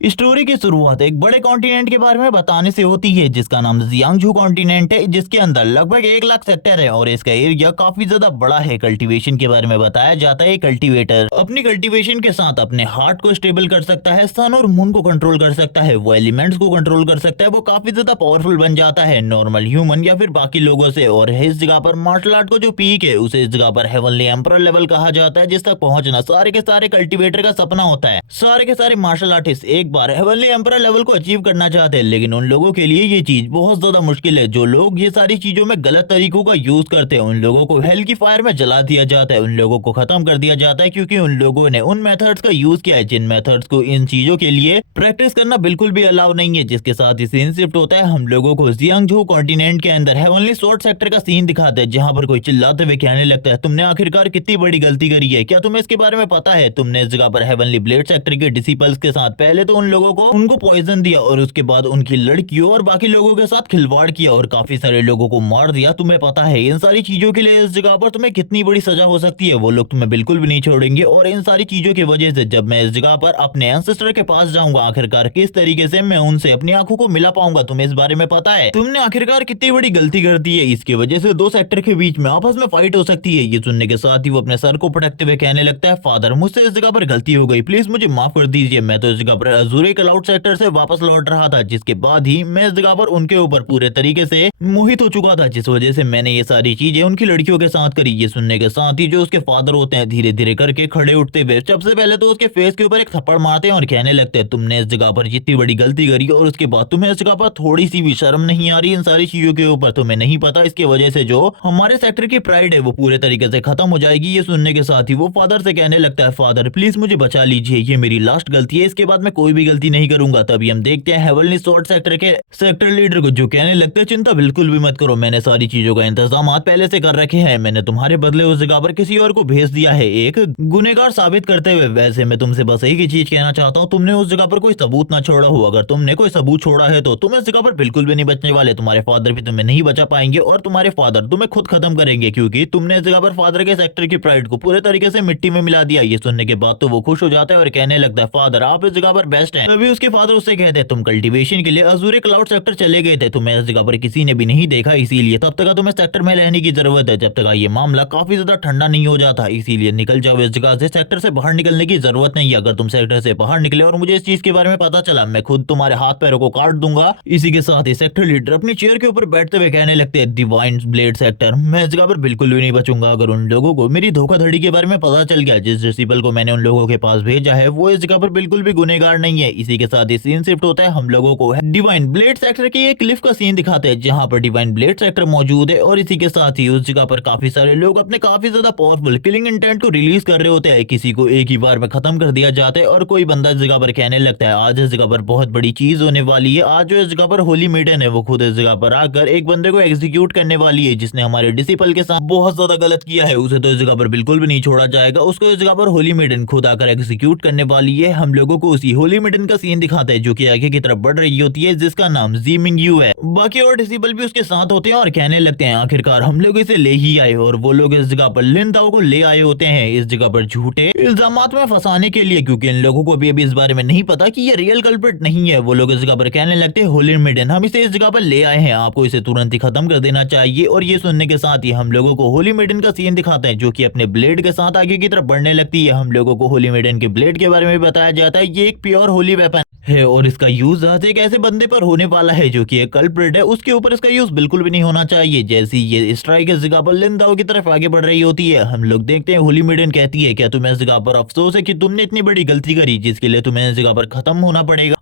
Story की शुरुआत एक बड़े कॉन्टिनेंट के बारे में बताने से होती है जिसका नाम जियांगजू कॉन्टिनेंट है, जिसके अंदर लगभग 1 लाख सेक्टर है और इसका एरिया काफी ज्यादा बड़ा है। कल्टीवेशन के बारे में बताया जाता है। कल्टीवेटर अपनी कल्टीवेशन के साथ अपने हार्ट को स्टेबल कर सकता है, सन और मून को कंट्रोल कर सकता है, वो एलिमेंट्स को कंट्रोल कर सकता है, वो काफी ज्यादा पावरफुल बन जाता है नॉर्मल ह्यूमन या फिर बाकी लोगों से। और इस जगह पर मार्शल आर्ट को जो पीक है उसे इस जगह पर हेवनली एम्परर लेवल कहा जाता है, जिस तक पहुंचना सारे के सारे कल्टीवेटर का सपना होता है। सारे के सारे मार्शल आर्टिस्ट एक बार हेवनली एम्परर लेवल को अचीव करना चाहते हैं, लेकिन उन लोगों के लिए ये चीज बहुत ज्यादा मुश्किल है। जो लोग ये सारी चीजों में गलत तरीकों का यूज करते हैं उन लोगों को हेल की फायर में जला दिया जाता है, उन लोगों को खत्म कर दिया जाता है, क्योंकि उन लोगों ने उन मेथड्स का यूज किया है जिन मेथड्स को इन चीजों के लिए प्रैक्टिस करना बिल्कुल भी अलाउ नहीं है। जिसके साथ ही सीन शिफ्ट होता है, हम लोगों को जियांगजू कॉन्टिनेंट के अंदर हेवनली स्वॉर्ड सेक्टर का सीन दिखाता है, जहां पर कोई चिल्लाते हुए कहने लगता है, तुमने आखिरकार कितनी बड़ी गलती करी है, क्या तुम्हें इसके बारे में पता है? तुमने इस जगह पर हेवनली ब्लेड सेक्टर के डिसिपल्स के साथ पहले तो उन लोगों को उनको पॉइजन दिया और उसके बाद उनकी लड़कियों और बाकी लोगों के साथ खिलवाड़ किया और काफी सारे लोगों को मार दिया। तुम्हें पता है इन सारी चीजों के लिए इस जगह पर तुम्हें कितनी बड़ी सजा हो सकती है? वो लोग तुम्हें बिल्कुल भी नहीं छोड़ेंगे। और इन सारी चीजों की वजह से जब मैं इस जगह पर अपने एंसेस्टर के पास जाऊंगा, आखिरकार किस तरीके से मैं उनसे अपनी आंखों को मिला पाऊंगा? तुम्हें इस बारे में पता है? तुमने आखिरकार कितनी बड़ी गलती कर दी है, इसकी वजह से दो सेक्टर के बीच में आपस में फाइट हो सकती है। ये सुनने के साथ ही वो अपने सर को पटकते हुए कहने लगता है, फादर मुझसे इस जगह पर गलती हो गई, प्लीज मुझे माफ कर दीजिए। मैं तो इस जगह पर अजूरे क्लाउड सेक्टर से वापस लौट रहा था, जिसके बाद ही मैं इस जगह पर उनके ऊपर पूरे तरीके से मोहित हो चुका था, जिस वजह से मैंने ये सारी चीजें उनकी लड़कियों के साथ करी। ये सुनने के साथ ही जो उसके फादर होते हैं धीरे धीरे करके खड़े उठते हुए सबसे पहले तो उसके फेस के ऊपर एक थप्पड़ मारते हैं और कहने लगते हैं, तुमने इस जगह पर जितनी बड़ी गलती करी और उसके बाद तुम्हें इस जगह पर थोड़ी सी भी शर्म नहीं आ रही इन सारी चीजों के ऊपर? तुम्हें नहीं पता इसकी वजह से जो हमारे सेक्टर की प्राइड है वो पूरे तरीके से खत्म हो जाएगी। ये सुनने के साथ ही वो फादर से कहने लगता है, फादर प्लीज मुझे बचा लीजिए, ये मेरी लास्ट गलती है, इसके बाद मैं कोई भी गलती नहीं करूंगा। तभी हम देखते हैं हेवनली स्वॉर्ड सेक्टर के सेक्टर लीडर को जो कहने लगता है, चिंता बिल्कुल भी मत करो, मैंने सारी चीजों का इंतजाम पहले से कर रखे हैं, मैंने तुम्हारे बदले उस जगह पर किसी और को भेज दिया है एक गुनेगार साबित करते हुए। वैसे मैं तुमसे बस एक ही चीज कहना चाहता हूँ, तुमने उस जगह पर कोई सबूत ना छोड़ा हो, अगर तुमने कोई सबूत छोड़ा है तो तुम इस जगह पर बिल्कुल भी नहीं बचने वाले, तुम्हारे फादर भी तुम्हें नहीं बचा पाएंगे और तुम्हारे फादर तुम्हें खुद खत्म करेंगे, क्योंकि तुमने इस जगह पर फादर के सेक्टर की प्राइड को पूरे तरीके से मिट्टी में मिला दिया। ये सुनने के बाद तो वो खुश हो जाता है और कहने लगता है, फादर आप इस जगह पर बेस्ट हैं। तभी उसके फादर उससे कहते हैं, तुम कल्टीवेशन के लिए अजूरे क्लाउड सेक्टर चले गए थे, तुम्हें इस जगह पर किसी ने भी नहीं देखा, इसीलिए तब तक तुम्हें सेक्टर में रहने की जरूरत है, जब तक ये मामला काफी ज्यादा ठंडा नहीं हो जाता, इसीलिए निकल जाओ इस जगह से, सेक्टर से बाहर निकलने की जरूरत नहीं है। अगर तुम सेक्टर से बाहर निकले और मुझे इस चीज के बारे में पता चला, मैं खुद तुम्हारे हाथ पैरों को काट दूंगा। इसी के साथ ही सेक्टर लीडर अपनी चेयर के ऊपर बैठते हुए कहने लगते हैं, डिवाइन ब्लेड सेक्टर, मैं इस जगह पर बिल्कुल भी नहीं बचूंगा। अगर उन लोगों को मेरी धोखाधड़ी के बारे में पता चल गया, जिस डिसिपल को मैंने उन लोगों के पास भेजा है वो इस जगह पर बिल्कुल भी गुनहगार नहीं है। इसी के साथ ही सीन शिफ्ट होता है, हम लोगों को डिवाइन ब्लेड सेक्टर की एक क्लिफ का सीन दिखाते हैं जहां पर डिवाइन ब्लेड सेक्टर मौजूद है और इसी के साथ ही उस जगह पर काफी सारे लोग अपने काफी ज्यादा पावरफुल किलिंग इंटेंट को रिलीज कर रहे होते हैं। किसी को एक ही बार में खत्म कर दिया जाता है और कोई बंदा इस जगह पर कहने लगता है, आज इस जगह पर बहुत बड़ी चीज होने वाली है, आज जो इस जगह पर होली मेडन है वो खुद इस जगह पर आकर एक बंदे को एग्जीक्यूट करने वाली है, जिसने हमारे डिसिपल के साथ बहुत ज्यादा गलत किया है, उसे तो इस जगह पर बिल्कुल भी नहीं छोड़ा जाएगा, उसको इस जगह पर होली मेडन खुद आकर एग्जीक्यूट करने वाली है। हम लोगों को उसी होली मेडन का सीन दिखाता है जो कि आगे की तरफ बढ़ रही होती है, जिसका नाम जीमिंग यू है। बाकी और डिसिपल भी उसके साथ होते हैं और कहने लगते हैं, आखिरकार हम लोग इसे ले ही आए, और वो लोग इस जगह पर लिन दाओ को ले आए होते हैं इस जगह पर झूठे इल्जामात में फंसाने के लिए, क्योंकि इन लोगों को भी अभी इस बारे में नहीं पता कि ये रियल कल्प्रिट नहीं है। वो लोग इस जगह पर कहने लगते हैं, होली मेडन हम इसे इस जगह पर ले आए हैं, आपको इसे तुरंत ही खत्म कर देना चाहिए। और ये सुनने के साथ ही हम लोगों को होली मेडन का सीन दिखाते हैं जो कि अपने ब्लेड के साथ आगे की तरफ बढ़ने लगती है। हम लोगों को होली मेडन के ब्लेड के बारे में बताया जाता है, ये एक प्योर होली वेपन है और इसका यूज आज एक ऐसे बंदे पर होने वाला है जो कि एक कल्प्रिट है, उसके ऊपर इसका यूज बिल्कुल भी नहीं होना चाहिए। जैसी ये स्ट्राइक इस जगह पर लिन दाओ की तरफ आगे बढ़ रही होती है, हम लोग देखते हैं होली मेडन कहती है, क्या तुम्हें इस जगह पर अफसोस है कि तुमने इतनी बड़ी गलती करी जिसके लिए तुम्हें इस जगह पर खत्म होना पड़ेगा,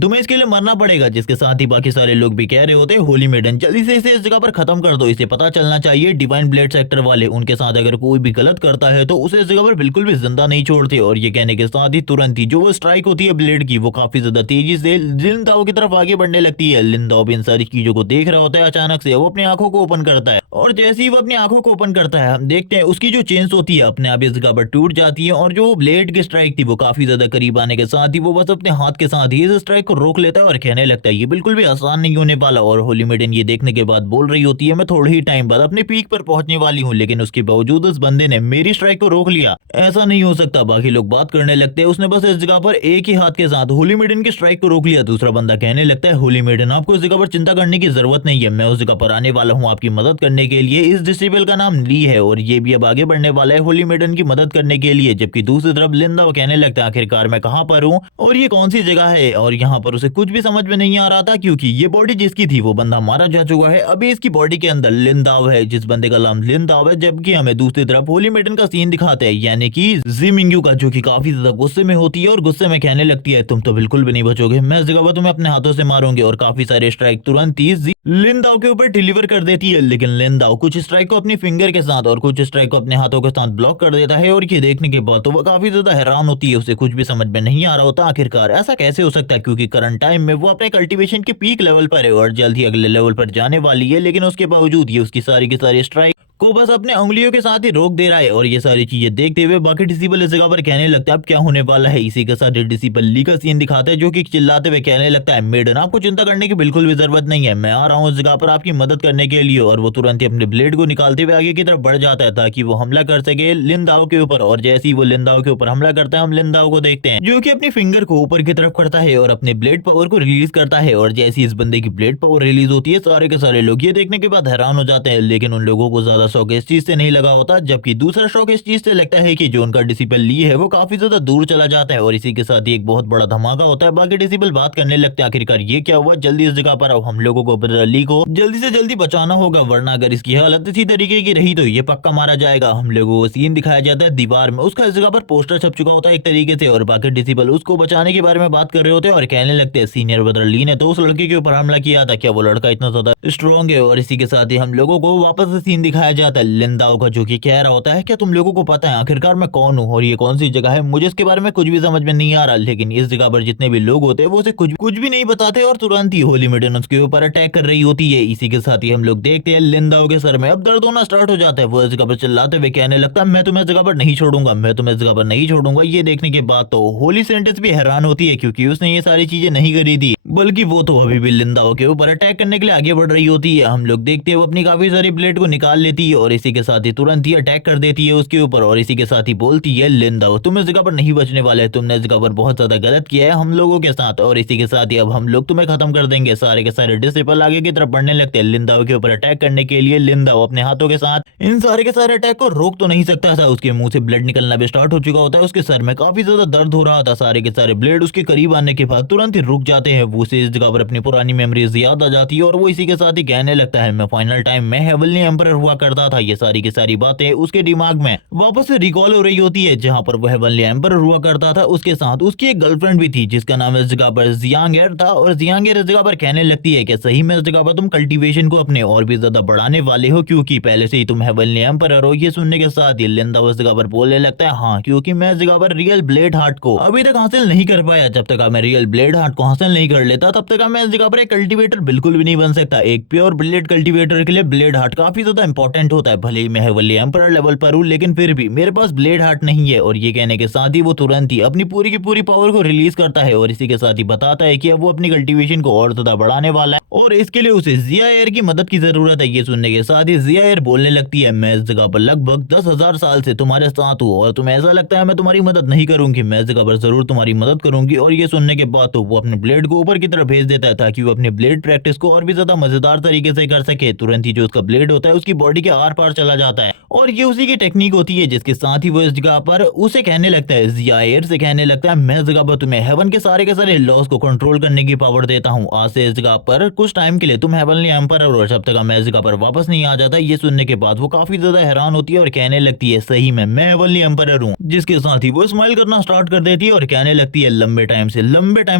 तुम्हें इसके लिए मरना पड़ेगा। जिसके साथ ही बाकी सारे लोग भी कह रहे होते हैं, होली मेडन जल्दी से इसे इस जगह पर खत्म कर दो, इसे पता चलना चाहिए डिवाइन ब्लेड सेक्टर वाले उनके साथ अगर कोई भी गलत करता है तो उसे इस जगह पर बिल्कुल भी जिंदा नहीं छोड़ते। और ये कहने के साथ ही तुरंत ही जो वो स्ट्राइक होती है ब्लेड की, वो काफी ज्यादा तेजी से लिन दाओ की तरफ आगे बढ़ने लगती है। लिन दाओ भी इन सारी चीजों को देख रहा होता है, अचानक से वो अपनी आंखों को ओपन करता है और जैसे ही वो अपनी आंखों को ओपन करता है, हम देखते हैं उसकी जो चेन्स होती है अपने आप इस जगह पर टूट जाती है और जो ब्लेड की स्ट्राइक थी वो काफी ज्यादा करीब आने के साथ ही वो बस अपने हाथ के साथ ही इस स्ट्राइक को रोक लेता है और कहने लगता है ये बिल्कुल भी आसान नहीं होने वाला। और होली मेडन ये देखने के बाद बोल रही होती है मैं थोड़े ही टाइम बाद अपने पीक पर पहुंचने वाली हूँ, लेकिन उसके बावजूद उस बंदे ने मेरी स्ट्राइक को रोक लिया, ऐसा नहीं हो सकता। बाकी लोग बात करने लगते हैं उसने बस इस जगह पर एक ही हाथ के साथ होली मेडन की स्ट्राइक को रोक लिया। दूसरा बंदा कहने लगता है होली मेडन आपको इस जगह पर चिंता करने की जरूरत नहीं है, मैं उस जगह पर आने वाला हूँ आपकी मदद करने के लिए। इस डिसेबल का नाम ली है और ये भी अब आगे बढ़ने वाला है होली मेडन की मदद करने के लिए। जबकि दूसरी तरफ लिंदा वो कहने लगता है आखिरकार मैं कहाँ पर हूँ और ये कौन सी जगह है। और यहाँ पर उसे कुछ भी समझ में नहीं आ रहा था क्योंकि ये बॉडी जिसकी थी वो बंदा मारा जा चुका है। अभी इसकी बॉडी के अंदर लिंदाव है, जिस बंदे का नाम लिंदाव है। जबकि हमें दूसरी तरफ होली मेडन का सीन दिखाते हैं, यानी कि जिमिंग्यू का, जो कि काफी ज्यादा गुस्से में होती है और गुस्से में कहने लगती है तुम तो बिल्कुल भी नहीं बचोगे, मैं इस जगह पर तुम्हें अपने हाथों से मारूंगी। और काफी सारे स्ट्राइक तुरंत ही लिंदाव के ऊपर डिलीवर कर देती है। लेकिन लिंदाव कुछ स्ट्राइक को अपनी फिंगर के साथ और कुछ स्ट्राइक को अपने हाथों के साथ ब्लॉक कर देता है। और ये देखने के बाद तो वो काफी ज्यादा हैरान होती है, उसे कुछ भी समझ में नहीं आ रहा होता आखिरकार ऐसा कैसे हो सकता है, क्योंकि करंट टाइम में वो अपने कल्टीवेशन के पीक लेवल पर है और जल्द ही अगले लेवल पर जाने वाली है। लेकिन उसके बावजूद ये उसकी सारी की सारी स्ट्राइक को बस अपने उंगलियों के साथ ही रोक दे रहा है। और ये सारी चीजें देखते हुए बाकी डिसिबल इस जगह पर कहने लगता है अब क्या होने वाला है। इसी के साथ डिसिबल ली का सीन दिखाता है, जो कि चिल्लाते हुए कहने लगता है मेडन आपको चिंता करने की बिल्कुल भी जरूरत नहीं है, मैं आ रहा हूँ इस जगह पर आपकी मदद करने के लिए। और वो तुरंत ही अपने ब्लेड को निकालते हुए आगे की तरफ बढ़ जाता है ताकि वो हमला कर सके लिंदाव के ऊपर। और जैसे ही वो लिंदाव के ऊपर हमला करता है हम लिंदाव को देखते हैं जो कि अपनी फिंगर को ऊपर की तरफ करता है और अपने ब्लेड पावर को रिलीज करता है। और जैसी इस बंदे की ब्लेड पावर रिलीज होती है सारे के सारे लोग ये देखने के बाद हैरान हो जाते हैं, लेकिन उन लोगों को ज्यादा शौक इस चीज से नहीं लगा होता। जबकि दूसरा शौक इस चीज से लगता है कि जो उनका डिसिबल ली है वो काफी ज्यादा दूर चला जाता है और इसी के साथ ही एक बहुत बड़ा धमाका होता है। बाकी डिसिबल बात करने लगते हैं आखिरकार ये क्या हुआ, जल्दी इस जगह पर अब हम लोगों को ली को जल्दी से जल्दी बचाना होगा, वरना अगर इसकी हालत इसी तरीके की रही तो ये पक्का मारा जाएगा। हम लोगों को सीन दिखाया जाता है दीवार में, उसका इस जगह पर पोस्टर छप चुका होता है एक तरीके से। और बाकी डिसिबल उसको बचाने के बारे में बात कर रहे होते हैं और कहने लगते हैं सीनियर ब्रदर ली ने तो उस लड़के के ऊपर हमला किया था, क्या वो लड़का इतना ज्यादा स्ट्रॉन्ग है। और इसी के साथ ही हम लोगों को वापस से सीन दिखाया जाता है लिंदाओ का, जो कि कह रहा होता है क्या तुम लोगों को पता है आखिरकार मैं कौन हूँ और ये कौन सी जगह है, मुझे इसके बारे में कुछ भी समझ में नहीं आ रहा। लेकिन इस जगह पर जितने भी लोग होते हैं वो उसे कुछ भी नहीं बताते और तुरंत ही होली मेडन उसके ऊपर अटैक कर रही होती है। इसी के साथ ही हम लोग देखते हैं लिंदाओ के सर में अब दर्द होना स्टार्ट हो जाता है। वो इस जगह पर चिल्लाते हुए कहने लगता है मैं तुम्हें इस जगह पर नहीं छोड़ूंगा, मैं तुम्हें इस जगह पर नहीं छोड़ूंगा। ये देखने के बाद तो होली सेंटेंस भी हैरान होती है क्योंकि उसने ये सारी चीजें नहीं करी थी, बल्कि वो तो अभी भी लिंदाओ के ऊपर अटैक करने के लिए आगे बढ़ रही होती है। हम लोग देखते हैं वो अपनी काफी सारी ब्लेड को निकाल लेती है और इसी के साथ ही तुरंत ही अटैक कर देती है उसके ऊपर। और इसी के साथ ही बोलती है लिंदाओ तुम इस जगह पर नहीं बचने वाले, तुमने इस जगह पर बहुत ज्यादा गलत किया है हम लोगों के साथ। और इसी के साथ ही अब हम लोग तुम्हें खत्म कर देंगे। सारे के सारे डिसिबल आगे की तरफ बढ़ने लगते हैं लिंदाओ के ऊपर अटैक करने के लिए। लिंदाओ अपने हाथों के साथ इन सारे के सारे अटैक को रोक तो नहीं सकता था, उसके मुंह से ब्लड निकलना भी स्टार्ट हो चुका होता है, उसके सर में काफी ज्यादा दर्द हो रहा था। सारे के सारे ब्लेड उसके करीब आने के बाद तुरंत ही रुक जाते हैं। वो उसे इस जगह पर अपनी पुरानी मेमोरीज याद आ जाती है और वो इसी के साथ ही कहने लगता है मैं फाइनल टाइम में हेवनली एम्परर हुआ करता था। ये सारी की सारी बातें उसके दिमाग में वापस से रिकॉल हो रही होती है, जहां पर वो हेवनली एम्परर हुआ करता था उसके साथ उसकी एक गर्लफ्रेंड भी थी जिसका नाम इस जगह पर जियांगेर था। और जियांगेर इस जगह पर कहने लगती है कि सही में इस जगह पर तुम कल्टीवेशन को अपने और भी ज्यादा बढ़ाने वाले हो क्योंकि पहले से ही तुम हेवनली एम्परर हो। ये सुनने के साथ ही लिंदा उस जगह पर बोलने लगता है हाँ, क्योंकि मैं इस जगह पर रियल ब्लेड हार्ट को अभी तक हासिल नहीं कर पाया। जब तक मैं रियल ब्लेड हार्ट को हासिल नहीं कर लेता तब तक मैं इस जगह पर एक कल्टीवेटर बिल्कुल भी नहीं बन सकता। एक प्योर ब्लेड कल्टीवेटर के लिए ब्लेड हार्ट काफी ज्यादा इंपॉर्टेंट होता है। भले ही मैं हेवनली एम्परर लेवल पर हूँ लेकिन फिर भी मेरे पास ब्लेड हार्ट नहीं है। और ये कहने के साथ ही वो तुरंत ही अपनी पूरी की पूरी पावर को रिलीज करता है और इसी के साथ ही बताता है कि अब वो अपनी कल्टीवेशन को और ज्यादा बढ़ाने वाला है और इसके लिए उसे जिया एयर की मदद की जरूरत है। ये सुनने के साथ ही जिया एयर बोलने लगती है मैं इस जगह पर लगभग 10,000 साल से तुम्हारे साथ हूँ और तुम्हें ऐसा लगता है मैं तुम्हारी मदद नहीं करूंगी, मैं इस जगह पर जरूर तुम्हारी मदद करूंगी। और ये सुनने के बाद तो वो अपने ब्लेड को ऊपर की तरफ भेज देता है ताकि वो अपने ब्लेड प्रैक्टिस को और भी ज्यादा मजेदार तरीके से कर सके। तुरंत ही जो उसका ब्लेड होता है उसकी बॉडी के आर पार चला जाता है और ये उसी की टेक्निक होती है, जिसके साथ ही वो इस जगह पर उसे कहने लगता है जिया एयर से कहने लगता है मैं इस जगह पर तुम्हें हेवन के सारे लॉस को कंट्रोल करने की पावर देता हूँ। आज से इस जगह पर कुछ टाइम के लिए तुम हेवनली एम्परर हो, जब तक मैं इस जगह पर वापस नहीं आ जाता। ये सुनने के बाद वो काफी ज्यादा हैरान होती है और कहने लगती है सही में मैं हेवनली एम्परर हूँ, जिसके साथ ही वो स्माइल करना स्टार्ट कर देती है और कहने लगती है लंबे टाइम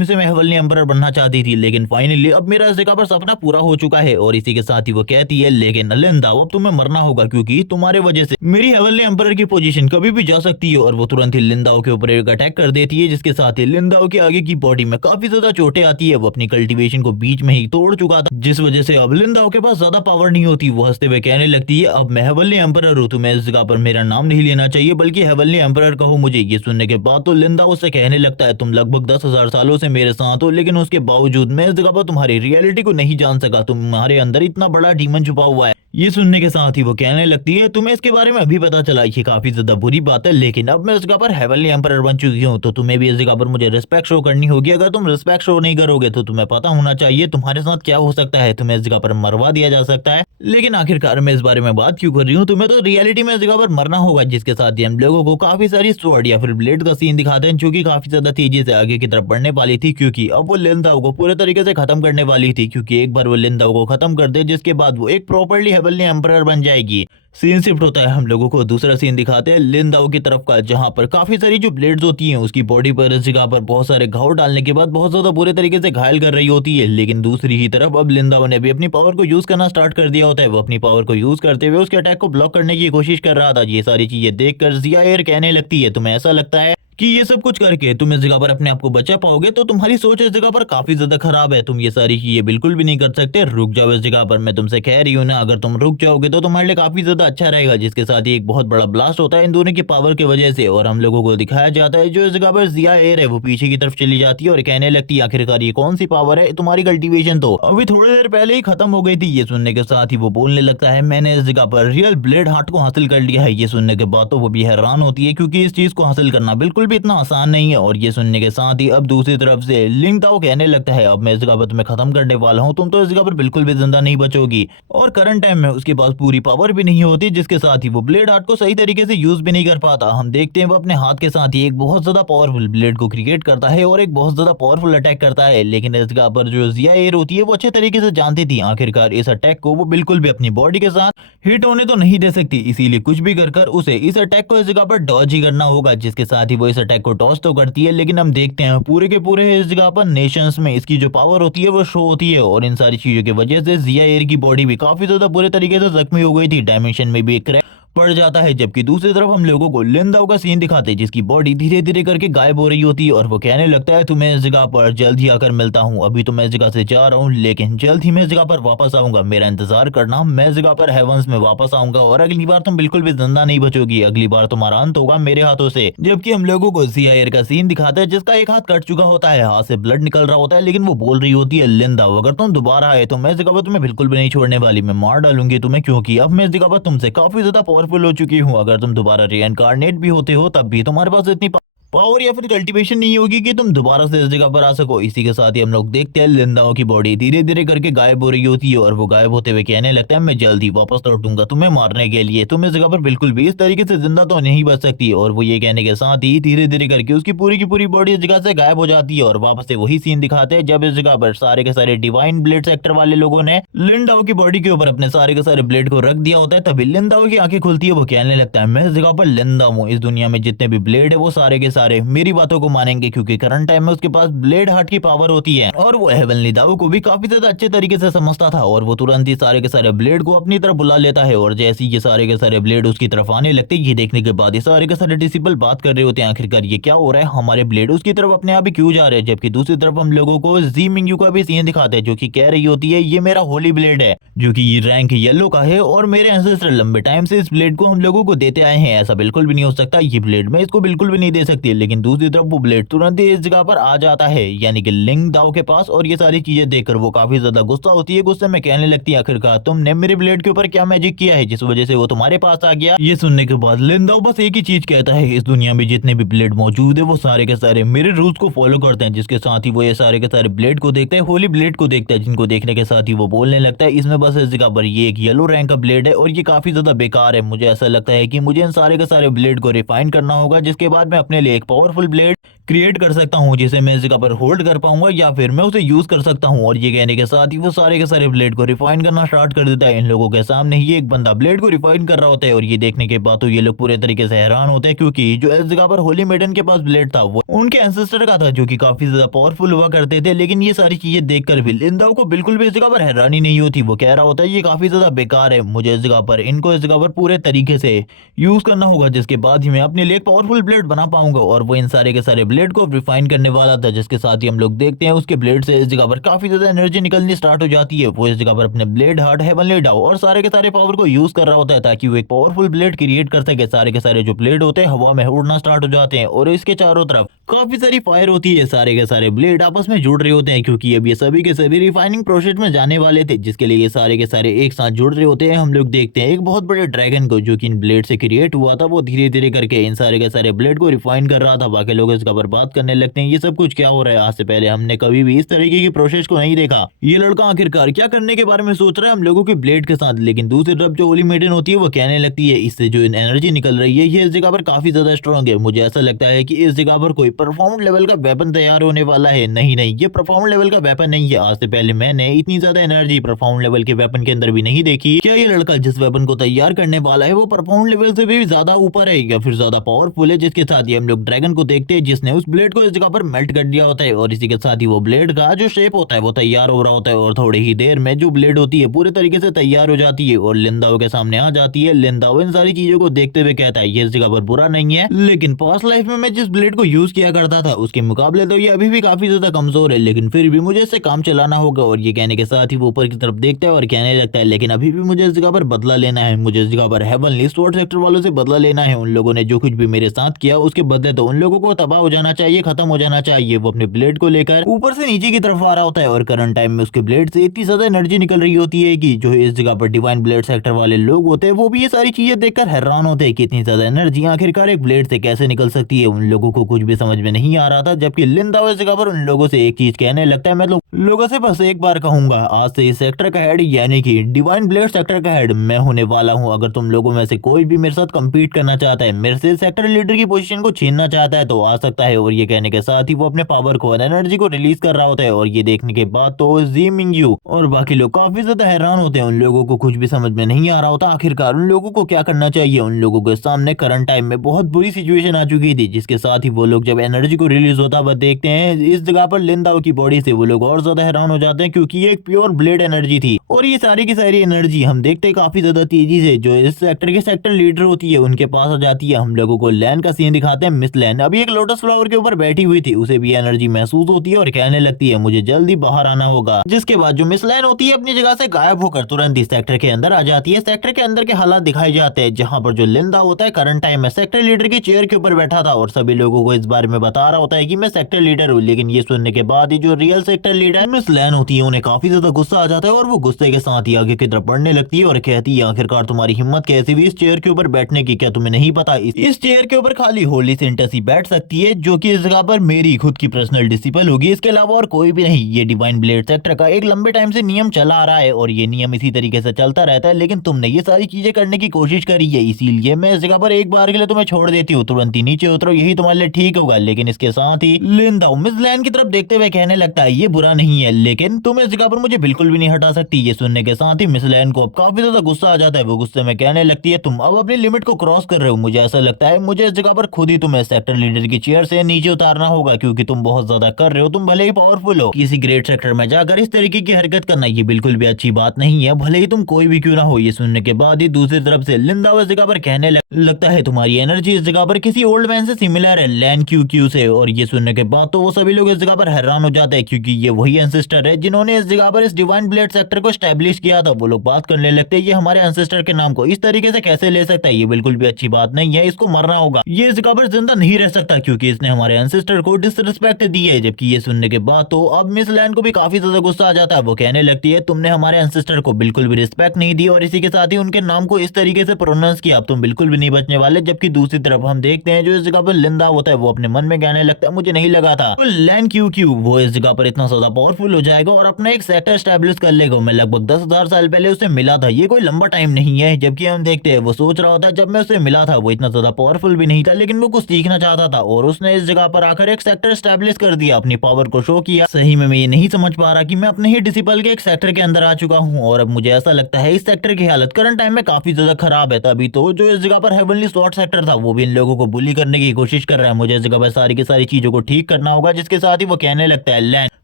से मैं हेवनली एम्परर बनना करना चाहती थी, लेकिन फाइनली अब मेरा इस जगह पर सपना पूरा हो चुका है। और इसी के साथ ही वो कहती है, लेकिन लिंदाओ अब तुम्हें मरना होगा, क्योंकि तुम्हारे वजह से मेरी हेवनली एम्परर की पोजीशन कभी भी जा सकती है। और वो तुरंत ही लिंदाओ के ऊपर एक अटैक कर देती है, जिसके साथ ही लिंदाओ के आगे की बॉडी में काफी ज्यादा चोटें आती है। वो अपनी कल्टीवेशन को बीच में ही तोड़ चुका था, जिस वजह से अब लिंदाओ के पास ज्यादा पावर नहीं होती। वो हंसते हुए कहने लगती है, अब मैं हेवनली एम्परर हूँ, तुम्हें इस जगह पर मेरा नाम नहीं लेना चाहिए, बल्कि हेवनली एम्परर कहो मुझे। ये सुनने के बाद तो लिंदाओ से कहने लगता है, तुम लगभग 10,000 सालों से मेरे साथ हो, लेकिन उसके बावजूद मैं इस जगह पर तुम्हारी रियलिटी को नहीं जान सका। तुम्हारे अंदर इतना बड़ा डीमन छुपा हुआ है। ये सुनने के साथ ही वो कहने लगती है, तुम्हें इसके बारे में अभी पता चला, ये काफी ज्यादा बुरी बात है, लेकिन अब मैं इस जगह पर हेवनली एम्परर बन चुकी हूँ, तो तुम्हें भी इस जगह पर मुझे रिस्पेक्ट शो करनी होगी। अगर तुम रिस्पेक्ट शो नहीं करोगे तो तुम्हें पता होना चाहिए तुम्हारे साथ क्या हो सकता है। तुम्हें इस जगह पर मरवा दिया जा सकता है। लेकिन आखिरकार मैं इस बारे में बात क्यों कर रही हूँ, तुम्हें तो रियलिटी में इस जगह पर मरना होगा। जिसके साथ ही हम लोगों को काफी सारी स्वॉर्ड या फिर ब्लेड का सीन दिखाते हैं, जो कि काफी ज्यादा तेजी से आगे की तरफ बढ़ने वाली थी, क्योंकि अब वो लिंदाओ को पूरे तरीके से खत्म करने वाली थी। क्योंकि एक बार वो लिंदाओ को खत्म कर दे, जिसके बाद वो एक प्रॉपर्ली हेवनली एम्परर बन जाएगी। सीन शिफ्ट होता है, हम लोगों को दूसरा सीन दिखाते हैं लिंदाओ की तरफ का, जहां पर काफी सारी जो ब्लेड्स होती हैं उसकी बॉडी पर इस जगह पर बहुत सारे घाव डालने के बाद बहुत ज्यादा बुरे तरीके से घायल कर रही होती है। लेकिन दूसरी ही तरफ अब लिंदाओ ने भी अपनी पावर को यूज करना स्टार्ट कर दिया होता है। वो अपनी पावर को यूज करते हुए उसके अटैक को ब्लॉक करने की कोशिश कर रहा था। ये सारी चीजें देखकर जिया एयर कहने लगती है, तुम्हें ऐसा लगता है कि ये सब कुछ करके तुम इस जगह पर अपने आप को बचा पाओगे, तो तुम्हारी सोच इस जगह पर काफी ज्यादा खराब है। तुम ये सारी चीजें बिल्कुल भी नहीं कर सकते। रुक जाओ इस जगह पर, मैं तुमसे कह रही हूँ ना, अगर तुम रुक जाओगे तो तुम्हारे लिए काफी ज्यादा अच्छा रहेगा। जिसके साथ ही एक बहुत बड़ा ब्लास्ट होता है इन दोनों की पावर की वजह से, और हम लोगों को दिखाया जाता है जो इस जगह पर जिया एयर है वो पीछे की तरफ चली जाती है और कहने लगती है, आखिरकार ये कौन सी पावर है, तुम्हारी कल्टीवेशन तो अभी थोड़ी देर पहले ही खत्म हो गई थी। ये सुनने के साथ ही वो बोलने लगता है, मैंने इस जगह पर रियल ब्लेड हार्ट को हासिल कर लिया है। ये सुनने के बाद तो वो भी हैरान होती है, क्योंकि इस चीज को हासिल करना बिल्कुल भी इतना आसान नहीं है। और ये सुनने के साथ ही अब दूसरी तरफ से लिंदाओ कहने लगता है, अब मैं इस जगह पर तुम्हें खत्म करने वाला हूँ, तुम तो इस जगह पर बिल्कुल भी जिंदा नहीं बचोगी। और करंट टाइम में उसके पास पूरी पावर भी नहीं होती, जिसके साथ ही वो ब्लेड हार्ट को सही तरीके से यूज भी नहीं कर पाता। हम देखते हैं वो अपने हाथ के साथ ही एक बहुत ज्यादा पावरफुल ब्लेड को क्रिएट करता है और एक बहुत ज्यादा पावरफुल अटैक करता है। लेकिन इस जगह पर जो जिया एयर होती है वो अच्छे तरीके से जानती थी आखिरकार इस अटैक को वो बिल्कुल भी अपनी बॉडी के साथ हिट होने तो नहीं दे सकती, इसीलिए कुछ भी कर उसे इस अटैक को इस जगह पर डॉज ही करना होगा। जिसके साथ ही वो इस अटैक को डॉज तो करती है, लेकिन हम देखते हैं पूरे के पूरे इस जगह पर नेशंस में इसकी जो पावर होती है वो शो होती है। और इन सारी चीजों की वजह से जिया एयर की बॉडी भी काफी ज्यादा बुरे तरीके से जख्मी हो गई थी, डायमेंशन में भी एक क्रैक पड़ जाता है। जबकि दूसरी तरफ हम लोगों को लिंदाओ का सीन दिखाते हैं, जिसकी बॉडी धीरे धीरे करके गायब हो रही होती है और वो कहने लगता है, तुम्हें इस जगह पर जल्द ही आकर मिलता हूँ। अभी तो मैं इस जगह से जा रहा हूँ, लेकिन जल्द ही मैं इस जगह पर वापस आऊंगा, मेरा इंतजार करना। मैं इस जगह पर हेवंस में वापस आऊंगा और अगली बार तुम बिल्कुल भी जिंदा नहीं बचोगी, अगली बार तुम्हारा अंत होगा मेरे हाथों से। जबकि हम लोगों को जिया एयर का सीन दिखाता है, जिसका एक हाथ कट चुका होता है, हाथ से ब्लड निकल रहा होता है, लेकिन वो बोल रही होती है, लिंदाओ अगर तुम दोबारा आए तो मैं इस जगह पर तुम्हें बिल्कुल भी नहीं छोड़ने वाली, मैं मार डालूंगी तुम्हें, क्योंकि अब मैं इस जगह पर तुमसे काफी ज्यादा पावरफुल हो चुकी हूँ। अगर तुम दोबारा रीइंकार्नेट भी होते हो तब भी तुम्हारे पास इतनी पावर या फिर कल्टीवेशन नहीं होगी कि तुम दोबारा से इस जगह पर आ सको। इसी के साथ ही हम लोग देखते हैं लिंदाओ की बॉडी धीरे धीरे करके गायब हो रही होती है और वो गायब होते हुए कहने लगता है, मैं जल्दी वापस लौटूंगा तुम्हें मारने के लिए, तुम इस जगह पर बिल्कुल भी इस तरीके से जिंदा तो नहीं बच सकती। और वो ये कहने के साथ ही धीरे धीरे करके उसकी पूरी की पूरी बॉडी इस जगह से गायब हो जाती है। और वापस से वही सीन दिखाते हैं जब इस जगह पर सारे के सारे डिवाइन ब्लेड सेक्टर वाले लोगों ने लिंदाओ की बॉडी के ऊपर अपने सारे के सारे ब्लेड को रख दिया होता है। तभी लिंदाओ की आंखें खुलती है, वो कहने लगता है, मैं इस जगह पर लिंदाओ हूँ, इस दुनिया में जितने भी ब्लेड है वो सारे के सारे मेरी बातों को मानेंगे, क्योंकि करंट टाइम में उसके पास ब्लेड हार्ट की पावर होती है। और वो हेवनली दाऊ को भी काफी ज्यादा अच्छे तरीके से समझता था और वो तुरंत ही सारे के सारे ब्लेड को अपनी तरफ बुला लेता है। और जैसे ही ये सारे के सारे ब्लेड उसकी तरफ आने लगते हैं, ये देखने के बाद ये सारे के सारे डिसिपल बात कर रहे होते हैं, आखिरकार ये क्या हो रहा है, हमारे ब्लेड उसकी तरफ अपने आप ही क्यों जा रहे हैं। जबकि दूसरी तरफ हम लोगों को जी मिंगयू का भी सीन दिखाते हैं, जो कि कह रही होती है, ये मेरा होली ब्लेड है, जो कि ये रैंक येलो का है और मेरे एंसेस्टर लंबे टाइम से इस ब्लेड को हम लोगों को देते आए हैं, ऐसा बिल्कुल भी नहीं हो सकता, ये ब्लेड मैं इसको बिल्कुल भी नहीं दे सकती। लेकिन दूसरी तरफ वो ब्लेड तुरंत इस जगह पर आ जाता है, यानी कि लिंदाओ के पास। और ये सारी चीजें देखकर वो काफी ज्यादा गुस्सा होती है, गुस्से में कहने लगती है, आखिरकार तुमने मेरे ब्लेड के ऊपर क्या मैजिक किया है जिस वजह से वो तुम्हारे पास आ गया। ये सुनने के बाद लिंदाओ बस एक ही चीज कहता है, इस दुनिया में जितने भी ब्लेड मौजूद है वो सारे के सारे मेरे रूल्स को फॉलो करते हैं। जिसके साथ ही वो ये सारे के सारे ब्लेड को देखते हैं, होली ब्लेड को देखता है, जिनको देखने के साथ ही वो बोलने लगता है, इसमें बस इस जगह पर ये एक येलो रैंक का ब्लेड है और ये काफी ज्यादा बेकार है। मुझे ऐसा लगता है कि मुझे इन सारे के सारे ब्लेड को रिफाइन करना होगा, जिसके बाद मैं अपने लिए एक पावरफुल ब्लेड क्रिएट कर सकता हूँ जिसे मैं इस जगह पर होल्ड कर पाऊंगा या फिर मैं उसे यूज कर सकता हूँ। और ये कहने के साथ ही वो सारे के सारे ब्लेड को रिफाइन करना स्टार्ट कर देता है। इन लोगों के सामने ही एक बंदा ब्लेड को रिफाइन कर रहा होता है और ये देखने के बाद तो ये लोग पूरे तरीके से हैरान होते हैं, क्योंकि जो इस जगह पर होली मेडन के पास ब्लेड था वो उनके एंसेस्टर का था जो कि काफी ज्यादा पावरफुल हुआ करते थे। लेकिन ये सारी चीजें देखकर भी लिंदाओ को बिल्कुल भी इस जगह पर हैरानी नहीं होती। वो कह रहा होता है ये काफी ज्यादा बेकार है, मुझे इस जगह पर इनको इस जगह पर पूरे तरीके से यूज करना होगा जिसके बाद ही मैं अपने लिए एक पावरफुल ब्लेड बना पाऊंगा। और वो इन सारे के सारे ब्लेड को रिफाइन करने वाला था, जिसके साथ ही हम लोग देखते हैं उसके ब्लेड से इस जगह पर काफी ज्यादा एनर्जी निकलनी स्टार्ट हो जाती है। वो इस जगह पर अपने ब्लेड हार्ट हेवनली डाउ और सारे के सारे पावर को यूज कर रहा होता है ताकि वो एक पावरफुल ब्लेड क्रिएट कर सके। सारे के सारे जो ब्लेड होते हैं हवा में उड़ना स्टार्ट हो जाते हैं और इसके चारों तरफ काफी सारी फायर होती है। सारे के सारे ब्लेड आपस में जुड़ रहे होते हैं क्योंकि अब ये सभी के सभी रिफाइनिंग प्रोसेस में जाने वाले थे, जिसके लिए ये सारे के सारे एक साथ जुड़ रहे होते हैं। हम लोग देखते हैं एक बहुत बड़े ड्रैगन को जो कि इन ब्लेड से क्रिएट हुआ था, वो धीरे धीरे करके इन सारे के सारे ब्लेड को रिफाइन कर रहा था। बाकी लोग इसका बर्बाद करने लगते हैं ये सब कुछ क्या हो रहा है, आज से पहले हमने कभी भी इस तरीके की प्रोसेस को नहीं देखा। ये लड़का आखिरकार क्या करने के बारे में सोच रहा है हम लोगों के ब्लेड के साथ। लेकिन दूसरी तरफ जो होली मेडन होती है वो कहने लगती है इससे जो एनर्जी निकल रही है ये इस जगह पर काफी ज्यादा स्ट्रॉन्ग है। मुझे ऐसा लगता है कि इस जगह पर कोई परफॉर्मेंस लेवल का वेपन तैयार होने वाला है। नहीं नहीं, ये परफॉर्मेंस लेवल का वेपन नहीं है। आज से पहले मैंने इतनी ज्यादा एनर्जी परफॉर्मेंस लेवल के वेपन के अंदर भी नहीं देखी। क्या ये लड़का जिस वेपन को तैयार करने वाला है वो परफॉर्मेंस लेवल से भी ज्यादा ऊपर है या फिर ज्यादा पावरफुल है। जिसके साथ ही हम लोग ड्रैगन को देखते हैं जिसने उस ब्लेड को इस जगह पर मेल्ट कर दिया होता है और इसी के साथ ही वो ब्लेड का जो शेप होता है वो तैयार हो रहा होता है। और थोड़ी ही देर में जो ब्लेड होती है पूरे तरीके से तैयार हो जाती है और लिंदाओ के सामने आ जाती है। लिंदाओ इन सारी चीजों को देखते हुए कहता है ये इस जगह पर बुरा नहीं है, लेकिन पास्ट लाइफ में मैं जिस ब्लेड को यूज किया करता था उसके मुकाबले तो ये अभी भी काफी ज्यादा कमजोर है, लेकिन फिर भी मुझे इससे काम चलाना होगा। और ये कहने के साथ ही वो ऊपर की तरफ देखता है और कहने लगता है लेकिन अभी भी मुझे इस जगह पर बदला लेना है, मुझे इस जगह पर हेवनली स्वॉर्ड सेक्टर वालों से बदला लेना है। उन लोगों ने जो कुछ भी मेरे साथ किया उसके बदले तो उन लोगों को तबाह हो जाना चाहिए, खत्म हो जाना चाहिए। वो अपने ब्लेड को लेकर ऊपर से नीचे की तरफ आ रहा होता है और करंट टाइम में उसके ब्लेड से इतनी ज्यादा एनर्जी निकल रही होती है कि जो इस जगह पर डिवाइन ब्लेड सेक्टर वाले लोग होते हैं वो भी ये सारी चीजें देखकर हैरान होते हैं कि इतनी ज्यादा एनर्जी आखिरकार एक ब्लेड से कैसे निकल सकती है। उन लोगों को कुछ भी समझ में नहीं आ रहा था, जबकि लिंदाओ इस जगह पर उन लोगों से एक चीज कहने लगता है मैं लोगों से बस एक बार कहूंगा आज से इस सेक्टर का हेड यानी कि डिवाइन ब्लेड सेक्टर का हेड मैं होने वाला हूं। अगर तुम लोगों में से कोई भी मेरे साथ कम्पीट करना चाहता है, मेरे से सेक्टर लीडर की पोजीशन को छीनना चाहता है तो आ सकता है। और ये कहने के साथ ही वो अपने पावर को और एनर्जी को रिलीज कर रहा होता है। और ये देखने के बाद तो जी मिंगयू और बाकी लोग काफी ज्यादा हैरान होते हैं। उन लोगों को कुछ भी समझ में नहीं आ रहा होता आखिरकार उन लोगों को क्या करना चाहिए। उन लोगों के सामने करंट टाइम में बहुत बुरी सिचुएशन आ चुकी थी, जिसके साथ ही वो लोग जब एनर्जी को रिलीज होता हुआ देखते हैं इस जगह पर लिंदाओ की बॉडी से, वो लोग और ज्यादा हैरान हो जाते हैं क्योंकि ये एक प्योर ब्लेड एनर्जी थी। और ये सारी की सारी एनर्जी हम देखते हैं काफी ज्यादा तेजी से जो इस सेक्टर के सेक्टर लीडर होती है उनके पास आ जाती है। हम लोगों को लैन का सीन दिखाते हैं। मिस लैन अभी एक लोटस फ्लावर के ऊपर बैठी हुई थी, उसे भी एनर्जी महसूस होती है और कहने लगती है मुझे जल्दी बाहर आना होगा। जिसके बाद जो मिस लैन होती है अपनी जगह से गायब होकर तुरंत ही सेक्टर के अंदर आ जाती है। सेक्टर के अंदर के हालात दिखाए जाते हैं जहाँ पर जो लिंदा होता है करंट टाइम में सेक्टर लीडर की चेयर के ऊपर बैठा था और सभी लोगों को इस बारे में बता रहा होता है कि मैं सेक्टर लीडर हूँ। लेकिन ये सुनने के बाद ही जो रियल सेक्टर लीडर मिस लैन होती है उन्हें काफी ज्यादा गुस्सा आ जाता है और वो गुस्से के साथ ही आगे की तरफ बढ़ने लगती है और कहती है आखिरकार तुम्हारी हिम्मत कैसी हुई इस चेयर के ऊपर बैठने की, क्या तुम्हें नहीं पता इस चेयर के ऊपर खाली होली सेंटस ही बैठ सकती है जो कि इस जगह पर मेरी खुद की पर्सनल डिसिपल होगी, इसके अलावा और कोई भी नहीं। ये डिवाइन ब्लेड सेक्टर का एक लंबे टाइम से नियम चला आ रहा है और ये नियम इसी तरीके से चलता रहता है, लेकिन तुमने ये सारी चीजें करने की कोशिश करी है, इसीलिए मैं इस जगह पर एक बार के लिए तुम्हें छोड़ देती हूँ, तुरंत ही नीचे उतरो, यही तुम्हारे लिए ठीक होगा। लेकिन इसके साथ ही लिंदा मिस लैन की तरफ देखते हुए कहने लगता है ये बुरा नहीं है, लेकिन तुम इस जगह पर मुझे बिल्कुल भी नहीं हटा सकती। ये सुनने के साथ ही मिस लैन को काफी ज्यादा गुस्सा आ जाता है। वो गुस्से में कहने लगती है तुम अब अपनी लिमिट को क्रॉस कर रहे हो, मुझे ऐसा लगता है मुझे इस जगह पर खुद ही तुम्हें सेक्टर लीडर की चेयर से नीचे उतारना होगा, क्योंकि तुम बहुत ज्यादा कर रहे हो। तुम भले ही पावरफुल हो, किसी ग्रेट सेक्टर में जाकर इस तरीके की हरकत करना ये बिल्कुल भी अच्छी बात नहीं है, भले ही तुम कोई भी क्यों ना हो। ये सुनने के बाद ही दूसरी तरफ से लिंदा इस जगह पर कहने लगता है तुम्हारी एनर्जी इस जगह पर किसी ओल्ड मैन से सिमिलर है, लैन क्यू से। और ये सुनने के बाद तो वो सभी लोग इस जगह पर हैरान हो जाते हैं क्योंकि ये वही एंसेस्टर है जिन्होंने इस जगह पर इस डिवाइन ब्लेड सेक्टर को स्टैब्लिश किया था। वो लोग बात करने लगते हैं ये हमारे एंसेस्टर के नाम को इस तरीके से कैसे ले सकता है, ये बिल्कुल भी अच्छी बात नहीं है, इसको मरना होगा, ये इस जगह पर जिंदा नहीं रह सकता क्योंकि इसने हमारे एंसेस्टर को डिसरिस्पेक्ट दी है। जबकि ये सुनने के बाद तो अब मिस लैन को भी काफी ज्यादा गुस्सा आ जाता है। वो कहने लगती है तुमने हमारे एंसेस्टर को बिल्कुल भी रिस्पेक्ट नहीं दी और इसी के साथ ही उनके नाम को इस तरीके से प्रोनाउंस किया, अब तुम बिल्कुल भी नहीं बचने वाले। जबकि दूसरी तरफ हम देखते हैं जो इस जगह पर लिंदा होता है वो अपने मन में कहने लगता है मुझे नहीं लगा था लैन क्यू वो इस जगह पर इतना ज्यादा पावरफुल हो जाएगा और अपना एक सेक्टर स्टैब्लिश कर लेगा। मैं लगभग 10,000 साल पहले उसे मिला था, ये कोई लंबा टाइम नहीं है। जबकि हम देखते हैं वो सोच रहा होता है जब मैं उसे मिला था वो इतना ज्यादा पावरफुल भी नहीं था, लेकिन वो कुछ सीखना चाहता था और उसने इस जगह पर आकर एक सेक्टर स्टैब्लिश कर दिया, अपनी पावर को शो किया। सही में मैं ये नहीं समझ पा रहा कि मैं अपने ही डिसिपल के एक सेक्टर के अंदर आ चुका हूँ और अब मुझे ऐसा लगता है इस सेक्टर की हालत करंट टाइम में काफी ज्यादा खराब है। तभी तो जो इस जगह पर हेवनली स्वॉर्ड सेक्टर था वो भी इन लोगों को बुली करने की कोशिश कर रहा है। मुझे इस जगह पर सारी की सारी चीजों को ठीक करना होगा, जिसके साथ ही वो कहने लगता है लैन,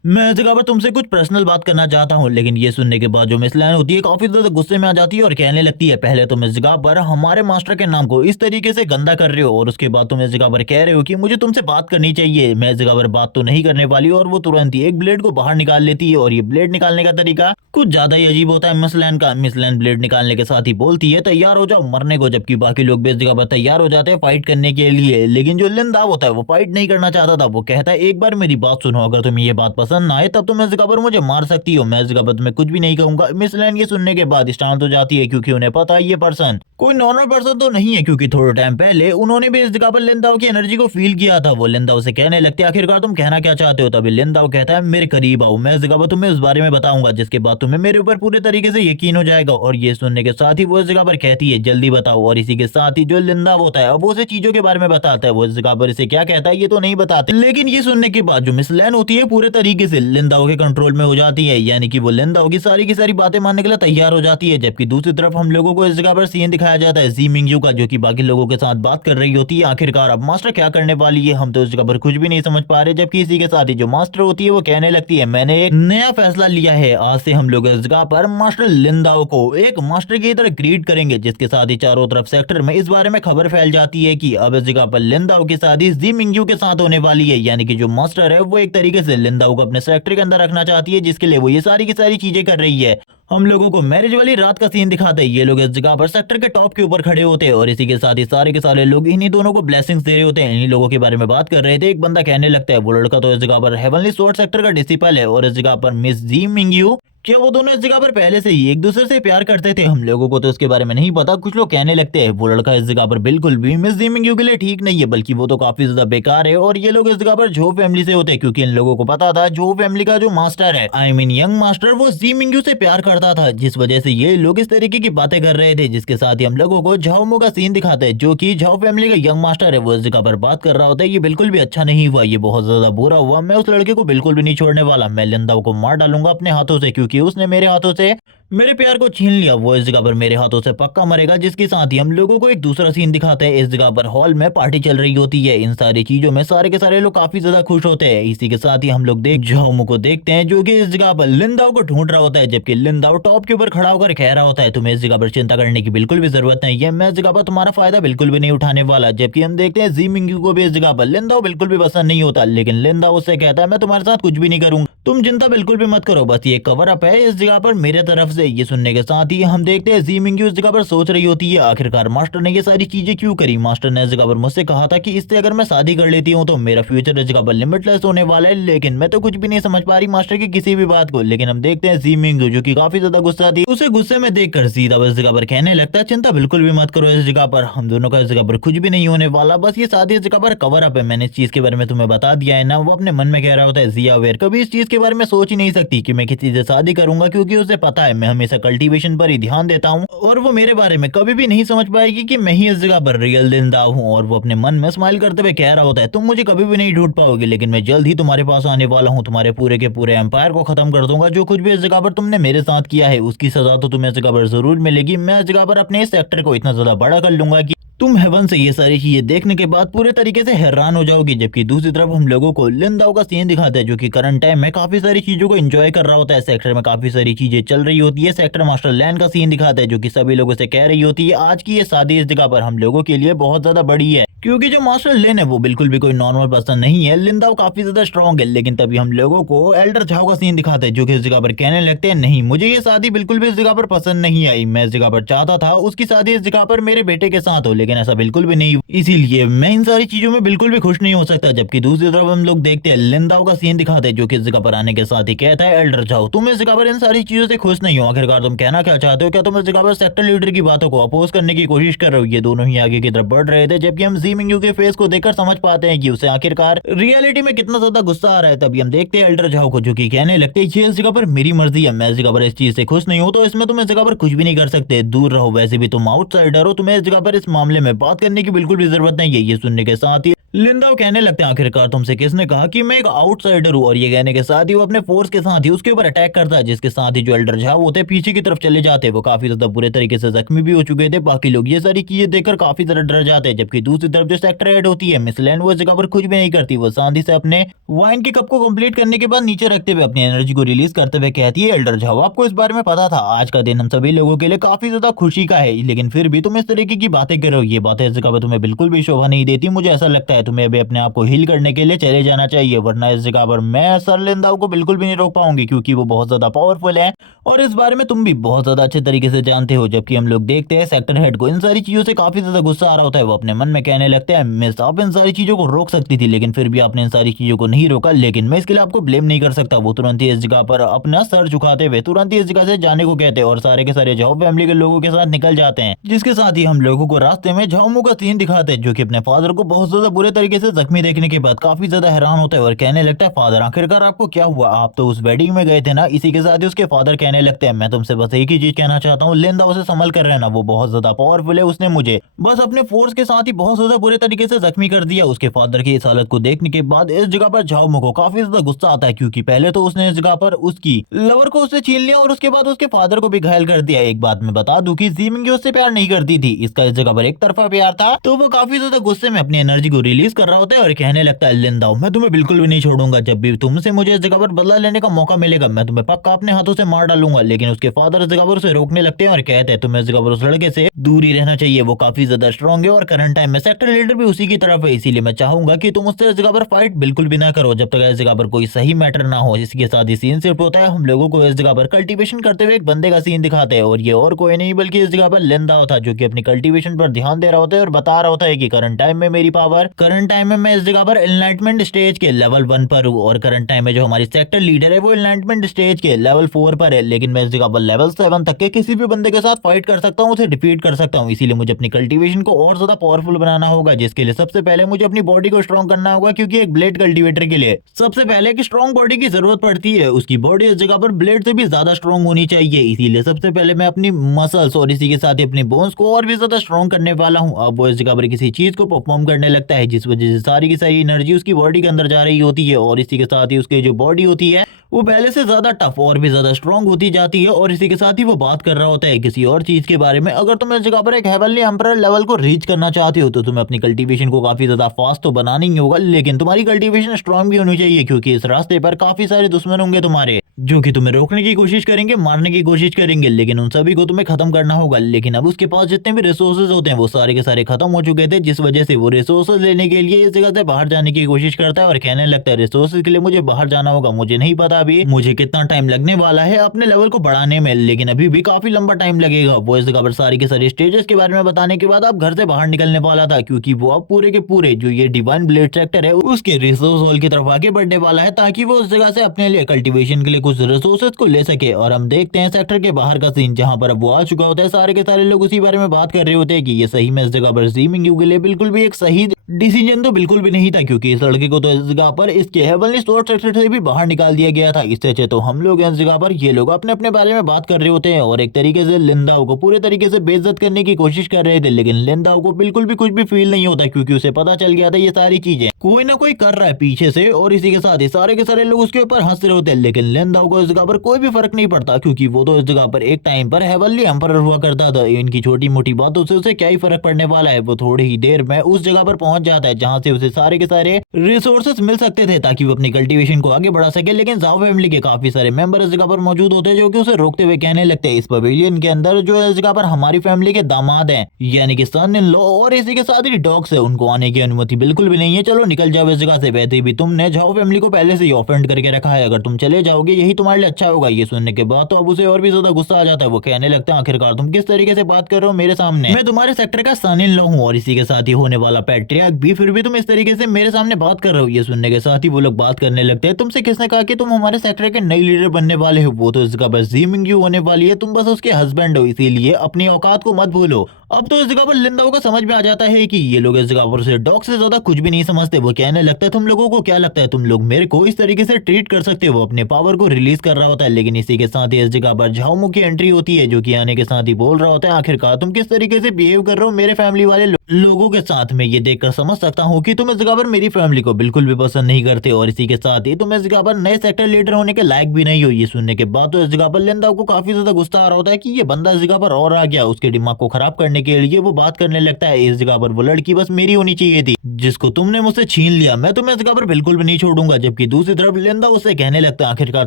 मैं इस जगह पर तुमसे कुछ पर्सनल बात करना चाहता हूँ। लेकिन ये सुनने के बाद जो मिस लैन होती है काफी ज्यादा गुस्से में आ जाती है और कहने लगती है पहले तुम इस जगह पर हमारे मास्टर के नाम को इस तरीके से गंदा कर रहे हो और उसके बाद तुम इस जगह पर कह रहे हो कि मुझे तुमसे बात करनी चाहिए। मैं इस जगह पर बात तो नहीं करने वाली। और वो तुरंत ही एक ब्लेड को बाहर निकाल लेती है और ये ब्लेड निकालने का तरीका कुछ ज्यादा ही अजीब होता है मिस लैन का। मिस लैन ब्लेड निकालने के साथ ही बोलती है तैयार हो जाओ मरने को, जबकि बाकी लोग भी इस जगह पर तैयार हो जाते हैं फाइट करने के लिए। लेकिन जो लिन दाव होता है वो फाइट नहीं करना चाहता था। वो कहता है एक बार मेरी बात सुनो, अगर तुम्हें ये बात पसंद ना आए तब तुम इस जगह पर मुझे मार सकती हो, मैं इस जगह पर तुम्हें कुछ भी नहीं कहूंगा। मिस लैन ये सुनने के बाद शांत हो जाती है क्योंकि उन्हें पता है ये पर्सन कोई नॉर्मल पर्सन तो नहीं है, क्योंकि थोड़े टाइम पहले उन्होंने भी इस जगह पर लिन दाव की एनर्जी को फील किया था। वो लिन दाव से कहने लगते आखिरकार तुम कहना क्या चाहते हो। तभी लिन दाव कहता है मेरे करीब आओ, मैं इस जगह पर तुम्हें इस बारे में बताऊंगा जिसके बाद तुम्हें मेरे ऊपर पूरे तरीके से यकीन हो जाएगा। और ये सुनने के साथ ही वो इस जगह पर कहती है जल्दी बताओ। और इसी के साथ ही जो लिन दाव होता है अब वो उसे चीजों के बारे में बताता है। वो इस जगह पर इसे क्या कहता है ये तो नहीं बताते, लेकिन ये सुनने के बाद जो मिस लैन होती है पूरे तरीके से लिन दाव के कंट्रोल में हो जाती है, यानी कि वो लिन दाव की सारी बातें मानने के लिए तैयार हो जाती है। जबकि दूसरी तरफ हम लोगों को इस जगह पर सीन दिखाया जाता है जी मिंगयू का, जो कि बाकी लोगों के साथ बात कर रही होती है। आखिरकार अब मास्टर क्या करने वाली है हम तो इस जगह पर कुछ भी नहीं समझ पा रहे। जबकि इसी के साथ ही जो मास्टर होती है वो कहने लगती है मैंने एक नया फैसला लिया है, आज से हम लोग इस जगह पर मास्टर लिन दाव को एक मास्टर की तरह ग्रीट करेंगे। जिसके साथ ही चारों तरफ सेक्टर में इस बारे में खबर फैल जाती है कि अब इस जगह पर लिन दाव की शादी जी मिंगयू के साथ होने वाली है, यानी कि जो मास्टर है वो एक तरीके से लिन दाव को अपने सेक्टर के अंदर रखना चाहती है, जिसके लिए वो ये सारी की सारी चीजें कर रही है। हम लोगों को मैरिज वाली रात का सीन दिखाते हैं। ये लोग इस जगह पर सेक्टर के टॉप के ऊपर खड़े होते हैं और इसी के साथ ही सारे के सारे लोग इन्हीं दोनों को ब्लेसिंग्स दे रहे होते हैं। इन्हीं लोगों के बारे में बात कर रहे थे। एक बंदा कहने लगता है वो लड़का तो इस जगह पर हेवनली स्वॉर्ड सेक्टर का डिसिपल है और इस जगह पर मिस जी मिंगयू, क्या वो दोनों इस जगह पर पहले से ही एक दूसरे से प्यार करते थे। हम लोगों को तो उसके बारे में नहीं पता। कुछ लोग कहने लगते हैं वो लड़का इस जगह पर बिल्कुल भी मिस जी मिंगयू के लिए ठीक नहीं है, बल्कि वो तो काफी ज्यादा बेकार है। और ये लोग इस जगह पर झो फैमिली से होते हैं, क्योंकि इन लोगों को पता था झो फैमिली का जो मास्टर है आई मीन यंग मास्टर वो जी मिंगयू से प्यार करता था, जिस वजह से ये लोग इस तरीके की बातें कर रहे थे। जिसके साथ ही हम लोगों को झाओमो का सीन दिखाते हैं, जो कि झाओ फैमिली का यंग मास्टर है वो इस जगह पर बात कर रहा होता है। ये बिल्कुल भी अच्छा नहीं हुआ, ये बहुत ज्यादा बुरा हुआ। मैं उस लड़के को बिल्कुल भी नहीं छोड़ने वाला, मैं लिन दाव को मार डालूंगा अपने हाथों से, क्योंकि उसने मेरे हाथों से मेरे प्यार को छीन लिया। वो इस जगह पर मेरे हाथों से पक्का मरेगा। जिसके साथ ही हम लोगों को एक दूसरा सीन दिखाते हैं। इस जगह पर हॉल में पार्टी चल रही होती है। इन सारी चीजों में सारे के सारे लोग काफी ज्यादा खुश होते हैं। इसी के साथ ही हम लोग झाओमो को देखते हैं, जो कि इस जगह पर लिन दाव को ढूंढ रहा होता है। जबकि लिन दाव टॉप के ऊपर खड़ा होकर कह रहा होता है तुम्हें इस जगह पर चिंता करने की बिल्कुल भी जरूरत नहीं है, मैं इस जगह पर तुम्हारा फायदा बिल्कुल भी नहीं उठाने वाला। जबकि हम देखते हैं जी मिंगयू को भी इस जगह पर लिन दाव बिल्कुल भी पसंद नहीं होता, लेकिन लिन दाव उससे कहता है मैं तुम्हारे साथ कुछ भी नहीं करूंगा, तुम चिंता बिल्कुल भी मत करो, बस ये कवर अप है इस जगह पर मेरे तरफ से। ये सुनने के साथ ही हम देखते हैं जी मिंगयू इस जगह पर सोच रही होती है आखिरकार मास्टर ने ये सारी चीजें क्यों करी। मास्टर ने इस जगह पर मुझसे कहा था कि इससे अगर मैं शादी कर लेती हूँ तो मेरा फ्यूचर इस जगह पर लिमिटलेस होने वाला है, लेकिन मैं तो कुछ भी नहीं समझ पा रही मास्टर की किसी भी बात को। लेकिन हम देखते हैं जी मिंगयू जो कि काफी ज्यादा गुस्सा थी, उसे गुस्से में देखकर सीधा इस जगह पर कहने लगता है चिंता बिल्कुल भी मत करो, इस जगह पर हम दोनों का इस जगह पर कुछ भी नहीं होने वाला, बस ये शादी इस जगह पर कवर अप है। मैंने इस चीज के बारे में तुम्हें बता दिया है ना। वो अपने मन में कह रहा होता है जिया वेयर कभी इस चीज के बारे में सोच ही नहीं सकती कि मैं किसी से शादी करूंगा, क्योंकि उसे पता है मैं हमेशा कल्टीवेशन पर ही ध्यान देता हूँ और वो मेरे बारे में कभी भी नहीं समझ पाएगी कि मैं ही इस जगह पर रियल लिन दाव हूँ। और वो अपने मन में स्माइल करते हुए कह रहा होता है तुम मुझे कभी भी नहीं ढूंढ पाओगे, लेकिन मैं जल्द ही तुम्हारे पास आने वाला हूँ, तुम्हारे पूरे के पूरे एम्पायर को खत्म कर दूंगा। जो कुछ भी इस जगह पर तुमने मेरे साथ किया है उसकी सजा तो तुम्हें इस जगह पर जरूर मिलेगी। मैं इस जगह पर अपने इस सेक्टर को इतना ज्यादा बड़ा कर लूंगा कि तुम हेवन से ये सारी चीजें देखने के बाद पूरे तरीके से हैरान हो जाओगी। जबकि दूसरी तरफ हम लोगों को लिन दाव का सीन दिखाता है, जो कि करंट टाइम में काफी सारी चीजों को एंजॉय कर रहा होता है। सेक्टर में काफी सारी चीजें चल रही होती है। सेक्टर मास्टर लैन का सीन दिखाता है, जो कि सभी लोगों से कह रही होती है आज की ये शादी इस जगह पर हम लोगों के लिए बहुत ज्यादा बड़ी है, क्योंकि जो मास्टर लेन है वो बिल्कुल भी कोई नॉर्मल पर्सन नहीं है। लिन दाव काफी ज्यादा स्ट्रॉन्ग है। लेकिन तभी हम लोगों को एल्डर झाओ का सीन दिखाते हैं, जो कि इस जगह पर कहने लगते हैं नहीं मुझे ये शादी बिल्कुल भी इस जगह पर पसंद नहीं आई, मैं इस जगह पर चाहता था उसकी शादी इस जगह पर मेरे बेटे के साथ हो, लेकिन ऐसा बिल्कुल भी नहीं, इसीलिए मैं इन सारी चीजों में बिल्कुल भी खुश नहीं हो सकता। जबकि दूसरी तरफ हम लोग देखते हैं लिन दाव का सीन दिखाते हैं, जो कि इस जगह पर आने के साथ ही कहता है एल्डर झाओ तुम इस जगह पर इन सारी चीजों से खुश नहीं हो, आखिरकार तुम कहना क्या चाहते हो, क्या तुम इस जगह पर सेक्टर लीडर की बातों को अपोज करने की कोशिश कर रहे हो। ये दोनों ही आगे की तरफ बढ़ रहे थे, जबकि हम जी मिंगयू के फेस को देखकर समझ पाते हैं कि उसे आखिरकार रियलिटी में कितना ज्यादा गुस्सा आ रहा है। तभी हम देखते हैं एल्डर झाओ को, जो कि कहने लगते हैं ये इस जगह पर मेरी मर्जी है, मैं इस जगह पर इस चीज से खुश नहीं हूँ तो इसमें तुम इस जगह पर कुछ भी नहीं कर सकते, दूर रहो, वैसे भी तुम आउटसाइडर हो, तुम्हें इस जगह पर इस मामले में बात करने की बिल्कुल भी जरूरत नहीं है। ये सुनने के साथ ही लिंदाओ कहने लगते हैं आखिरकार तुमसे किसने कहा कि मैं एक आउटसाइडर हूँ, और ये कहने के साथ ही वो अपने फोर्स के साथ ही उसके ऊपर अटैक करता है, जिसके साथ ही जो एल्डर झाओ होते हैं पीछे की तरफ चले जाते हैं। वो काफी ज्यादा बुरे तरीके से जख्मी भी हो चुके थे। बाकी लोग ये सारी चीजें देखकर काफी ज्यादा डर जाते हैं, जबकि दूसरी तरफ जो सेक्टर हेड होती है मिस लैंड, वो इस जगह पर कुछ भी नहीं करती। वो शांति से अपने वाइन के कप को कंप्लीट करने के बाद नीचे रखते हुए अपनी एनर्जी को रिलीज करते हुए कहती है एल्डर झाओ आपको इस बारे में पता था, आज का दिन हम सभी लोगों के लिए काफी ज्यादा खुशी का है, लेकिन फिर भी तुम इस तरीके की बातें कर रहे हो, ये बातें इस जगह पर तुम्हें बिल्कुल भी शोभा नहीं देती। मुझे ऐसा लगता है तुम्हें अभी अपने आप को हील करने के लिए चले जाना चाहिए, वरना इस जगह पर मैं सर लिंदाओ को बिल्कुल भी नहीं रोक पाऊंगी, क्योंकि वो बहुत ज्यादा पावरफुल है और इस बारे में तुम भी बहुत ज्यादा अच्छे तरीके से जानते हो। जबकि हम लोग देखते हैं सेक्टर हेड को इन सारी चीजों से काफी ज्यादा गुस्सा आ रहा होता है। वो अपने मन में कहने लगते हैं मिस आप इन सारी चीजों को रोक सकती थी, लेकिन फिर भी आपने इन सारी चीजों को नहीं रोका, लेकिन मैं इसके लिए आपको ब्लेम नहीं कर सकता। वो तुरंत ही इस जगह पर अपना सर झुकाते हुए तुरंत ही इस जगह से जाने को कहते हैं और सारे के सारे झाओ फैमिली के लोगों के साथ निकल जाते हैं, जिसके साथ ही हम लोगों को रास्ते में झाओमू का सीन दिखाते हैं, जो कि अपने फादर को बहुत ज्यादा बुरे तरीके से जख्मी देखने के बाद काफी ज्यादा हैरान होता है और कहने लगता है फादर आखिरकार आपको क्या हुआ, आप तो उस वेडिंग में गए थे ना। इसी के साथ ही उसके फादर कहने लगते हैं मैं तुमसे बस एक ही चीज कहना चाहता हूँ, लिंदाओ से संभल कर रहना, वो बहुत ज्यादा पावरफुल है, उसने मुझे बस अपने फोर्स के साथ ही बहुत ज्यादा बुरे तरीके से जख्मी कर दिया। उसके फादर की इस हालत को देखने के बाद इस जगह पर झाओमू को काफी ज्यादा गुस्सा आता है, क्योंकि पहले तो उसने इस जगह पर उसकी लवर को उससे छीन लिया और उसके बाद उसके फादर को भी घायल कर दिया। एक बात मैं बता दूं कि जी मिंगयू उससे प्यार नहीं करती थी, इसका इस जगह पर एक तरफा प्यार था, तो वो काफी ज्यादा गुस्से में अपनी एनर्जी को रिलीज कर रहा होता है और कहने लगता है लिंदाओ मैं तुम्हें बिल्कुल भी नहीं छोड़ूंगा, जब भी तुमसे मुझे इस जगह पर बदला लेने का मौका मिलेगा मैं तुम्हें पक्का अपने हाथों से मार डालूंगा। लेकिन उसके फादर इस जगह पर उसे रोकने लगते हैं और कहते हैं तुम्हें इस जगह पर उस लड़के से दूर ही रहना चाहिए, वो काफी ज्यादा स्ट्रॉन्ग है और करंट टाइम में सेक्टर लीडर भी उसी की तरफ है, इसीलिए मैं चाहूंगा कि तुम उससे इस जगह पर फाइट बिल्कुल भी ना करो जब तक इस जगह पर कोई सही मैटर ना हो। इसके साथ ही सीन शिफ्ट होता है, हम लोगों को इस जगह पर कल्टीवेशन करते हुए एक बंदे का सीन दिखाते हैं और ये और कोई नहीं बल्कि इस जगह पर लिंदाओ था, जो कि अपनी कल्टीवेशन पर ध्यान दे रहा होता है और बता रहा होता है कि करंट टाइम में मेरी पावर, करंट टाइम में मैं इस जगह पर एनलाइटमेंट स्टेज के लेवल 1 पर हूँ और करंट टाइम में जो हमारी सेक्टर लीडर है वो एनलाइटमेंट स्टेज के लेवल 4 पर है, लेकिन मैं इस जगह पर लेवल 7 तक के किसी भी बंदे के साथ फाइट कर सकता हूँ, उसे डिफीट कर सकता हूँ। इसीलिए मुझे अपनी कल्टीवेशन को और ज्यादा पावरफुल बनाना होगा, जिसके लिए सबसे पहले मुझे अपनी बॉडी को स्ट्रॉन्ग करना होगा, क्योंकि एक ब्लेड कल्टीवेटर के लिए सबसे पहले एक स्ट्रॉन्ग बॉडी की जरूरत पड़ती है, उसकी बॉडी इस जगह पर ब्लेड से भी ज्यादा स्ट्रॉन्ग होनी चाहिए। इसीलिए सबसे पहले मैं अपनी मसल्स और इसी के साथ ही अपनी बोन्स को और भी ज्यादा स्ट्रॉन्ग करने वाला हूँ। अब वो इस जगह पर किसी चीज को परफॉर्म करने लगता है, जिस वजह से सारी की सारी एनर्जी उसकी बॉडी के अंदर जा रही होती है और इसी के साथ ही उसकी जो बॉडी होती है वो पहले से ज्यादा टफ और भी ज्यादा स्ट्रॉन्ग होती जाती है और इसी के साथ ही वो बात कर रहा होता है किसी और चीज के बारे में। अगर तुम इस जगह पर एक हेवनली एम्परर लेवल को रीच करना चाहते हो तो तुम्हें अपनी कल्टीवेशन को काफी ज्यादा फास्ट तो बनाना ही होगा, लेकिन तुम्हारी कल्टीवेशन स्ट्रॉन्ग भी होनी चाहिए, क्योंकि इस रास्ते पर काफी सारे दुश्मन होंगे तुम्हारे, जो कि तुम्हें रोकने की कोशिश करेंगे, मारने की कोशिश करेंगे, लेकिन उन सभी को तुम्हें खत्म करना होगा। लेकिन अब उसके पास जितने भी रिसोर्सेज होते हैं वो सारे के सारे खत्म हो चुके थे, जिस वजह से वो रिसोर्सेज लेने के लिए इस जगह से बाहर जाने की कोशिश करता है और कहने लगता है रिसोर्सेज के लिए मुझे बाहर जाना होगा, मुझे नहीं पता अभी मुझे कितना टाइम लगने वाला है अपने लेवल को बढ़ाने में, लेकिन अभी भी काफी लंबा टाइम लगेगा। वो इस जगह पर सारी के सारे स्टेजेस के बारे में बताने के बाद अब घर से बाहर निकलने वाला था, क्योंकि वो अब पूरे के पूरे जो ये डिवाइन ब्लेड सेक्टर है उसके रिसोर्स हॉल की तरफ आगे बढ़ने वाला है, ताकि वो उस जगह से अपने लिए कल्टीवेशन के लिए कुछ रिसोर्सेज को ले सके। और हम देखते हैं सेक्टर के बाहर का सीन, जहां पर अब वो आ चुका होता है, सारे के सारे लोग उसी बारे में बात कर रहे होते हैं कि ये सही में इस जगह पर जी मिंगयू के लिए बिल्कुल भी एक सही डिसीजन तो बिल्कुल भी नहीं था, क्योंकि इस लड़के को तो इस जगह पर इसके हेवनली स्वॉर्ड सेक्टर से भी बाहर निकाल दिया गया था। इससे अच्छे तो हम लोग इस जगह पर ये लोग अपने अपने बारे में बात कर रहे होते हैं और एक तरीके से लिंदाओ को पूरे तरीके से बेइज्जत करने की कोशिश कर रहे थे, लेकिन लिंदाओ को बिल्कुल भी कुछ भी फील नहीं होता, क्योंकि उसे पता चल गया था ये सारी चीजें कोई ना कोई कर रहा है पीछे से और इसी के साथ ही सारे के सारे लोग उसके ऊपर हंस रहे होते हैं। लेकिन लिंदाओ को इस जगह पर कोई भी फर्क नहीं पड़ता, क्योंकि वो तो इस जगह पर एक टाइम पर हेवनली एम्परर हुआ करता था। इनकी छोटी मोटी बातों से उसे क्या ही फर्क पड़ने वाला है। वो थोड़ी ही देर में उस जगह पर पहुंच जाता है जहां से उसे सारे के सारे रिसोर्सेज मिल सकते थे, ताकि वो अपनी कल्टीवेशन को आगे बढ़ा सके। लेकिन झाओ फैमिली के काफी सारे मेंबर इस जगह पर मौजूद होते हैं, जो कि उसे रोकते हुए कहने लगते हैं इस पवेलियन के अंदर जो इस जगह पर हमारी फैमिली के दामाद हैं, यानी कि सन इन लॉ और इसी के साथ ही डॉग्स है, उनको आने की अनुमति बिल्कुल भी नहीं है। चलो निकल जाओ इस जगह से। वैसे भी तुमने झाओ फैमिली को पहले से ही ऑफेंड करके रखा है, अगर तुम चले जाओगे यही तुम्हारे लिए अच्छा होगा। ये सुनने के बाद तो अब उसे और भी ज्यादा गुस्सा आ जाता है। वो कहने लगता है आखिरकार तुम किस तरीके से बात कर रहे हो मेरे सामने, मैं तुम्हारे सेक्टर का सन इन लॉ हूँ और इसी के साथ ही होने वाला पैट्रियार्क भी, फिर भी तुम इस तरीके से मेरे सामने बात कर रहे हो। ये सुनने के साथ ही वो लोग बात करने लगते हैं, तुमसे किसने कहा कि तुम हमारे सेक्टर के नई लीडर बनने वाले हो, वो तो इसका बस जीमिंग यू होने वाली है, तुम बस उसके हस्बैंड हो, इसीलिए अपनी औकात को मत भूलो। अब तो इस जगह पर लिंदाओ को समझ में आ जाता है कि ये लोग इस जगह पर से डॉग से ज्यादा कुछ भी नहीं समझते। वो कहने लगता है तुम लोगों को क्या लगता है तुम लोग मेरे को इस तरीके से ट्रीट कर सकते हो। वो अपने पावर को रिलीज कर रहा होता है, लेकिन इसी के साथ ही इस जगह पर झाओमू की एंट्री होती है, जो कि आने के साथ ही बोल रहा होता है आखिरकार तुम किस तरीके से बिहेव कर रहे हो मेरे फैमिली वाले लोगों के साथ में। ये देखकर समझ सकता हूँ कि तुम इस जगह पर मेरी फैमिली को बिल्कुल भी पसंद नहीं करते और इसी के साथ ही तुम इस जगह पर नए सेक्टर लीडर होने के लायक भी नहीं हो। ये सुनने के बाद तो इस जगह पर लिंदाओ को काफी ज्यादा गुस्सा आ रहा होता है कि ये बंदा इस जगह पर और आ गया। उसके दिमाग को खराब करने के लिए वो बात करने लगता है, इस जगह पर वो लड़की बस मेरी होनी चाहिए थी जिसको तुमने मुझसे छीन लिया, मैं तुम्हें इस जगह पर बिल्कुल भी नहीं छोड़ूंगा। जबकि दूसरी तरफ लिंदा उससे कहने लगता है आखिरकार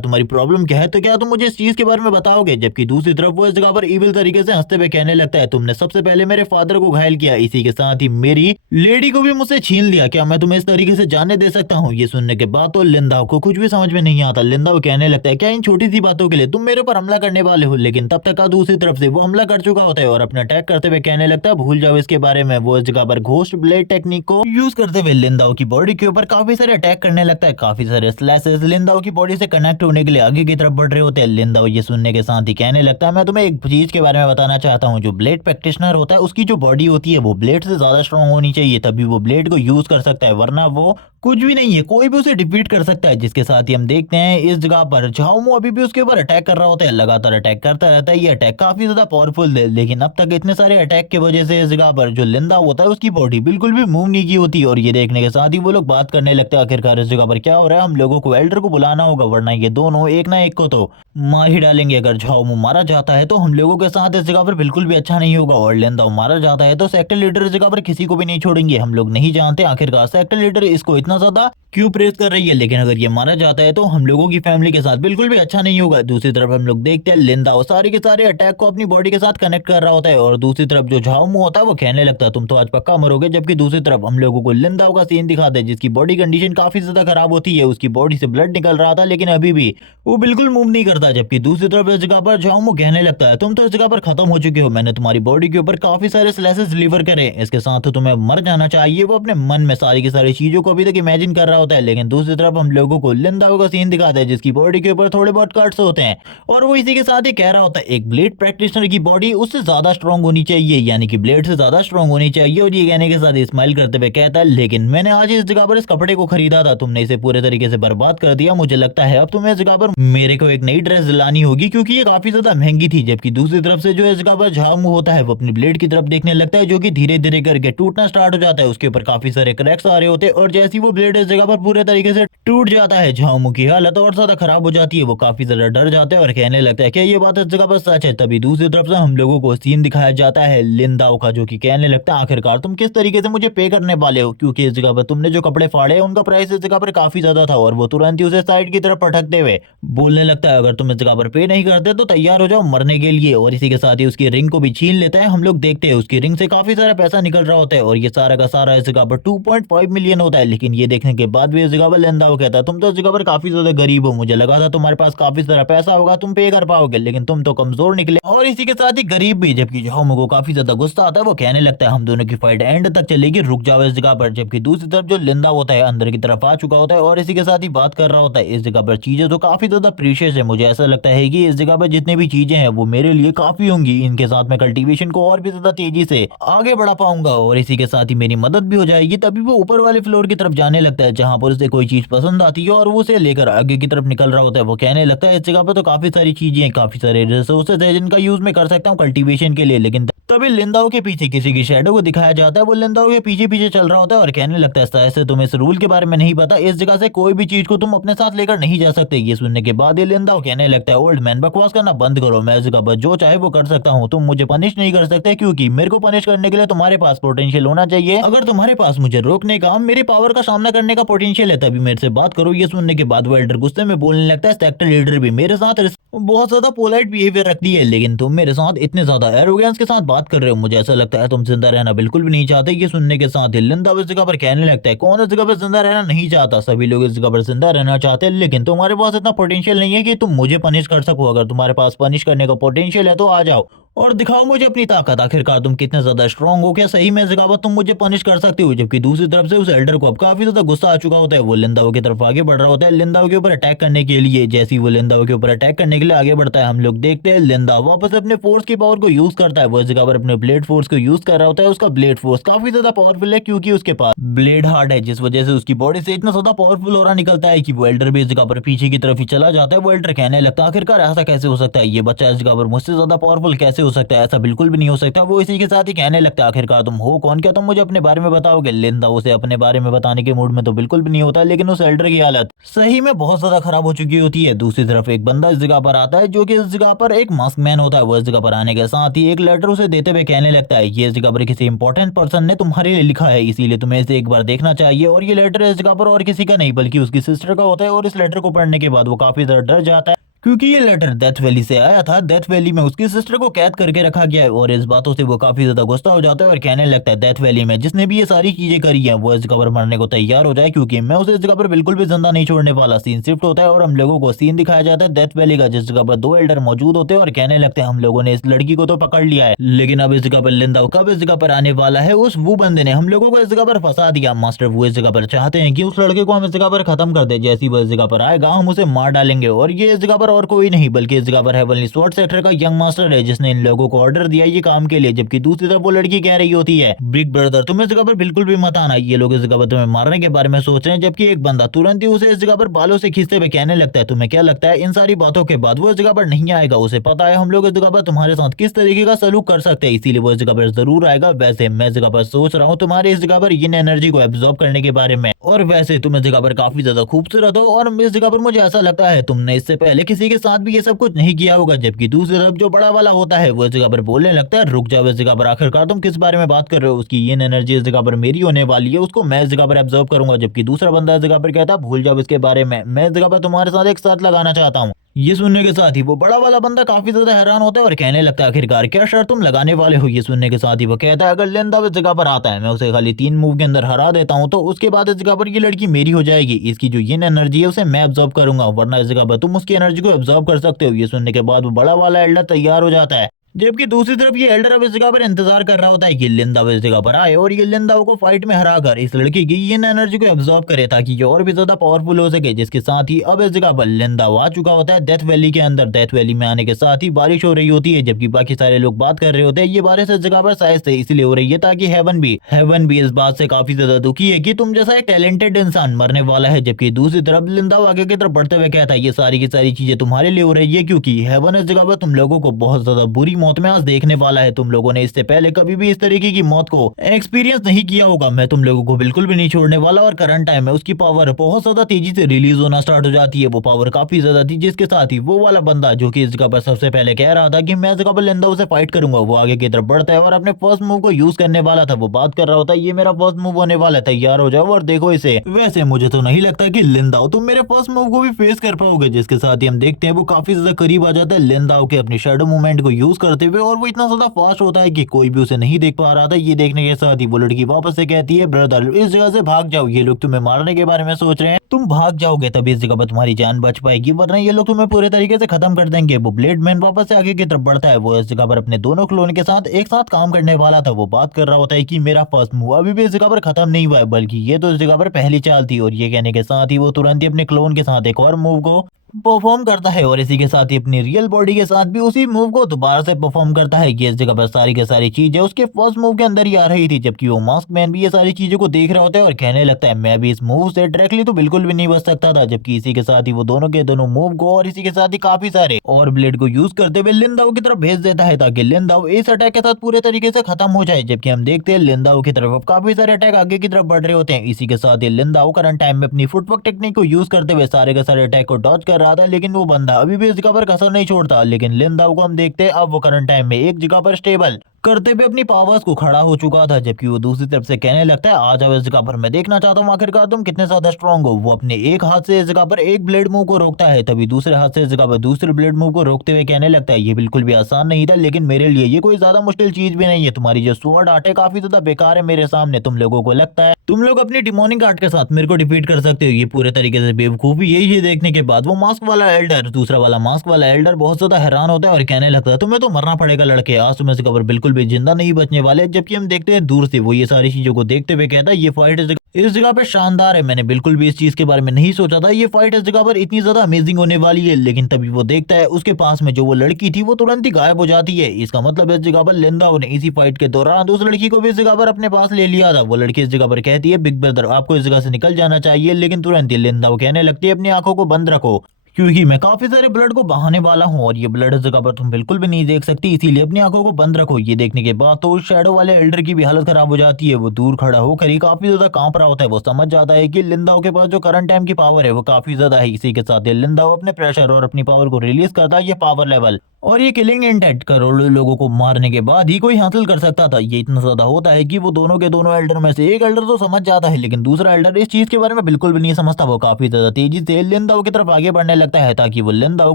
तुम्हारी प्रॉब्लम क्या है, तो क्या तुम मुझे इस चीज के बारे में बताओगे। जबकि दूसरी तरफ वो इस जगह पर इविल तरीके से हंसते हुए कहने लगता है तुमने सबसे पहले मेरे फादर को घायल किया, इसी के साथ ही मेरी लेडी को भी मुझसे छीन लिया, क्या मैं तुम्हें इस तरीके से जाने दे सकता हूँ। ये सुनने के बाद तो लिंदा को कुछ भी समझ में नहीं आता। लिंदा कहने लगता है क्या इन छोटी सी बातों के लिए तुम मेरे ऊपर हमला करने वाले हो, लेकिन तब तक दूसरी तरफ से वो हमला कर चुका होता है और अपना अटैक करते हुए कहने लगता है भूल जाओ इसके बारे में। वो इस जगह पर घोस्ट ब्लेड टेक्निक को यूज करते हुए लिंदाओ की बॉडी के ऊपर काफी सारे अटैक करने लगता है। काफी सारे स्लैशेस लिंदाओ की बॉडी से कनेक्ट होने के लिए आगे की तरफ बढ़ रहे होते हैं। लिंदाओ ये सुनने के साथ ही कहने लगता है मैं तुम्हें एक चीज के बारे में बताना चाहता हूँ, जो ब्लेड प्रैक्टिशनर होता है उसकी जो बॉडी होती है वो ब्लेड से ज्यादा स्ट्रॉन्ग होनी चाहिए, तभी वो ब्लेड को यूज कर सकता है, वरना वो कुछ भी नहीं है, कोई भी उसे डिफीट कर सकता है। जिसके साथ ही हम देखते हैं इस जगह पर झाओमू अभी भी उसके ऊपर अटैक कर रहा होता है, लगातार अटैक करता रहता है। ये अटैक काफी ज्यादा पावरफुल है, लेकिन अब तक इतने सारे अटैक की वजह से इस जगह पर जो लिंदा होता है उसकी बॉडी बिल्कुल भी मूव नहीं की होती। और ये देखने के साथ ही वो लोग बात करने लगते हैं आखिरकार इस जगह पर क्या हो रहा है, हम लोगों को एल्डर को बुलाना होगा, वरना ये दोनों एक ना एक को तो मार ही डालेंगे। अगर झाओमू मारा जाता है तो हम लोगों के साथ इस जगह पर बिल्कुल भी अच्छा नहीं होगा, और लिंदा मारा जाता है तो सेक्टर लीडर इस जगह पर किसी को भी नहीं छोड़ेंगे। हम लोग नहीं जानते आखिरकार सेक्टर लीडर इसको इतना ज्यादा क्यों प्रेस कर रही है, लेकिन अगर ये मारा जाता है तो हम लोगों की फैमिली के साथ बिल्कुल भी अच्छा नहीं होगा। दूसरी तरफ हम लोग देखते हैं लिंदा सारे के सारे अटैक को अपनी बॉडी के साथ कनेक्ट कर रहा होता है, और दूसरी तरफ जो झाओमू होता है वो कहने लगता है तुम तो आज पक्का मरोगे। जबकि दूसरी तरफ हम लोगों को लिंदा का सीन दिखाते हैं जिसकी बॉडी कंडीशन काफी ज्यादा खराब होती है, उसकी बॉडी से ब्लड निकल रहा था लेकिन अभी भी वो बिल्कुल मूव नहीं करता। जबकि दूसरी तरफ इस जगह पर झाओमू कहने लगता है तुम तो इस जगह पर खत्म हो चुके हो, मैंने तुम्हारी बॉडी के ऊपर काफी सारे स्लैशेस डिलीवर करे, इसके साथ तो तुम्हें मर जाना चाहिए। वो अपने मन में सारी की सारी चीजों को अभी तक इमेजिन कर रहा होता है, लेकिन दूसरी तरफ हम लोगों को लिंदाओ का सीन दिखाता है जिसकी बॉडी के ऊपर थोड़े बहुत कट्स होते हैं, और वो इसी के साथ ही कह रहा होता है एक ब्लेड प्रैक्टिशनर की बॉडी उससे ज्यादा स्ट्रांग होनी चाहिए, यानी कि ब्लेड से ज्यादा स्ट्रांग होनी चाहिए। और ये कहने के साथ स्माइल करते हुए कहता है लेकिन मैंने आज इस जगह पर इस कपड़े को खरीदा था, तुमने इसे पूरे तरीके से बर्बाद कर दिया, मुझे लगता है अब तुम्हें इस जगह पर मेरे को एक नई ड्रेस दिलानी होगी क्योंकि ये काफी ज्यादा महंगी थी। जबकि दूसरी तरफ से जो इस जगह पर झाओमू होता है वो अपनी ब्लेड की तरफ देखने लगता है जो कि धीरे धीरे करके टूटना स्टार्ट हो जाता है, उसके ऊपर काफी सारे क्रैक्स आ रहे होते हैं, और जैसी वो ब्लेड इस जगह पर पूरे तरीके से टूट जाता है झाओमू की हालत और ज्यादा खराब हो जाती है। वो काफी ज्यादा डर जाता है और कहने लगता है क्या ये बात इस जगह पर सच है। तभी दूसरी तरफ से हम लोगों को सीन दिखाया जाता है लिंदाओ का, जो कि कहने लगता है आखिरकार तुम किस तरीके से मुझे पे करने वाले हो, क्योंकि इस जगह पर तुमने जो कपड़े फाड़े हैं उनका प्राइस इस जगह पर काफी ज्यादा था। और वो तुरंत ही उसे साइड की तरफ पटकते हुए बोलने लगता है अगर तुम इस जगह पर पे नहीं करते तो तैयार हो जाओ मरने के लिए, और इसी के साथ ही उसकी रिंग को भी छीन लेता है। हम लोग देखते हैं उसकी रिंग से काफी सारा पैसा निकल रहा होता है, और ये सारा का सारा इस जगह पर 2.5 मिलियन होता है। लेकिन ये देखने के बाद भी इस जगह पर लिंदाओ कहता है तुम तो इस जगह पर काफी ज्यादा गरीब हो, मुझे लगा था तुम्हारे पास काफी सारा पैसा होगा, तुम पे कर पाओगे, लेकिन तुम तो कमजोर निकले और इसी के साथ ही गरीब भी। जबकि झाओमू को काफी ज्यादा गुस्सा आता है, वो कहने लगता है हम दोनों की फाइट एंड तक चलेगी, रुक जाओ इस जगह पर। जबकि दूसरी तरफ जो लिंदा होता है अंदर की तरफ आ चुका होता है और इसी के साथ ही बात कर रहा होता है इस जगह पर चीजें तो काफी ज्यादा प्रीशियस है, मुझे ऐसा लगता है कि इस जगह पर जितने भी चीजें हैं वो मेरे लिए काफी होंगी, इनके साथ मैं कल्टीवेशन को और भी ज्यादा तेजी से आगे बढ़ा पाऊंगा और इसी के साथ ही मेरी मदद भी हो जाएगी। तभी वो ऊपर वाले फ्लोर की तरफ जाने लगता है जहां पर उसे कोई चीज पसंद आती है और वो उसे लेकर आगे की तरफ निकल रहा होता है। वो कहने लगता है इस जगह पर तो काफी सारी चीजें हैं, काफी सारे रिसोर्सेज है जिनका यूज मैं कर सकता हूँ कल्टीवेशन के लिए, लेकिन तभी लिंदाओ के पीछे किसी की शैडो को दिखाया जाता है। वो लिंदाओ के पीछे पीछे चल रहा होता है और कहने लगता है ऐसे तुम्हें इस रूल के बारे में नहीं पता, इस जगह से कोई भी चीज को तुम अपने साथ लेकर नहीं जा सकते। ये सुनने के बाद ये लिंदाओ कहने लगता है ओल्ड मैन बकवास करना बंद करो, मैं इस जगह पर जो चाहे वो कर सकता हूँ, तुम मुझे पनिश नहीं कर सकते क्योंकि मेरे को पनिश करने के लिए तुम्हारे पास पोटेंशियल होना चाहिए। अगर तुम्हारे पास मुझे रोकने का मेरे पावर का सामना करने का पोटेंशियल है तभी मेरे से बात करो। ये सुनने के बाद वो एल्डर गुस्से में बोलने लगता है सेक्टर लीडर भी मेरे साथ बहुत ज्यादा पोलाइट बिहेवियर रखती है, लेकिन तुम मेरे साथ इतने ज्यादा एरोगेंस के साथ बात बात कर रहे हो? मुझे ऐसा लगता है तुम जिंदा रहना बिल्कुल भी नहीं चाहते। ये सुनने के साथ ही लिंदा इस जगह पर कहने लगता है, कौन इस जगह पर जिंदा रहना नहीं चाहता? सभी लोग इस जगह पर जिंदा रहना चाहते हैं, लेकिन तुम्हारे पास इतना पोटेंशियल नहीं है कि तुम मुझे पनिश कर सको। अगर तुम्हारे पास पनिश करने का पोटेंशियल है तो आ जाओ और दिखाओ मुझे अपनी ताकत। आखिरकार तुम कितने ज्यादा स्ट्रांग हो, क्या सही में जगह तुम मुझे पनिश कर सकते हो? जबकि दूसरी तरफ से उस एल्डर को अब काफी ज्यादा गुस्सा आ चुका होता है। वो लिंदाओ की तरफ आगे बढ़ रहा होता है, लिंदाओ के ऊपर अटैक करने के लिए। जैसे ही वो लिंदाओ के ऊपर अटैक करने के लिए आगे बढ़ता है, हम लोग देखते हैं लिंदाओ वापस अपने फोर्स की पावर को यूज करता है। वो इस जगह पर अपने ब्लेड फोर्स को यूज कर रहा होता है। उसका ब्लेड फोर्स काफी ज्यादा पावरफुल है क्योंकि उसके पास ब्लेड हार्ट है, जिस वजह से उसकी बॉडी से इतना ज्यादा पावरफुल हो रहा निकलता है कि वो एल्डर भी इस जगह पर पीछे की तरफ ही चला जाता है। वो एल्डर कहने लगता है, आखिरकार ऐसा कैसे हो सकता है? ये बच्चा इस जगह पर मुझसे ज्यादा पावरफुल कैसे हो सकता है? ऐसा बिल्कुल भी नहीं हो सकता। वो इसी के साथ ही कहने लगता है, आखिरकार तुम हो कौन? क्या तुम मुझे अपने बारे में बताओगे? लिंदा उसे अपने बारे में बताने के मूड में तो बिल्कुल भी नहीं होता, लेकिन उस एल्डर की हालत सही में बहुत ज्यादा खराब हो चुकी होती है। दूसरी तरफ एक बंदा इस जगह पर आता है जो कि इस जगह पर एक मास्क मैन होता है। वो इस जगह पर आने के साथ ही एक लेटर उसे देते हुए कहने लगता है, ये इस जगह पर किसी इंपॉर्टेंट पर्सन ने तुम्हारे लिए लिखा है, इसीलिए तुम्हें इसे एक बार देखना चाहिए। और ये लेटर इस जगह पर और किसी का नहीं बल्कि उसकी सिस्टर का होता है। और इस लेटर को पढ़ने के बाद वो काफी ज्यादा डर जाता है क्योंकि ये लेटर डेथ वैली से आया था। डेथ वैली में उसकी सिस्टर को कैद करके रखा गया है और इस बातों से वो काफी ज्यादा गुस्सा हो जाता है और कहने लगता है, डेथ वैली में जिसने भी ये सारी चीजें करी हैं वो इस जगह पर मरने को तैयार हो जाए, क्योंकि मैं उसे इस जगह पर बिल्कुल भी जिंदा नहीं छोड़ने वाला। सीन शिफ्ट होता है और हम लोगों को सीन दिखाया जाता है डेथ वैली का, जिस जगह पर दो एल्डर मौजूद होते हैं और कहने लगते हैं, हम लोगों ने इस लड़की को तो पकड़ लिया है, लेकिन अब इस जगह पर लिंदा कब इस जगह पर आने वाला है? उस वो बंदे ने हम लोगों को इस जगह पर फंसा दिया। मास्टर वो इस जगह पर चाहते हैं कि उस लड़के को हम इस जगह पर खत्म कर दे। जैसी वो इस जगह पर आएगा हम उसे मार डालेंगे। और ये इस जगह पर और कोई नहीं बल्कि इस जगह पर हेवनली स्वॉर्ड सेक्टर का यंग मास्टर है, जिसने इन लोगों को ऑर्डर दिया ये काम के लिए। जबकि दूसरी तरफ वो लड़की कह रही होती है, बिग ब्रदर तुम इस जगह पर बिल्कुल भी मत आना, ये लोग इस जगह पर तुम्हें मारने के बारे में सोच रहे हैं। जबकि एक बंदा तुरंत ही उसे इस जगह पर बालों से खींचते हुए कहने लगता है, तुम्हें क्या लगता है इन सारी बातों के बाद वो इस जगह पर नहीं आएगा? उसे पता है हम लोग इस जगह पर तुम्हारे साथ किस तरीके का सलूक कर सकते हैं, इसीलिए वो इस जगह पर जरूर आएगा। वैसे मैं इस जगह पर सोच रहा हूँ तुम्हारे इस जगह पर इन एनर्जी को एब्जॉर्ब करने के बारे में। और वैसे तुम इस जगह पर काफी ज्यादा खूबसूरत हो और इस जगह पर मुझे ऐसा लगता है तुमने इससे पहले किसी के साथ भी ये सब कुछ नहीं किया होगा। जबकि दूसरी तरफ जो बड़ा वाला होता है वो इस जगह पर बोलने लगता है, रुक जाओ इस जगह पर, आखिरकार तुम किस बारे में बात कर रहे हो? उसकी ये एनर्जी इस जगह पर मेरी होने वाली है, उसको मैं इस जगह पर एब्जॉर्ब करूंगा। जबकि दूसरा बंदा इस जगह पर कहता है, भूल जाओ इसके बारे में, मैं इस जगह पर तुम्हारे साथ एक साथ लगाना चाहता हूँ। ये सुनने के साथ ही वो बड़ा वाला बंदा काफी ज्यादा हैरान होता है और कहने लगता है, आखिरकार क्या शर्त तुम लगाने वाले हो? ये सुनने के साथ ही वो कहता है, अगर लिंदा इस जगह पर आता है मैं उसे खाली 3 मूव के अंदर हरा देता हूँ तो उसके बाद इस जगह पर ये लड़की मेरी हो जाएगी। इसकी जो ये एनर्जी है उसे मैं एब्जॉर्ब करूंगा, वरना इस जगह पर तुम उसकी एनर्जी को एब्जॉर्ब कर सकते हो। ये सुनने के बाद वो बड़ा वाला एल्डर तैयार हो जाता है। जबकि दूसरी तरफ ये एल्डर अब इस जगह पर इंतजार कर रहा होता है कि लिंदा इस जगह पर आए और ये लिंदा को फाइट में हराकर इस लड़की की ये एनर्जी को एब्जॉर्ब करे ताकि ये और भी ज्यादा पावरफुल हो सके। जिसके साथ ही अब इस जगह पर लिंदा आ चुका होता है डेथ वैली के अंदर। डेथ वैली में आने के साथ ही बारिश हो रही होती है, जबकि बाकी सारे लोग बात कर रहे होते हैं ये बारिश इस जगह पर शायद से इसलिए हो रही है ताकि हेवन भी इस बात से काफी ज्यादा दुखी है कि तुम जैसा एक टैलेंटेड इंसान मरने वाला है। जबकि दूसरी तरफ लिंदा आगे की तरफ बढ़ते हुए कहता है, ये सारी की सारी चीजें तुम्हारे लिए हो रही है क्योंकि हेवन इस जगह पर तुम लोगों को बहुत ज्यादा बुरी मौत में आज देखने वाला है। तुम लोगों ने इससे पहले कभी भी इस तरीके की मौत को एक्सपीरियंस नहीं किया होगा। मैं तुम लोगों को बिल्कुल भी नहीं छोड़ने वाला। और करंट टाइम में उसकी पावर बहुत ज्यादा तेजी से रिलीज होना स्टार्ट हो जाती है। वो पावर काफी ज्यादा थी, जिसके साथ ही वो वाला बंदा जो कि इस जगह पर सबसे पहले कह रहा था कि मैं इस जगह पर लिंदा से फाइट करूंगा, वो आगे की तरफ बढ़ता है और अपने फर्स्ट मूव को यूज करने वाला था। वो बात कर रहा होता है, ये मेरा फर्स्ट मूव होने वाला है, तैयार हो जाओ और देखो इसे। वैसे मुझे तो नहीं लगता कि लिंदा तुम मेरे फर्स्ट मूव को भी फेस कर पाओगे। जिसके साथ ही हम देखते हैं वो काफी ज्यादा करीब आ जाता है लिंदा के अपनी शैडो मूवमेंट को यूज करते हुए और वो इतना ज्यादा फास्ट होता है कि कोई भी उसे नहीं देख पा रहा था। ये देखने के साथ ही वो लड़की वापस से कहती है, ब्रदर इस जगह से भाग जाओ, ये लोग तुम्हें मारने के बारे में सोच रहे हैं, तुम भाग जाओगे तभी इस जगह पर तुम्हारी जान बच पाएगी, वरना ये लोग तुम्हें पूरे तरीके से खत्म कर देंगे। वो ब्लेड मैन वापस से आगे की तरफ बढ़ता है। वो इस जगह पर अपने दोनों क्लोन के साथ एक साथ काम करने वाला था। वो बात कर रहा होता है कि मेरा फर्स्ट मूव अभी भी इस जगह पर खत्म नहीं हुआ है, बल्कि ये तो इस जगह पर पहली चाल थी। और ये कहने के साथ ही वो तुरंत ही अपने क्लोन के साथ एक और मूव को परफॉर्म करता है और इसी के साथ ही अपनी रियल बॉडी के साथ भी उसी मूव को दोबारा से परफॉर्म करता है। ये इस जगह पर सारी के सारी चीजें उसके फर्स्ट मूव के अंदर ही आ रही थी। जबकि वो मास्क मैन भी ये सारी चीजों को देख रहा होता है और कहने लगता है, मैं भी इस मूव से डायरेक्टली तो बिल्कुल भी नहीं बच सकता था। जबकि इसी के साथ ही वो दोनों के दोनों मूव को और इसी के साथ ही काफी सारे और ब्लेड को यूज करते हुए लिंदाओ की तरफ भेज देता है ताकि लिंदाओ इस अटैक के साथ पूरे तरीके से खत्म हो जाए। जबकि हम देखते हैं लिंदाओ की तरफ काफी सारे अटैक आगे की तरफ बढ़ रहे होते हैं। इसी के साथ ही लिंदाओ करंट टाइम में अपनी फुटवर्क टेक्निक को यूज करते हुए सारे के सारे अटैक को डॉज कर रहा था, लेकिन वो बंदा अभी भी इस जगह पर कसर नहीं छोड़ता। लेकिन लिंदाओ को हम देखते हैं अब वो करंट टाइम में एक जगह पर स्टेबल करते हुए अपनी पावर्स को खड़ा हो चुका था, जबकि वो दूसरी तरफ से कहने लगता है आ जाओ इस जगह पर, मैं देखना चाहता हूँ आखिरकार तुम कितने ज्यादा स्ट्रांग हो। वो अपने एक हाथ से इस जगह पर एक ब्लेड मूव को रोकता है, तभी दूसरे हाथ से इस जगह पर दूसरे ब्लेड मूव को रोकते हुए कहने लगता है ये बिल्कुल भी आसान नहीं था, लेकिन मेरे लिए ये कोई ज्यादा मुश्किल चीज भी नहीं है। तुम्हारी जो स्वॉर्ड आर्ट है काफी ज्यादा बेकार है मेरे सामने। तुम लोगों को लगता है तुम लोग अपनी डिमोनिक आर्ट के साथ मेरे को डिफीट कर सकते हो, ये पूरे तरीके से बेवकूफी। यही देखने के बाद वो मास्क वाला एल्डर, दूसरा वाला मास्क वाला एल्डर बहुत ज्यादा हैरान होता है और कहने लगता है तुम्हें तो मरना पड़ेगा लड़के, आज तुम्हें से खबर बिल्कुल भी जिंदा नहीं बचने वाले। जबकि हम देखते हैं दूर से वो ये सारी चीजों को देखते हुए कहता है ये फाइट इस जगह पे शानदार है, मैंने बिल्कुल भी इस चीज के बारे में नहीं सोचा था, ये फाइट इस जगह पर इतनी ज्यादा अमेजिंग होने वाली है। लेकिन तभी वो देखता है उसके पास में जो वो लड़की थी वो तुरंत ही गायब हो जाती है। इसका मतलब इस जगह पर लिंदा ने इसी फाइट के दौरान उस लड़की को भी इस जगह पर अपने पास ले लिया था। वो लड़की इस जगह पर कहती है बिग ब्रदर आपको इस जगह से निकल जाना चाहिए, लेकिन तुरंत ही लिंदा कहने लगती है अपनी आंखों को बंद रखो, क्योंकि मैं काफी सारे ब्लड को बहाने वाला हूँ और ये ब्लड इस जगह पर तुम बिल्कुल भी नहीं देख सकती, इसीलिए अपनी आंखों को बंद रखो। ये देखने के बाद तो उस शैडो वाले एल्डर की भी हालत खराब हो जाती है। वो दूर खड़ा होकर ही काफी ज्यादा कांप रहा होता है। वो समझ जाता है कि लिंदाओ के पास जो करंट टाइम की पावर है वो काफी ज्यादा है। इसी के साथ लिंदाओ अपने प्रेशर और अपनी पावर को रिलीज करता है, ये पावर लेवल, और ये किलिंग इंटेंट करोड़ों लोगों को मारने के बाद ही कोई हासिल कर सकता था। ये इतना ज्यादा होता है कि वो दोनों के दोनों एल्डर में से एक एल्डर तो समझ जाता है, लेकिन दूसरा एल्डर इस चीज के बारे में बिल्कुल भी नहीं समझता। वो काफी ज्यादा तेजी से लिंदाओ की तरफ आगे बढ़ने लगता है ताकि वो लिंदाओ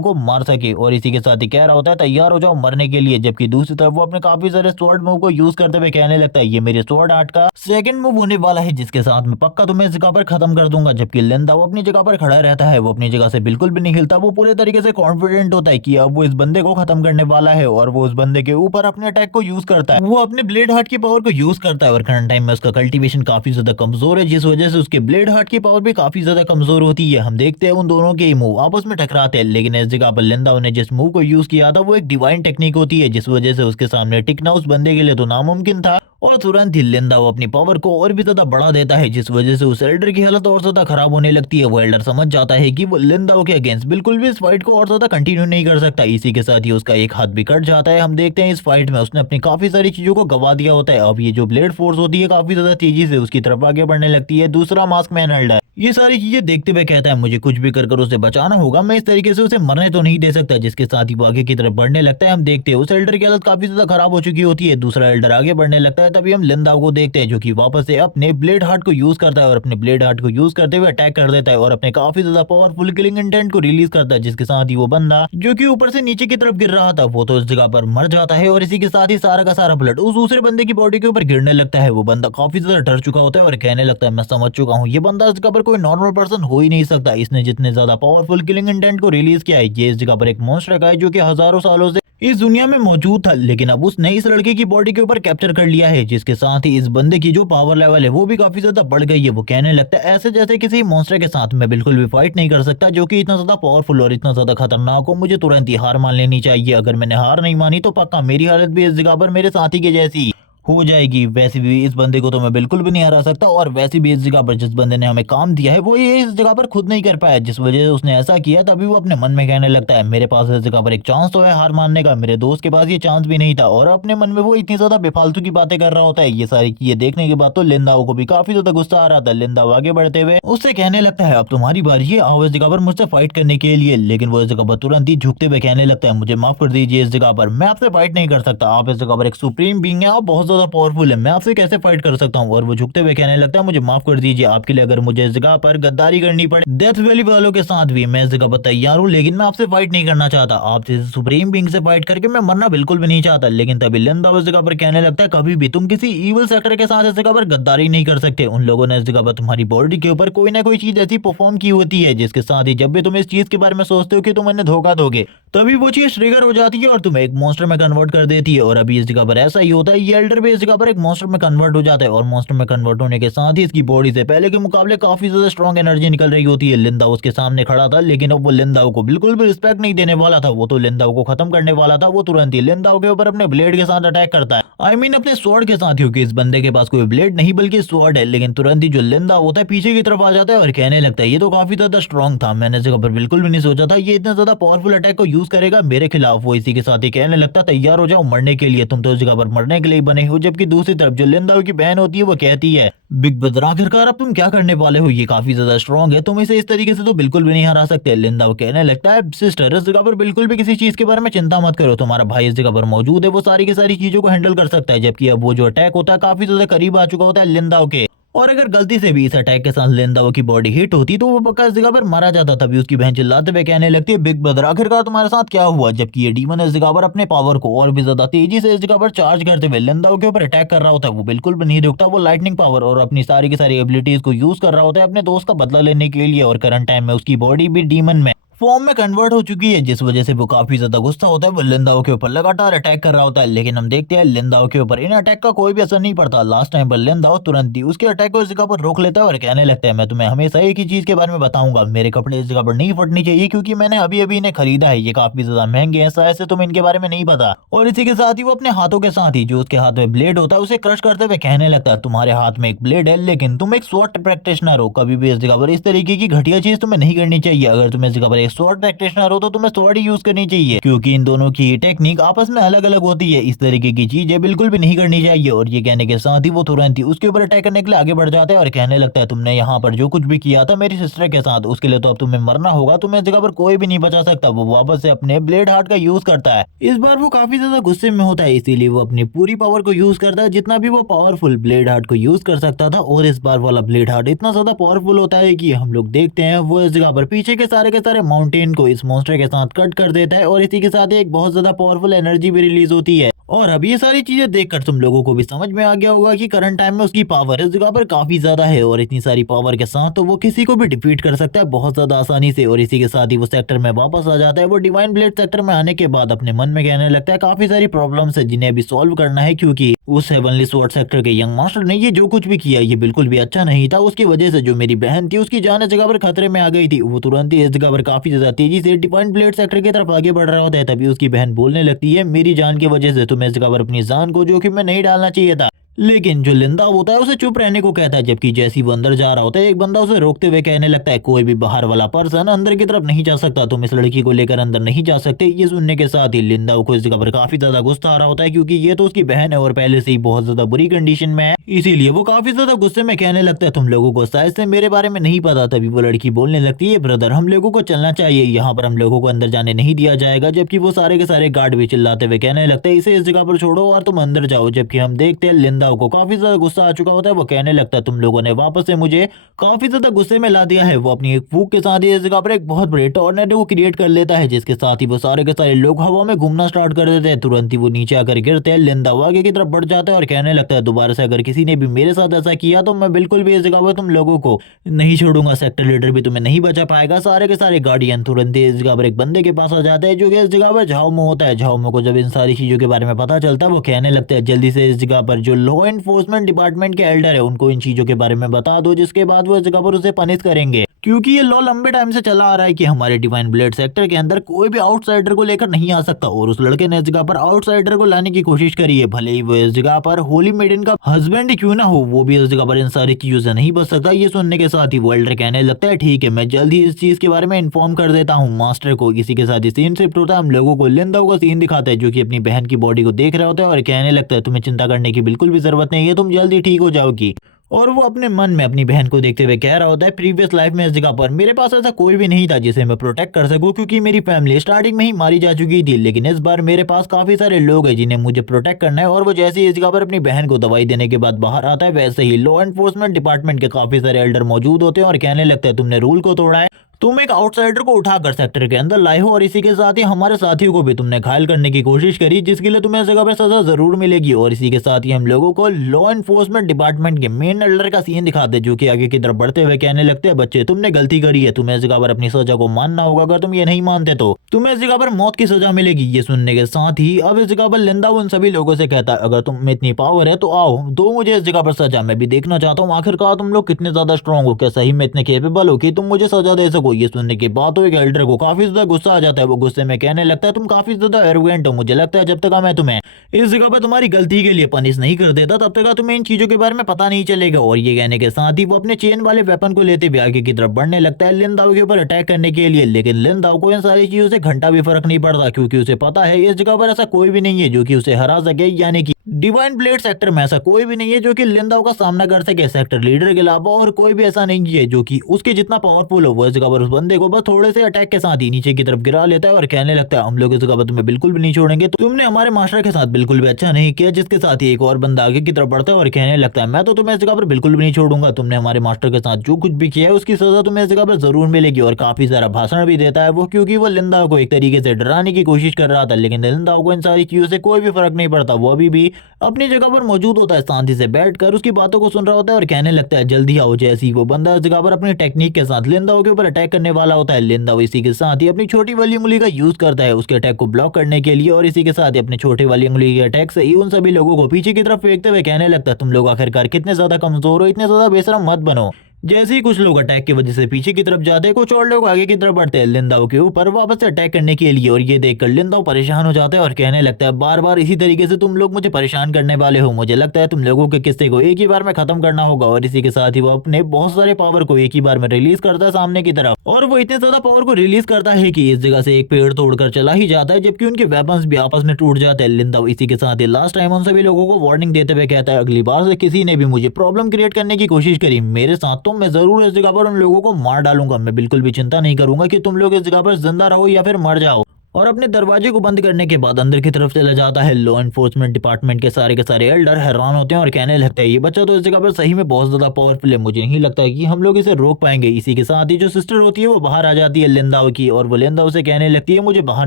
को मार सके, और इसी के साथ ही कह रहा होता है तैयार हो जाओ मरने के लिए। जबकि दूसरी तरफ वो अपने काफी सारे स्वॉर्ड मूव को यूज करते हुए कहने लगता है ये मेरे स्वॉर्ड आर्ट का सेकंड मूव होने वाला है, जिसके साथ में पक्का तुम्हें इस जगह पर खत्म कर दूंगा। जबकि लिंदाओ अपनी जगह पर खड़ा रहता है, वो अपनी जगह से बिल्कुल भी नहीं हिलता। वो पूरे तरीके से कॉन्फिडेंट होता है कि अब वो इस बंदे को खत्म करने वाला है, और वो उस बंदे के ऊपर अपने अटैक को यूज करता है। वो अपने ब्लेड हार्ट की पावर को यूज करता है, और करंट टाइम में उसका कल्टीवेशन काफी ज्यादा कमजोर है, जिस वजह से उसके ब्लेड हार्ट की पावर भी काफी ज्यादा कमजोर होती है। हम देखते हैं उन दोनों के मूव आपस में टकराते हैं, लेकिन इस जगह पर लिंदाओ ने जिस मूव को यूज किया था वो एक डिवाइन टेक्निक होती है, जिस वजह से उसके सामने टिकना उस बंदे के लिए तो नामुमकिन था। और तुरंत ही लिंदाओ अपनी पावर को और भी ज्यादा बढ़ा देता है, जिस वजह से उस एल्डर की हालत और ज्यादा खराब होने लगती है। वो एल्डर समझ जाता है कि वो लिंदाओ के अगेंस्ट बिल्कुल भी इस फाइट को और ज्यादा कंटिन्यू नहीं कर सकता। इसी के साथ ही उसका एक हाथ भी कट जाता है। हम देखते हैं इस फाइट में उसने अपनी काफी सारी चीजों को गवा दिया होता है। अब ये जो ब्लेड फोर्स होती है काफी ज्यादा तेजी से उसकी तरफ आगे बढ़ने लगती है। दूसरा मास्क मैन एल्डर ये सारी चीजें देखते हुए कहता है मुझे कुछ भी कर उसे बचाना होगा, मैं इस तरीके से उसे मरने तो नहीं दे सकता। जिसके साथ ही वो आगे की तरफ बढ़ने लगता है। हम देखते हैं उस एल्डर की हालत काफी ज्यादा खराब हो चुकी होती है। दूसरा एल्डर आगे बढ़ने लगता है, तभी हम लिंदाओ को देखते हैं जो कि वापस से अपने ब्लेड हार्ट को यूज करता है, और अपने ब्लेड हार्ट को यूज करते हुए अटैक कर देता है और अपने काफी ज्यादा पावरफुल किलिंग इंटेंट को रिलीज करता है। जिसके साथ ही वो बंदा जो कि ऊपर से नीचे की तरफ गिर रहा था वो तो इस जगह पर मर जाता है, और इसी के साथ ही सारा का सारा ब्लड उस दूसरे बंदे की बॉडी के ऊपर गिरने लगता है। वो बंदा काफी ज्यादा डर चुका होता है और कहने लगता है मैं समझ चुका हूँ, ये बंदा इस जगह पर कोई नॉर्मल पर्सन हो ही नहीं सकता। इसने जितने ज्यादा पावरफुल किलिंग इंटेंट को रिलीज किया है, ये इस जगह पर एक मॉन्स्टर का है जो कि हजारों सालों से इस दुनिया में मौजूद था, लेकिन अब उसने इस लड़के की बॉडी के ऊपर कैप्चर कर लिया है। जिसके साथ ही इस बंदे की जो पावर लेवल है वो भी काफी ज्यादा बढ़ गई है। वो कहने लगता है ऐसे जैसे किसी मॉन्स्टर के साथ मैं बिल्कुल भी फाइट नहीं कर सकता जो कि इतना ज्यादा पावरफुल और इतना ज्यादा खतरनाक हो। मुझे तुरंत ही हार मान लेनी चाहिए। अगर मैंने हार नहीं मानी तो पक्का मेरी हालत भी इस जगह पर मेरे साथी के जैसी हो जाएगी। वैसे भी इस बंदे को तो मैं बिल्कुल भी नहीं हरा सकता, और वैसे भी इस जगह पर जिस बंदे ने हमें काम दिया है वो ये इस जगह पर खुद नहीं कर पाया, जिस वजह से उसने ऐसा किया। तभी वो अपने मन में कहने लगता है मेरे पास इस जगह पर एक चांस तो है हार मानने का, मेरे दोस्त के पास ये चांस भी नहीं था। और अपने मन में वो इतनी ज्यादा बेफालतू की बातें कर रहा होता है। ये सारी चीजें देखने के बाद तो लिंदाओ को भी काफी ज्यादा गुस्सा आ रहा था। लिंदाओ आगे बढ़ते हुए उससे कहने लगता है अब तुम्हारी बारी है, आओ इस जगह पर मुझसे फाइट करने के लिए। लेकिन वो इस जगह पर तुरंत ही झुकते हुए कहने लगता है मुझे माफ कर दीजिए, इस जगह पर मैं आपसे फाइट नहीं कर सकता। आप इस जगह पर एक सुप्रीम बीइंग है, आप बहुत ज्यादा पावरफुल है, मैं आपसे कैसे फाइट कर सकता हूँ। और वो झुकते हुए कहने लगता है मुझे माफ कर दीजिए, आपके लिए अगर मुझे इस जगह पर गद्दारी करनी पड़े डेथ वैली वालों के साथ भी मैं इस जगह पर तैयार हूँ, लेकिन मैं आपसे फाइट नहीं करना चाहता। आपसे सुप्रीम बीइंग से फाइट करके मैं मरना बिल्कुल भी नहीं चाहता। लेकिन तभी लिंदाओ इस जगह पर कहने लगता है कभी भी तुम किसी इविल सेक्टर के साथ इस जगह पर गद्दारी नहीं कर सकते। उन लोगों ने इस जगह पर तुम्हारी बॉडी के ऊपर कोई ना कोई चीज ऐसी परफॉर्म की होती है, जिसके साथ ही जब भी तुम इस चीज के बारे में सोचते हो कि तुम उन्हें धोखा दोगे, तभी वो चीज ट्रिगर हो जाती है और तुम्हें एक मॉन्स्टर में कन्वर्ट कर देती है। और अभी इस जगह पर ऐसा ही होता है, ये एल्डर भी इस जगह पर एक मॉन्स्टर में कन्वर्ट हो जाता है, और मॉन्स्टर में कन्वर्ट होने के साथ ही इसकी बॉडी से पहले के मुकाबले काफी ज्यादा स्ट्रॉन्ग एनर्जी निकल रही होती है। लिंदाओ उसके सामने खड़ा था, लेकिन अब वो लिंदाओ को बिल्कुल भी रिस्पेक्ट नहीं देने वाला था। वो तो लिंदाओ को खत्म करने वाला था। वो तुरंत ही लिंदाओ के ऊपर अपने ब्लेड के साथ अटैक करता है, आई मीन अपने स्वॉर्ड के साथ, क्योंकि इस बंदे के पास कोई ब्लेड नहीं बल्कि स्वॉर्ड है। लेकिन तुरंत ही जो लिंदाओ होता है पीछे की तरफ आ जाता है और कहने लगता है ये तो काफी ज्यादा स्ट्रॉन्ग था, मैंने इस जगह पर बिल्कुल भी नहीं सोचा था ये इतना ज्यादा पावरफुल अटैक को यूज करेगा मेरे खिलाफ। वो इसी के साथ ही कहने लगता तैयार हो जाओ मरने के लिए, तुम तो इस जगह पर मरने के लिए बने हुए वो, जबकि दूसरी तरफ जो लिंदाओ की बहन होती है वो कहती है बिग ब्रदर आखिरकार अब तुम क्या करने वाले हो, ये काफी ज्यादा स्ट्रांग है, तुम इसे इस तरीके से तो बिल्कुल भी नहीं हरा सकते। लिंदाओ कहने लगता है सिस्टर इस जगह पर बिल्कुल भी किसी चीज के बारे में चिंता मत करो, तुम्हारा भाई इस जगह पर मौजूद है, वो सारी की सारी चीजों को हैंडल कर सकता है। जबकि अब वो जो अटैक होता है काफी ज्यादा करीब आ चुका होता है लिंदाओ के, और अगर गलती से भी इस अटैक के साथ लिंदाओ की बॉडी हिट होती तो वो पक्का इस जगह पर मारा जाता। तभी उसकी बहन चिल्लाते हुए कहने लगती है बिग ब्रदर आखिरकार तुम्हारे साथ क्या हुआ। जबकि ये डीमन इस जगह पर अपने पावर को और भी ज्यादा तेजी से इस जगह पर चार्ज करते हुए लिंदाओ के ऊपर अटैक कर रहा होता है। वो बिल्कुल भी नहीं रुकता, वो लाइटनिंग पावर और अपनी सारी की सारी एबिलिटीज को यूज कर रहा होता है अपने दोस्त का बदला लेने के लिए, और करंट टाइम में उसकी बॉडी भी डीमन में फॉर्म में कन्वर्ट हो चुकी है, जिस वजह से वो काफी ज्यादा गुस्सा होता है। वो लिंदाओ के ऊपर लगातार अटैक कर रहा होता है, लेकिन हम देखते हैं लिंदाओ के ऊपर इन अटैक का कोई भी असर नहीं पड़ता। लास्ट टाइम पर लिंदाओ तुरंत ही उसके अटैक को इस जगह पर रोक लेता है और कहने लगता है मैं तुम्हें हमेशा एक ही चीज के बारे में बताऊंगा, मेरे कपड़े इस जगह पर नहीं फटनी चाहिए क्योंकि मैंने अभी अभी इन्हें खरीदा है, ये काफी ज्यादा महंगे हैं, शायद से तुम्हें इनके बारे में नहीं पता। और इसी के साथ ही वो अपने हाथों के साथ ही जो उसके हाथ में ब्लेड होता है उसे क्रश करते हुए कहने लगता है तुम्हारे हाथ में एक ब्लेड है लेकिन तुम एक स्वॉर्ड प्रैक्टिशनर हो, कभी भी इस जगह पर इस तरीके की घटिया चीज तुम्हें नहीं करनी चाहिए। अगर तुम्हें इस जगह पर एक स्वॉर्ड प्रैक्टिशनर हो तो तुम्हें स्वॉर्ड यूज करनी चाहिए क्योंकि इन दोनों की टेक्निक आपस में अलग अलग होती है, इस तरीके की चीजें बिल्कुल भी नहीं करनी चाहिए। और ये कहने के साथ ही वो तुरंत ही उसके ऊपर अटैक करने के लिए आगे बढ़ जाता है और कहने लगता है तुमने यहाँ पर जो कुछ भी किया था मेरी सिस्टर के साथ उसके लिए तो अब तुम्हें मरना होगा, तुम्हें इस जगह पर कोई भी नहीं बचा सकता। वो वापस से अपने ब्लेड हार्ट का यूज करता है, इस बार वो काफी ज्यादा गुस्से में होता है इसीलिए वो अपनी पूरी पावर को यूज करता है जितना भी वो पावरफुल ब्लेड हार्ट को यूज कर सकता था। और इस बार वाला ब्लेड हार्ट इतना ज्यादा पावरफुल होता है कि हम लोग देखते हैं वो इस जगह पर पीछे के सारे माउंटेन को इस मॉन्स्टर के साथ कट कर देता है और इसी के साथ एक बहुत ज्यादा पावरफुल एनर्जी भी रिलीज होती है। और अब ये सारी चीजें देखकर तुम लोगों को भी समझ में आ गया होगा कि करंट टाइम में उसकी पावर इस जगह पर काफी ज्यादा है और इतनी सारी पावर के साथ तो वो किसी को भी डिफीट कर सकता है बहुत ज्यादा आसानी से। और इसी के साथ ही वो सेक्टर में वापस आ जाता है। वो डिवाइन ब्लेड सेक्टर में आने के बाद अपने मन में कहने लगता है काफी सारी प्रॉब्लम्स है जिन्हें अभी सॉल्व करना है क्योंकि उस हेवनली स्वॉर्ड सेक्टर के यंग मास्टर ने ये जो कुछ भी किया ये बिल्कुल भी अच्छा नहीं था। उसकी वजह से जो मेरी बहन थी उसकी जान इस जगह पर खतरे में आ गई थी। वो तुरंत ही इस जगह पर काफी ज्यादा तेजी से डिवाइन ब्लेड सेक्टर की तरफ आगे बढ़ रहा होता है। तभी उसकी बहन बोलने लगती है मेरी जान की वजह से तुम्हें इस जगह पर अपनी जान को जोखिम में नहीं डालना चाहिए था। लेकिन जो लिंदा होता है उसे चुप रहने को कहता है। जबकि जैसे वो अंदर जा रहा होता है एक बंदा उसे रोकते हुए कहने लगता है कोई भी बाहर वाला पर्सन अंदर की तरफ नहीं जा सकता, तुम इस लड़की को लेकर अंदर नहीं जा सकते। ये सुनने के साथ ही लिंदा को इस जगह पर काफी ज्यादा गुस्सा आ रहा होता है क्योंकि ये तो उसकी बहन है और पहले से ही बहुत ज्यादा बुरी कंडीशन में है, इसीलिए वो काफी ज्यादा गुस्से में कहने लगता है तुम लोगों को शायद से मेरे बारे में नहीं पता। तभी वो लड़की बोलने लगती है ब्रदर हम लोगों को चलना चाहिए, यहाँ पर हम लोगों को अंदर जाने नहीं दिया जाएगा। जबकि वो सारे के सारे गार्ड भी चिल्लाते हुए कहने लगते हैं इसे इस जगह पर छोड़ो और तुम अंदर जाओ। जबकि हम देखते हैं लिंदा को काफी ज्यादा गुस्सा आ चुका होता है। वो कहने लगता है तुम लोगों ने वापस से मुझे काफी ज्यादा गुस्से में ला दिया है। वो अपनी एक फूंक के साथ ही इस जगह पर एक बहुत बड़े टॉर्नेडो को क्रिएट कर लेता है जिसके साथ ही वो सारे के सारे लोग हवा में घूमना स्टार्ट कर देते हैं। तुरंत ही वो नीचे आकर गिरते हैं। लिंदा आगे की तरफ बढ़ जाता है और कहने लगता है दोबारा से अगर किसी ने भी मेरे साथ ऐसा किया तो मैं बिल्कुल भी इस जगह पर तुम लोगों को नहीं छोड़ूंगा, सेक्टर लीडर भी तुम्हें नहीं बचा पाएगा। सारे के सारे गार्डियन तुरंत ही इस जगह पर एक बंदे के पास आ जाते हैं जो कि इस जगह पर झाओमो होता है। झाओमो को जब इन सारी चीजों के बारे में पता चलता है वो कहने लगता है जल्दी से इस जगह पर जो लॉ एनफोर्समेंट डिपार्टमेंट के एल्डर है उनको इन चीजों के बारे में बता दो, जिसके बाद वो इस जगह पर उसे पनिश करेंगे क्योंकि ये लॉ लंबे टाइम से चला आ रहा है कि हमारे डिवाइन ब्लेड सेक्टर के अंदर कोई भी आउटसाइडर को लेकर नहीं आ सकता। और उस लड़के ने इस जगह पर आउटसाइडर को लाने की कोशिश करी है, भले ही वो इस जगह पर होली मेडन का हस्बैंड क्यों ना हो, वो भी इस जगह पर इन सारी चीजों से नहीं बच सकता। ये सुनने के साथ ही वो एल्डर कहने लगता है ठीक है मैं जल्द ही इस चीज के बारे में इन्फॉर्म कर देता हूँ मास्टर को। इसी के साथ ही सीन शिफ्ट होता है, हम लोगों को लिंदा का सीन दिखाता है जो कि अपनी बहन की बॉडी को देख रहा होता है और कहने लगता है तुम्हें चिंता करने की बिल्कुल भी जरूरत नहीं है, तुम जल्दी ठीक हो जाओगी। और वो अपने मन में अपनी बहन को देखते हुए कह रहा होता है प्रीवियस लाइफ में इस जगह पर मेरे पास ऐसा कोई भी नहीं था जिसे मैं प्रोटेक्ट कर सकूं क्योंकि मेरी फैमिली स्टार्टिंग में ही मारी जा चुकी थी, लेकिन इस बार मेरे पास काफी सारे लोग हैं जिन्हें मुझे प्रोटेक्ट करना है। और वो जैसे ही इस जगह पर अपनी बहन को दवाई देने के बाद बाहर आता है वैसे ही लॉ एनफोर्समेंट डिपार्टमेंट के काफी सारे एल्डर मौजूद होते हैं और कहने लगता है तुमने रूल को तोड़ा है, तुम एक आउटसाइडर को उठाकर सेक्टर के अंदर लाए हो और इसी के साथ ही हमारे साथियों को भी तुमने घायल करने की कोशिश करी जिसके लिए तुम्हें इस जगह पर सजा जरूर मिलेगी। और इसी के साथ ही हम लोगों को लॉ एनफोर्समेंट डिपार्टमेंट के मेन एल्डर का सीन दिखाते जो कि आगे की तरफ बढ़ते हुए कहने लगते हैं बच्चे तुमने गलती करी है, तुम्हें इस जगह पर अपनी सजा को मानना होगा, अगर तुम ये नहीं मानते तो तुम्हें इस जगह पर मौत की सजा मिलेगी। ये सुनने के साथ ही अब इस जगह पर लिंदा उन सभी लोगों से कहता है अगर तुम में इतनी पावर है तो आओ दो मुझे इस जगह पर सजा, मैं भी देखना चाहता हूँ आखिरकार तुम लोग कितने ज्यादा स्ट्रॉन्ग हो, क्या सही में इतने केपेबल हो कि तुम मुझे सजा दे सको। ये सुनने के बाद तो एक एल्डर को काफी ज्यादा गुस्सा आ जाता है। वो गुस्से में कहने लगता है तुम काफी ज्यादा एरोगेंट हो, मुझे लगता है जब तक मैं तुम्हें इस जगह पर तुम्हारी गलती के लिए पनिश नहीं कर देता तब तक तुम्हें इन चीजों के बारे में पता नहीं चलेगा। और ये कहने के साथ ही वो अपने चेन वाले वेपन को लेते हुए आगे की तरफ बढ़ने लगता है लिंदाओ के ऊपर अटैक करने के लिए। लेकिन लिंदाओ को इन सारी चीजों से घंटा भी फर्क नहीं पड़ता क्योंकि उसे पता है इस जगह पर ऐसा कोई भी नहीं है जो कि उसे हरा सके, यानी कि डिवाइन ब्लेड सेक्टर में ऐसा कोई भी नहीं है जो कि लिंदाओ का सामना कर सके सेक्टर लीडर के अलावा, और कोई भी ऐसा नहीं है जो कि उसके जितना पावरफुल हो। वो इस जगह पर उस बंदे को बस थोड़े से अटैक के साथ ही नीचे की तरफ गिरा लेता है और कहने लगता है हम लोग इस जगह पर तुम्हें बिल्कुल भी नहीं छोड़ेंगे, तुमने हमारे मास्टर के साथ बिल्कुल भी अच्छा नहीं किया। जिसके साथ ही एक और बंदा आगे की तरफ बढ़ता है और कहने लगता है मैं तो तुम्हें इस जगह पर बिल्कुल भी नहीं छोड़ूंगा, तुमने हमारे मास्टर के साथ जो कुछ भी किया है उसकी सजा तुम्हें इस जगह पर जरूर मिलेगी। और काफी सारा भाषण भी देता है वो, क्योंकि वो लिंदाओ को एक तरीके से डराने की कोशिश कर रहा था, लेकिन लिंदाओ को इन सारी चीजों से कोई भी फर्क नहीं पड़ता। वो अभी भी अपनी जगह पर मौजूद होता है, शांति से बैठकर उसकी बातों को सुन रहा होता है और कहने लगता है जल्दी आओ। जैसे ही वो बंदा इस जगह पर अपनी टेक्निक के साथ लिंदाओ के ऊपर अटैक करने वाला होता है, लिंदाओ इसी के साथ ही अपनी छोटी वाली उंगली का यूज करता है उसके अटैक को ब्लॉक करने के लिए, और इसी के साथ ही अपनी छोटी वाली उंगली के अटैक से ही उन सभी लोगों को पीछे की तरफ फेंकते हुए कहने लगता है तुम लोग आखिरकार कितने ज्यादा कमजोर हो, इतने ज्यादा बेशरम मत बनो। जैसे ही कुछ लोग अटैक की वजह से पीछे की तरफ जाते हैं, कुछ और लोग आगे की तरफ बढ़ते हैं लिंदाओ के ऊपर वापस से अटैक करने के लिए, और ये देखकर लिंदाओ परेशान हो जाता है और कहने लगता है बार बार इसी तरीके से तुम लोग मुझे परेशान करने वाले हो, मुझे लगता है तुम लोगों के किस्से को एक ही बार में खत्म करना होगा। और इसी के साथ ही वो अपने बहुत सारे पावर को एक ही बार में रिलीज करता है सामने की तरफ, और वो इतने ज्यादा पावर को रिलीज करता है कि इस जगह से एक पेड़ तोड़कर चला ही जाता है, जबकि उनके वेपन्स भी आपस में टूट जाते हैं। लिंदाओ इसी के साथ ही लास्ट टाइम उन सभी लोगों को वार्निंग देते हुए कहता है अगली बार से किसी ने भी मुझे प्रॉब्लम क्रिएट करने की कोशिश करी मेरे साथ तो मैं जरूर इस जगह पर उन लोगों को मार डालूंगा, मैं बिल्कुल भी चिंता नहीं करूंगा कि तुम लोग इस जगह पर जिंदा रहो या फिर मर जाओ। और अपने दरवाजे को बंद करने के बाद अंदर की तरफ चला जाता है। लॉ एनफोर्समेंट डिपार्टमेंट के सारे एल्डर हैरान होते हैं और कहने लगते हैं ये बच्चा तो इस जगह पर सही में बहुत ज्यादा पावरफुल है, मुझे नहीं लगता है कि हम लोग इसे रोक पाएंगे। इसी के साथ ही जो सिस्टर होती है वो बाहर आ जाती है लिंदाओ की, और वो लिंदाओ से कहने लगती है मुझे बाहर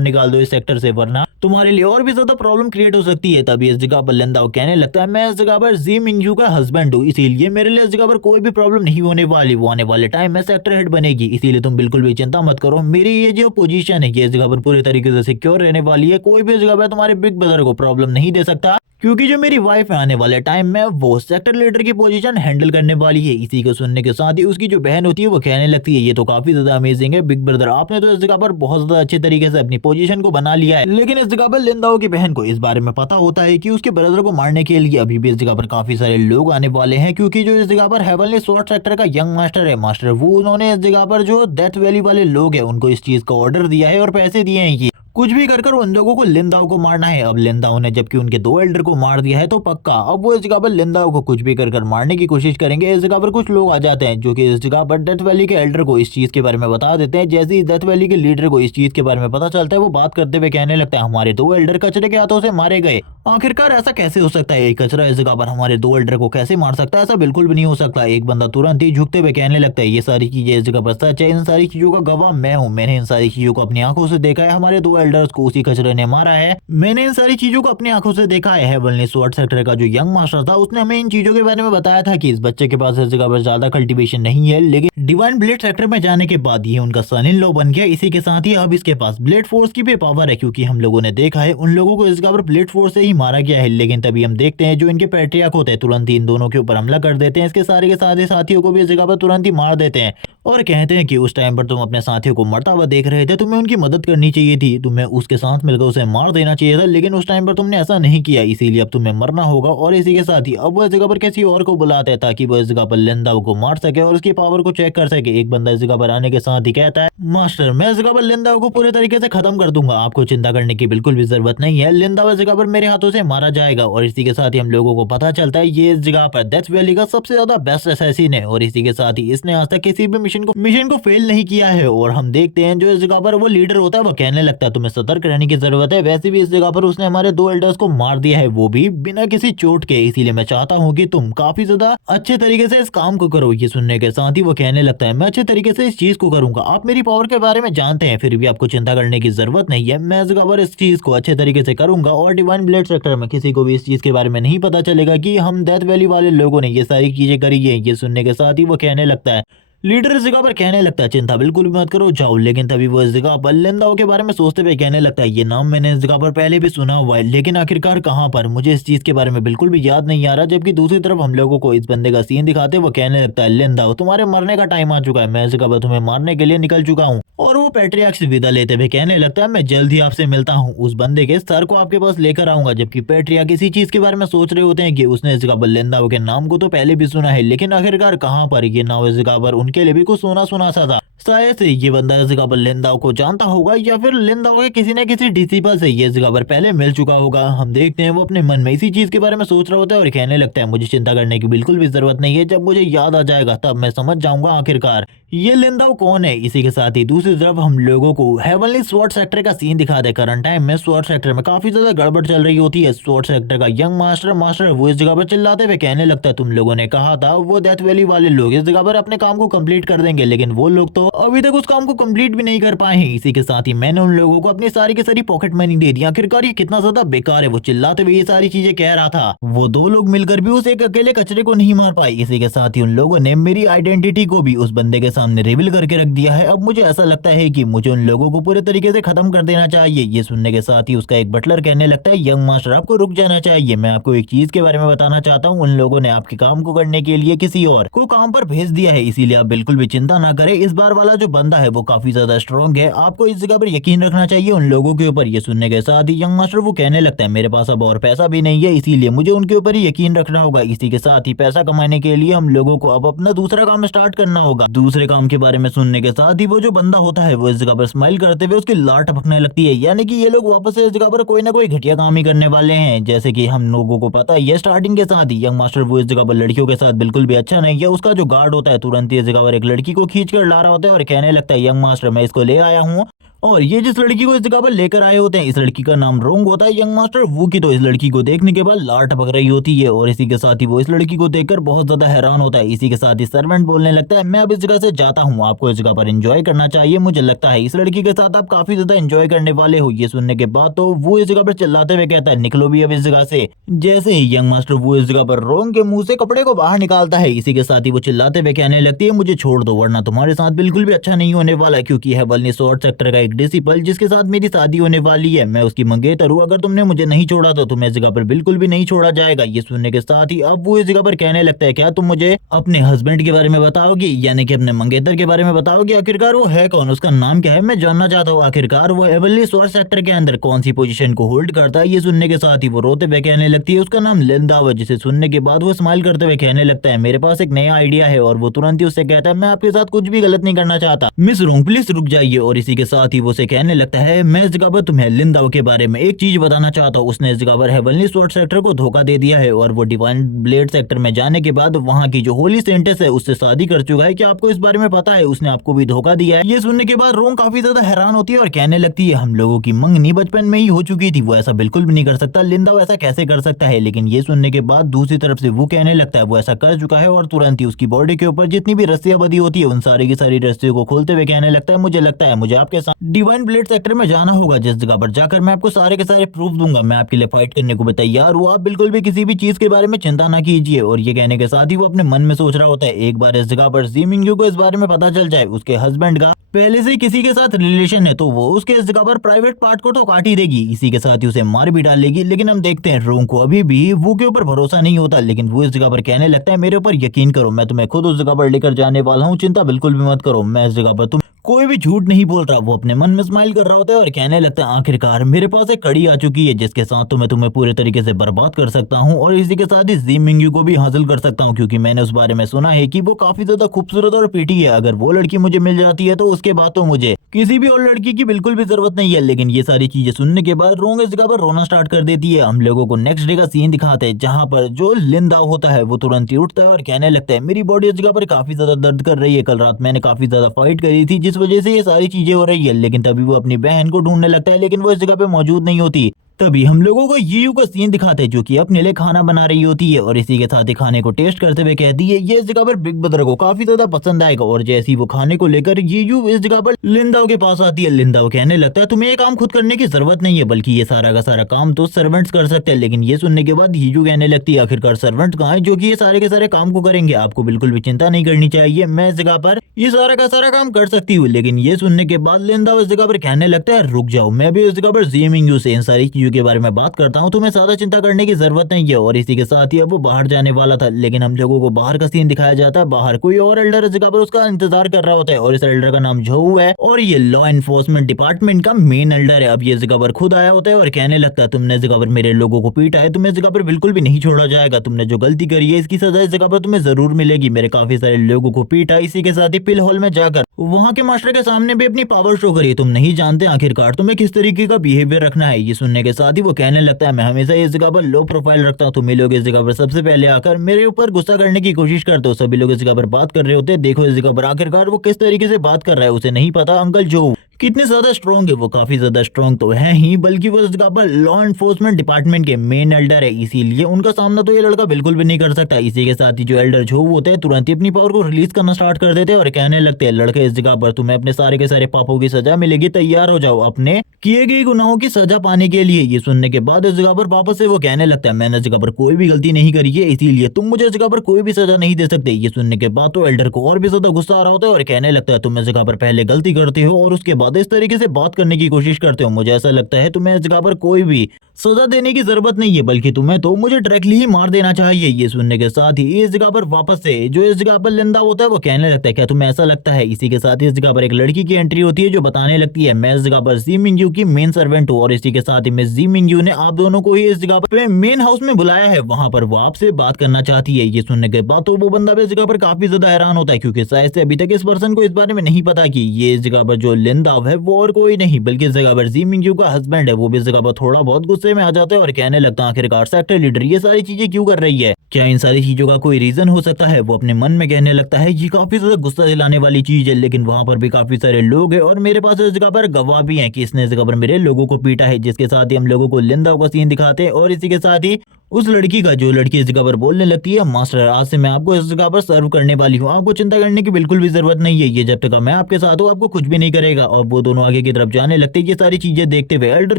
निकाल दो इस सेक्टर से, वरना तुम्हारे लिए और भी ज्यादा प्रॉब्लम क्रिएट हो सकती है। तभी इस जगह पर लिंदाओ कहने लगता है मैं इस जगह पर जी मिंगजू का हस्बैंड हूँ, इसीलिए मेरे लिए इस जगह पर कोई भी प्रॉब्लम नहीं होने वाली, वो आने वाले टाइम में सेक्टर हेड बनेगी, इसीलिए तुम बिल्कुल भी चिंता मत करो। मेरी ये जो पोजीशन है ये इस जगह पर पूरी तरीके से सिक्योर रहने वाली है, कोई भी इस जगह पर तुम्हारे बिग ब्रदर को प्रॉब्लम नहीं दे सकता, क्योंकि जो मेरी वाइफ है आने वाले टाइम में वो सेक्टर लीडर की पोजीशन हैंडल करने वाली है। इसी को सुनने के साथ ही उसकी जो बहन होती है वो कहने लगती है ये तो काफी ज्यादा अमेजिंग है बिग ब्रदर, आपने तो इस जगह पर बहुत ज्यादा अच्छे तरीके से अपनी पोजीशन को बना लिया है। लेकिन इस जगह पर लिंदाओ की बहन को इस बारे में पता होता है कि उसके ब्रदर को मारने के लिए अभी भी इस जगह पर काफी सारे लोग आने वाले हैं, क्योंकि जो इस जगह पर हेवनली स्वॉर्ड सेक्टर का यंग मास्टर है मास्टर वो, उन्होंने इस जगह पर जो डेथ वैली वाले लोग हैं उनको इस चीज का ऑर्डर दिया है और पैसे दिए हैं कि कुछ भी कर उन लोगों को लिंदाओ को मारना है। अब लिंदाओ ने जबकि उनके 2 एल्डर को मार दिया है तो पक्का अब वो इस जगह पर लिंदाओ को कुछ भी कर मारने की कोशिश करेंगे। इस जगह पर कुछ लोग आ जाते हैं जो कि इस जगह पर डेथ वैली के एल्डर को इस चीज के बारे में बता देते हैं। जैसे ही डेथ वैली के लीडर को इस चीज के बारे में पता चलता है वो बात करते हुए कहने लगता है हमारे 2 एल्डर कचरे के हाथों से मारे गए, आखिरकार ऐसा कैसे हो सकता है, एक कचरा इस जगह पर हमारे 2 एल्डर को कैसे मार सकता है, ऐसा बिल्कुल भी नहीं हो सकता। एक बंदा तुरंत ही झुकते हुए कहने लगता है ये सारी चीजें इस जगह पर सच है, इन सारी चीजों का गवाह मैं हूँ, मैंने इन सारी चीजों को अपनी आंखों से देखा है, हमारे 2 एल्डर्स को उसी कचरे ने मारा है, मैंने इन सारी चीजों को अपनी आंखों से देखा है। हेवनली स्वॉर्ड सेक्टर का जो यंग मास्टर था उसने हमें इन चीजों के बारे में बताया था कि इस बच्चे के पास इस जगह पर ज्यादा कल्टीवेशन नहीं है, लेकिन डिवाइन ब्लेड सेक्टर में जाने के बाद ये उनका सन इन लॉ बन गया। इसी के साथ ही अब इसके पास ब्लेड फोर्स की भी पावर है, क्योंकि हम लोगों ने देखा है उन लोगों को इस जगह पर ब्लेड फोर्स से ही मारा गया है। लेकिन तभी हम देखते हैं जो इनके पैट्रियार्क होते हैं तुरंत ही इन दोनों के ऊपर हमला कर देते हैं, इसके सारे के सारे साथियों को भी इस जगह पर तुरंत ही मार देते हैं और कहते हैं कि उस टाइम पर तुम अपने साथियों को मरता हुआ देख रहे थे, तुम्हें उनकी मदद करनी चाहिए थी, तुम्हें उसके साथ मिलकर उसे मार देना चाहिए था, लेकिन उस टाइम पर तुमने ऐसा नहीं किया, इसीलिए अब तुम्हें मरना होगा। और इसी के साथ ही अब वो इस जगह पर किसी और को बुलाते हैं ताकि वो इस जगह पर लिंदाओ को मार सके और उसकी पावर को चेक कर सके। एक बंदा इस जगह पर आने के साथ ही कहता है मास्टर मैं इस जगह पर लिंदाओ को पूरे तरीके से खत्म कर दूंगा, आपको चिंता करने की बिल्कुल भी जरूरत नहीं है, लिंदाओ इस जगह पर मेरे हाथों से मारा जाएगा। और इसी के साथ ही हम लोगों को पता चलता है ये इस जगह पर डेथ वैली का सबसे ज्यादा बेस्ट असैसिन है, और इसी के साथ ही इसने आज तक किसी भी मिशन को फेल नहीं किया है। और हम देखते हैं जो इस जगह पर वो लीडर होता है वो कहने लगता है तुम्हें सतर्क रहने की जरूरत है, वैसे भी इस जगह पर उसने हमारे 2 एल्डर्स को मार दिया है, वो भी बिना किसी चोट के, इसीलिए मैं चाहता हूँ कि तुम काफी ज्यादा अच्छे तरीके से इस काम को करो। ये सुनने के साथ ही वो कहने लगता है मैं अच्छे तरीके से इस चीज को करूंगा, आप मेरी पावर के बारे में जानते हैं, फिर भी आपको चिंता करने की जरूरत नहीं है, मैं इस जगह पर इस चीज को अच्छे तरीके से करूंगा और डिवाइन ब्लेड सेक्टर में किसी को भी इस चीज के बारे में नहीं पता चलेगा कि हम डेथ वैली वाले लोगों ने ये सारी चीजें करी है। ये सुनने के साथ ही वो कहने लगता है लीडर इस जगह पर कहने लगता है चिंता बिल्कुल भी मत करो जाओ। लेकिन तभी वो इस जगह पर लिंदाओ के बारे में सोचते हुए कहने लगता है ये नाम मैंने इस जगह पर पहले भी सुना हुआ है, लेकिन आखिरकार कहाँ पर, मुझे इस चीज के बारे में बिल्कुल भी याद नहीं आ रहा। जबकि दूसरी तरफ हम लोगों को इस बंदे का सीन दिखाते वो कहने लगता है लिंदाओ तुम्हारे मरने का टाइम आ चुका है, मैं इस जगह पर तुम्हें मारने के लिए निकल चुका हूँ। और वो पैट्रियार्क से विदा लेते हुए कहने लगता है मैं जल्द ही आपसे मिलता हूँ, उस बंदे के सर को आपके पास लेकर आऊंगा। जबकि पैट्रियार्क इसी चीज के बारे में सोच रहे होते हैं कि उसने इस जगह पर लिंदाओ के नाम को तो पहले भी सुना है, लेकिन आखिरकार कहाँ पर ये नाम इस जगह पर उनके लिए भी कुछ सुना सा था। शायद से ये बंदा इस जगह पर लिंदाओ को जानता होगा या फिर लिंदाओ के किसी न किसी डिसिपल से ये जगह पर पहले मिल चुका होगा। हम देखते हैं वो अपने मन में इसी चीज के बारे में सोच रहा होता है और कहने लगता है मुझे चिंता करने की बिल्कुल भी जरूरत नहीं है, जब मुझे याद आ जाएगा तब मैं समझ जाऊंगा आखिरकार ये लिंदाओ कौन है। इसी के साथ ही दूसरी तरफ हम लोगों को हेवनली स्वॉर्ड सेक्टर का सीन दिखा दे। करंट टाइम में स्वॉर्ड सेक्टर में काफी ज्यादा गड़बड़ चल रही होती है। स्वॉर्ड सेक्टर का यंग मास्टर वो इस जगह पर चिल्लाते हुए कहने लगता है तुम लोगों ने कहा था वो डेथ वैली वाले लोग इस जगह पर अपने काम को कंप्लीट कर देंगे, लेकिन वो लोग तो अभी तक उस काम को कंप्लीट भी नहीं कर पाए हैं। इसी के साथ ही मैंने उन लोगों को अपनी सारी की सारी पॉकेट मनी दे दी। आखिरकार ये कितना ज्यादा बेकार है। वो चिल्लाते हुए ये सारी चीजें कह रहा था। वो दो लोग मिलकर भी उस एक अकेले कचरे को नहीं मार पाए। इसी के साथ ही उन लोगों ने मेरी आइडेंटिटी को भी उस बंदे के सामने रिवील करके रख दिया है। अब मुझे ऐसा लगता है कि मुझे उन लोगों को पूरे तरीके से खत्म कर देना चाहिए। ये सुनने के साथ ही उसका एक बटलर कहने लगता है यंग मास्टर आपको रुक जाना चाहिए, मैं आपको एक चीज के बारे में बताना चाहता हूँ। उन लोगों ने आपके काम को करने के लिए किसी और को काम पर भेज दिया है, इसीलिए आप बिल्कुल भी चिंता ना करें। इस बार वाला जो बंदा है वो काफी ज्यादा स्ट्रॉन्ग है, आपको इस जगह पर यकीन रखना चाहिए उन लोगों के ऊपर। ये सुनने के साथ ही यंग मास्टर वो कहने लगता है मेरे पास अब और पैसा भी नहीं है, इसीलिए मुझे उनके ऊपर ही यकीन रखना होगा। इसी के साथ ही पैसा कमाने के लिए हम लोगों को अब अपना दूसरा काम स्टार्ट करना होगा। दूसरे काम के बारे में सुनने के साथ ही वो जो बंदा होता है वो इस जगह पर स्माइल करते हुए उसकी लार टपकने लगती है, यानी कि ये लोग वापस से इस जगह पर कोई ना कोई घटिया काम ही करने वाले हैं। जैसे कि हम लोगों को पता है ये स्टार्टिंग के साथ ही यंग मास्टर वो इस जगह पर लड़कियों के साथ बिल्कुल भी अच्छा नहीं है। उसका जो गार्ड होता है तुरंत ही इस जगह पर एक लड़की को खींच कर ला रहा होता है और कहने लगता है यंग मास्टर मैं इसको ले आया हूँ। और ये जिस लड़की को इस जगह पर लेकर आए होते हैं इस लड़की का नाम रोंग होता है। यंग मास्टर वो की तो इस लड़की को देखने के बाद लार टपक रही होती है और इसी के साथ ही वो इस लड़की को देखकर बहुत ज्यादा हैरान होता है। इसी के साथ ही सर्वेंट बोलने लगता है मैं अब इस जगह से जाता हूँ, आपको इस जगह पर एंजॉय करना चाहिए। मुझे लगता है इस लड़की के साथ आप काफी ज्यादा एंजॉय करने वाले हो। ये सुनने के बाद तो वो इस जगह पर चिल्लाते हुए कहता है निकलो भी अब इस जगह से। जैसे ही यंग मास्टर वो इस जगह पर रोंग के मुंह से कपड़े को बाहर निकालता है, इसी के साथ ही वो चिल्लाते हुए कहने लगती है मुझे छोड़ दो वरना तुम्हारे साथ बिल्कुल भी अच्छा नहीं होने वाला, क्योंकि है वल्नी स्वॉर्ड सेक्टर का एक डिसिपल जिसके साथ मेरी शादी होने वाली है, मैं उसकी मंगेतर हूँ। अगर तुमने मुझे नहीं छोड़ा तो तुम्हें इस जगह पर बिल्कुल भी नहीं छोड़ा जाएगा। ये सुनने के साथ ही अब वो इस जगह पर कहने लगता है क्या तुम मुझे अपने हस्बैंड के बारे में बताओगे, यानी कि अपने मंगेतर के बारे में बताओगे। आखिरकार वो है कौन, उसका नाम क्या है, मैं जानना चाहता हूँ। आखिरकार वो एवरली स्वॉर्ड सेक्टर के अंदर कौन सी पोजीशन को होल्ड करता है। ये सुनने के साथ ही वो रोते हुए कहने लगती है उसका नाम लिंदाओ है। जिसे सुनने के बाद वो स्माइल करते हुए कहने लगता है मेरे पास एक नया आइडिया है। और वो तुरंत ही उससे कहता है मैं आपके साथ कुछ भी गलत नहीं करना चाहता, मिस रोंग प्लीज रुक जाइए। और इसी के साथ ही वो उसे कहने लगता है मैं इस जगह पर तुम्हें लिंदाओ के बारे में एक चीज बताना चाहता हूँ। उसने इस जगह पर हेवनली स्वॉर्ड सेक्टर को धोखा दे दिया है और वो डिवाइन ब्लेड सेक्टर में जाने के बाद वहाँ की जो होली सेंटेस है उससे शादी कर चुका है। क्या आपको इस बारे में पता है, उसने आपको भी धोखा दिया है। ये सुनने के बाद रोंग काफी ज्यादा हैरान होती है और कहने लगती है हम लोगों की मंगनी बचपन में ही हो चुकी थी, वो ऐसा बिल्कुल भी नहीं कर सकता, लिंदाओ ऐसा कैसे कर सकता है। लेकिन ये सुनने के बाद दूसरी तरफ से वो कहने लगता है वो ऐसा कर चुका है और तुरंत ही उसकी बॉडी के ऊपर जितनी भी रस्सियां बंधी होती है उन सारी की सारी रस्सियों को खोलते हुए कहने लगता है मुझे लगता है मुझे आपके साथ डिवाइन ब्लेड सेक्टर में जाना होगा, जिस जगह पर जाकर मैं आपको सारे के सारे प्रूफ दूंगा, मैं आपके लिए फाइट करने को भी तैयार हूँ, आप बिल्कुल भी किसी भी चीज के बारे में चिंता ना कीजिए। और ये कहने के साथ ही वो अपने मन में सोच रहा होता है एक बार इस जगह पर जी मिंग्यू को इस बारे में पता चल जाए उसके हस्बैंड का पहले से किसी के साथ रिलेशन है तो वो उसके इस जगह पर प्राइवेट पार्ट को तो काट ही देगी, इसी के साथ ही उसे मार भी डालेगी। लेकिन हम देखते हैं रोंग को अभी भी वो के ऊपर भरोसा नहीं होता, लेकिन वो इस जगह पर कहने लगता है मेरे ऊपर यकीन करो, मैं तुम्हें खुद उस जगह पर लेकर जाने वाला हूँ, चिंता बिल्कुल भी मत करो, मैं इस जगह पर तुम कोई भी झूठ नहीं बोल रहा। वो अपने मन में स्माइल कर रहा होता है और कहने लगता है आखिरकार मेरे पास एक कड़ी आ चुकी है जिसके साथ तो मैं तुम्हें पूरे तरीके से बर्बाद कर सकता हूँ और इसी के साथ ही जी मिंग्यू को भी हासिल कर सकता हूँ, क्योंकि मैंने उस बारे में सुना है कि वो काफी ज्यादा खूबसूरत और पीटी है। अगर वो लड़की मुझे मिल जाती है तो उसके बाद तो मुझे किसी भी और लड़की की बिल्कुल भी जरूरत नहीं है। लेकिन ये सारी चीजें सुनने के बाद रोंग इस जगह पर रोना स्टार्ट कर देती है। हम लोगों को नेक्स्ट डे का सीन दिखाते हैं जहाँ पर जो लिंदाओ होता है वो तुरंत ही उठता है और कहने लगता है मेरी बॉडी इस जगह पर काफी ज्यादा दर्द कर रही है, कल रात मैंने काफी ज्यादा फाइट करी थी जिस वजह से ये सारी चीजें हो रही है। लेकिन तभी वो अपनी बहन को ढूंढने लगता है लेकिन वो इस जगह पे मौजूद नहीं होती। तभी हम लोगों को यू का सीन दिखाते हैं जो कि अपने लिए खाना बना रही होती है और इसी के साथ ही खाने को टेस्ट करते हुए कहती है ये इस जगह पर बिग ब्रदर को काफी ज्यादा पसंद आएगा। और जैसे ही वो खाने को लेकर यू इस जगह पर लिंदाओ के पास आती है, लिंदाओ कहने लगता है तुम्हें ये काम खुद करने की जरूरत नहीं है, बल्कि ये सारा का सारा काम तो सर्वेंट्स कर सकते हैं। लेकिन ये सुनने के बाद यू कहने लगती है आखिरकार सर्वेंट कहाँ है जो कि ये सारे के सारे काम को करेंगे, आपको बिल्कुल भी चिंता नहीं करनी चाहिए, मैं इस जगह पर ये सारा का सारा काम कर सकती हूँ। लेकिन ये सुनने के बाद लिंदाओ इस जगह पर कहने लगता है रुक जाओ, मैं भी इस जगह पर जी मिंग्यू से इन सारी चीजों जिंगयू के बारे में बात करता हूँ, तुम्हें ज्यादा चिंता करने की जरूरत नहीं है। और इसी के साथ ही अब वो बाहर जाने वाला था, लेकिन हम लोगों को बाहर का सीन दिखाया जाता है। बाहर कोई और एल्डर इस जगह पर उसका इंतजार कर रहा होता है और इस एल्डर का नाम जोऊ है और ये लॉ एनफोर्समेंट डिपार्टमेंट का मेन एल्डर है। अब ये इस जगह पर खुद आया होता है और कहने लगता है तुमने इस जगह पर मेरे लोगों को पीटा है, तुम्हें इस जगह पर बिल्कुल भी नहीं छोड़ा जाएगा। तुमने जो गलती करी है इसकी सजा इस जगह पर तुम्हें जरूर मिलेगी। मेरे काफी सारे लोगों को पीटा, इसी के साथ ही पिल हॉल में जाकर वहाँ के मास्टर के सामने भी अपनी पावर शो करी। तुम नहीं जानते आखिरकार तुम्हें किस तरीके का बिहेवियर रखना है। ये सुनने के साथ ही वो कहने लगता है मैं हमेशा इस जगह पर लो प्रोफाइल रखता हूँ, तुम लोग इस जगह पर सबसे पहले आकर मेरे ऊपर गुस्सा करने की कोशिश करते हो। सभी लोग इस जगह पर बात कर रहे होते हैं, देखो इस जगह पर आखिरकार वो किस तरीके से बात कर रहा है, उसे नहीं पता अंकल जो कितने ज्यादा स्ट्रॉन्ग है। वो काफी ज्यादा स्ट्रॉन्ग तो है ही, बल्कि वो इस जगह पर लॉ एनफोर्समेंट डिपार्टमेंट के मेन एल्डर है, इसीलिए उनका सामना तो ये लड़का बिल्कुल भी नहीं कर सकता। इसी के साथ ही जो एल्डर जो होते हैं तुरंत ही अपनी पावर को रिलीज करना स्टार्ट कर देते हैं और कहने लगते हैं लड़के इस जगह पर तुम्हें अपने सारे के सारे पापों की सजा मिलेगी, तैयार हो जाओ अपने किए गए गुनाहों की सजा पाने के लिए। ये सुनने के बाद इस जगह पर वापस से वो कहने लगता है मैंने इस जगह पर कोई भी गलती नहीं करी है, इसीलिए तुम मुझे इस जगह पर कोई भी सजा नहीं दे सकते। ये सुनने के बाद तो एल्डर को और भी ज्यादा गुस्सा आ रहा होता है और कहने लगता है तुम इस जगह पर पहले गलती करते हो और उसके बाद इस तरीके से बात करने की कोशिश करते हो। मुझे ऐसा लगता है तुम्हें इस जगह पर कोई भी सजा देने की जरूरत नहीं है, बल्कि तुम्हें तो मुझे डायरेक्टली ही मार देना चाहिए। ये सुनने के साथ ही इस जगह पर वापस से जो इस जगह पर लिंदा होता है वो कहने लगता है क्या तुम्हें ऐसा लगता है। इसी के साथ ही इस जगह पर एक लड़की की एंट्री होती है जो बताने लगती है मैं इस जगह पर जी मिंगयू की मेन सर्वेंट हूँ और इसी के साथ ही मिस जी मिंगयू ने आप दोनों को ही इस जगह पर मेन हाउस में बुलाया है, वहां पर वो आपसे बात करना चाहती है। ये सुनने के बाद तो वो बंदा भी इस जगह पर काफी ज्यादा हैरान होता है, क्योंकि शायद से अभी तक इस पर्सन को इस बारे में नहीं पता कि ये इस जगह पर जो लिंदाव है वो और कोई नहीं बल्कि इस जगह पर जी मिंगयू का हस्बैंड है। वो भी इस जगह पर थोड़ा बहुत गुस्से में आ जाता है और कहने लगता है आखिरकार सेक्टर लीडर ये सारी चीजें क्यों कर रही है, क्या इन सारी चीजों का कोई रीजन हो सकता है। वो अपने मन में कहने लगता है ये काफी ज्यादा गुस्सा दिलाने वाली चीज है, लेकिन वहां पर भी काफी सारे लोग हैं और मेरे पास इस जगह पर गवाह भी हैं कि इसने इस जगह पर मेरे लोगों को पीटा है। जिसके साथ ही हम लोगों को लिंदा का सीन दिखाते हैं और इसी के साथ ही उस लड़की का जो लड़की इस जगह पर बोलने लगती है मास्टर आज से मैं आपको इस जगह पर सर्व करने वाली हूँ, आपको चिंता करने की बिल्कुल भी जरूरत नहीं है, ये जब तक मैं आपके साथ हूँ आपको कुछ भी नहीं करेगा। और वो दोनों आगे की तरफ जाने लगते हैं। ये सारी चीजें देखते हुए एल्डर